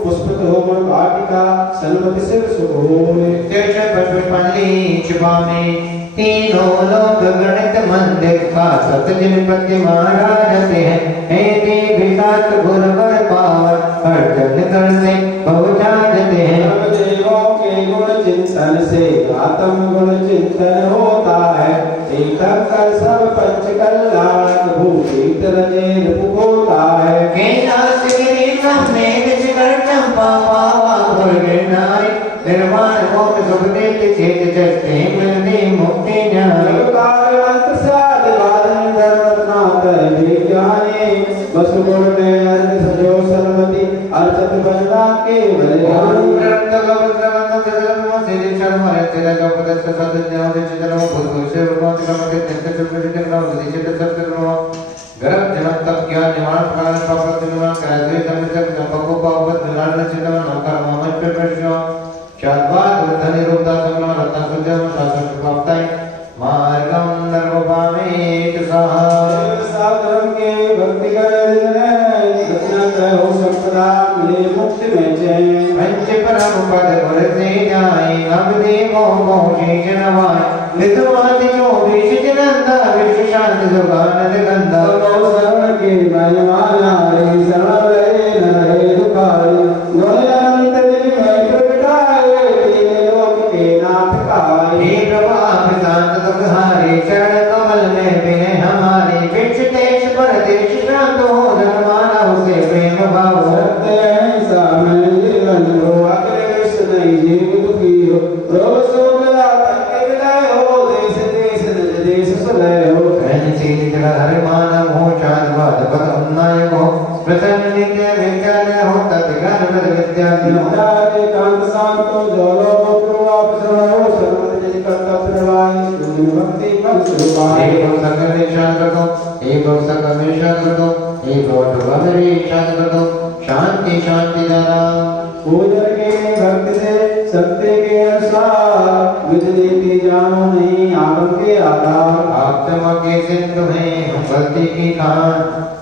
पुष्पित हो मन वाटिका सन्मति सिर सुख हो तीर्थ पटपल्ली छुपा में तीनों लोग गणित मंदिर का सतजिन पति महाराज हैं हे देवी सात गुण वर पावन हर जन गण से बहुचारते हैं देवों के गुण चिंतन से आत्म गुण चिंतन होता है एक कर सब पंच कल्याण भूषित रजे होता है कैलाश गिरि ब्रह्मे विष्कर चंपा पावा गुरुनाय निर्वाण मोक्ष सुख देते चेत चरते मिलते मुक्ति न्याय अंत साध बाधन धर्मनाथ विज्ञाने वसु गुण में अर्घ सजो सर्वति अर्चत बनना के मार्गम नर्मपामेत सहा धर्म के भक्ति कर हो संपदा मिले मुक्ति में जय पंच परम पद गुरते जाए अब देवो मोहे जनवाय विद्वान जो विष जनंदा विश्व शांति सुगानंद गंधा शरण के महिमाना रे शरण रहे न रहे दुखारी गोलंत दिल में प्रगटाए तीन लोक के नाथ काए हे प्रभा शांत दुखहारे चरण कमल में बिने हमारे विच देश पर देश शांत हो धर्माना उसे प्रेम भाव सत्य ऐसा मैं जीवन हो अग्रेश नहीं जीव दुखी हो रोग शोक आतंक विलय हो देश देश निज देश सुलय हो हर मानव हो चाँद पद उन्नय हो प्रसन्न नित्य विद्यालय हो तत्ज्ञान पद विद्यालय नित्यारे कांत शांतो जलो प्रवाप सर्वो सर्वजन कर्तव्य निर्वाही भक्ति मन सुपाए एक सकल निशान कर दो एक सकल निशान कर दो एक मेरी शांत कर दो शांति शांति दाना पूजन के भक्ति से सत्य के अनुसार विधि नीति जानो नहीं आगम के आधार आप चमके सिंधु हैं हम गलती की खान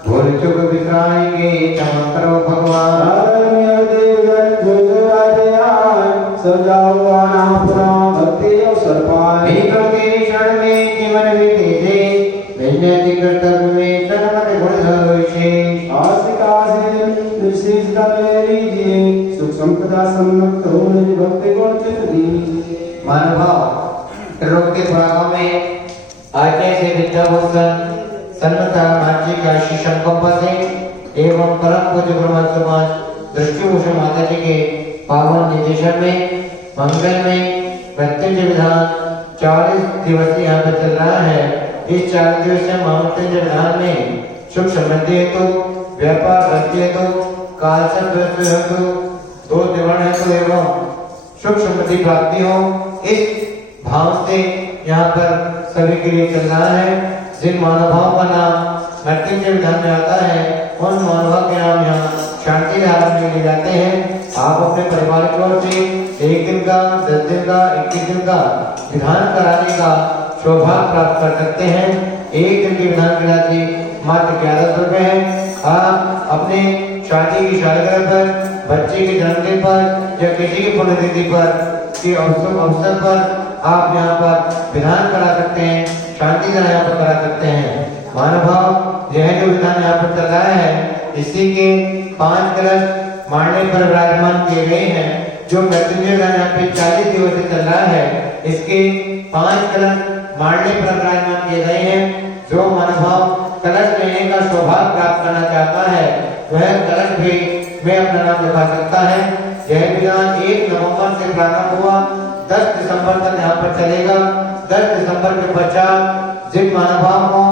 भूल चुक बिसराएंगे क्षमा करो भगवान आदरणीय देवगण जो राजे आए सजाओ आना पुरा भक्ति अवसर पाए भीतों के क्षण में जीवन बीते विन्याति कर्तव्य में कर्मठ गुण धरोषे आशिका से विशेषता ले लीजिए सुख संपदा सम्मत हो निज भक्ति गुण चित दीजिए मानव रोग के भागों में आज्ञा से विद्या भूषण सन्नता माची का शिष्य से एवं परम पूज्य ब्रह्म समाज दृष्टिभूषण माता जी के पावन निर्देशन में मंगल में मृत्युंजय विधान 40 दिवसीय यहाँ पर चल रहा है। इस 40 दिवसीय मृत्युंजय विधान में सुख समृद्धि हेतु व्यापार वृद्धि हेतु काल से हेतु दो निवारण हेतु एवं सुख समृद्धि प्राप्ति हो इस भाव से यहाँ पर सभी के लिए चल रहा है। जिन महानुभाव का नाम मृत्युंजय विधान में आता है उन महानुभाव के नाम यहाँ शांति धारा में ले जाते हैं। आप अपने परिवार की ओर से 1 दिन का 10 दिन का 21 दिन का विधान कराने का सौभाग्य प्राप्त कर सकते हैं। 1 दिन के विधान की राशि मात्र 1100 रुपए है। आप अपने शादी की सालगिरह पर, बच्चे के जन्मदिन पर या किसी की पुण्यतिथि पर के अवसर पर आप यहाँ पर विधान करा सकते हैं, शांति धारा यहाँ पर करा सकते हैं। महानुभाव यह जो विधान यहाँ पर चल रहा है इसी के 5 कलश मारने पर विराजमान किए गए हैं। जो मृत्युंजय विधान यहाँ पे 40 दिवस से चल रहा है इसके 5 कलश मारने पर विराजमान किए गए हैं। जो महानुभाव कलश लेने का सौभाग्य प्राप्त करना चाहता है वह कलश भी में अपना नाम लिखा सकता है। यह अभियान 1 नवंबर से प्रारंभ हुआ, 10 दिसंबर तक यहाँ पर चलेगा। 10 दिसंबर के पश्चात जिन महानुभाव को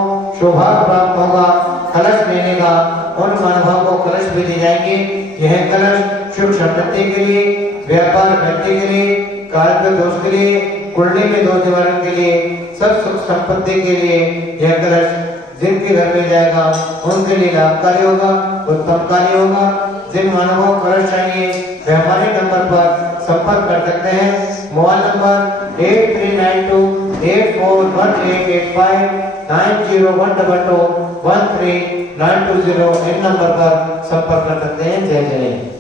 सौभाग्य प्राप्त होगा कलश लेने का, उन महानुभाव को कलश भी दिए जाएंगे। यह कलश सुख समृद्धि के लिए, व्यापार वृद्धि के लिए, कार्य दोष के लिए, कुंडली में दोष निवारण के लिए, सब सुख संपत्ति के लिए यह कलश जिनके घर में जाएगा उनके लिए लाभकारी होगा, उत्तमकारी होगा। जिन मानवों को कलश चाहिए वे हमारे नंबर पर संपर्क कर सकते हैं। मोबाइल नंबर 8392841885 9012213920 इन नंबर पर संपर्क कर सकते हैं। जय जय।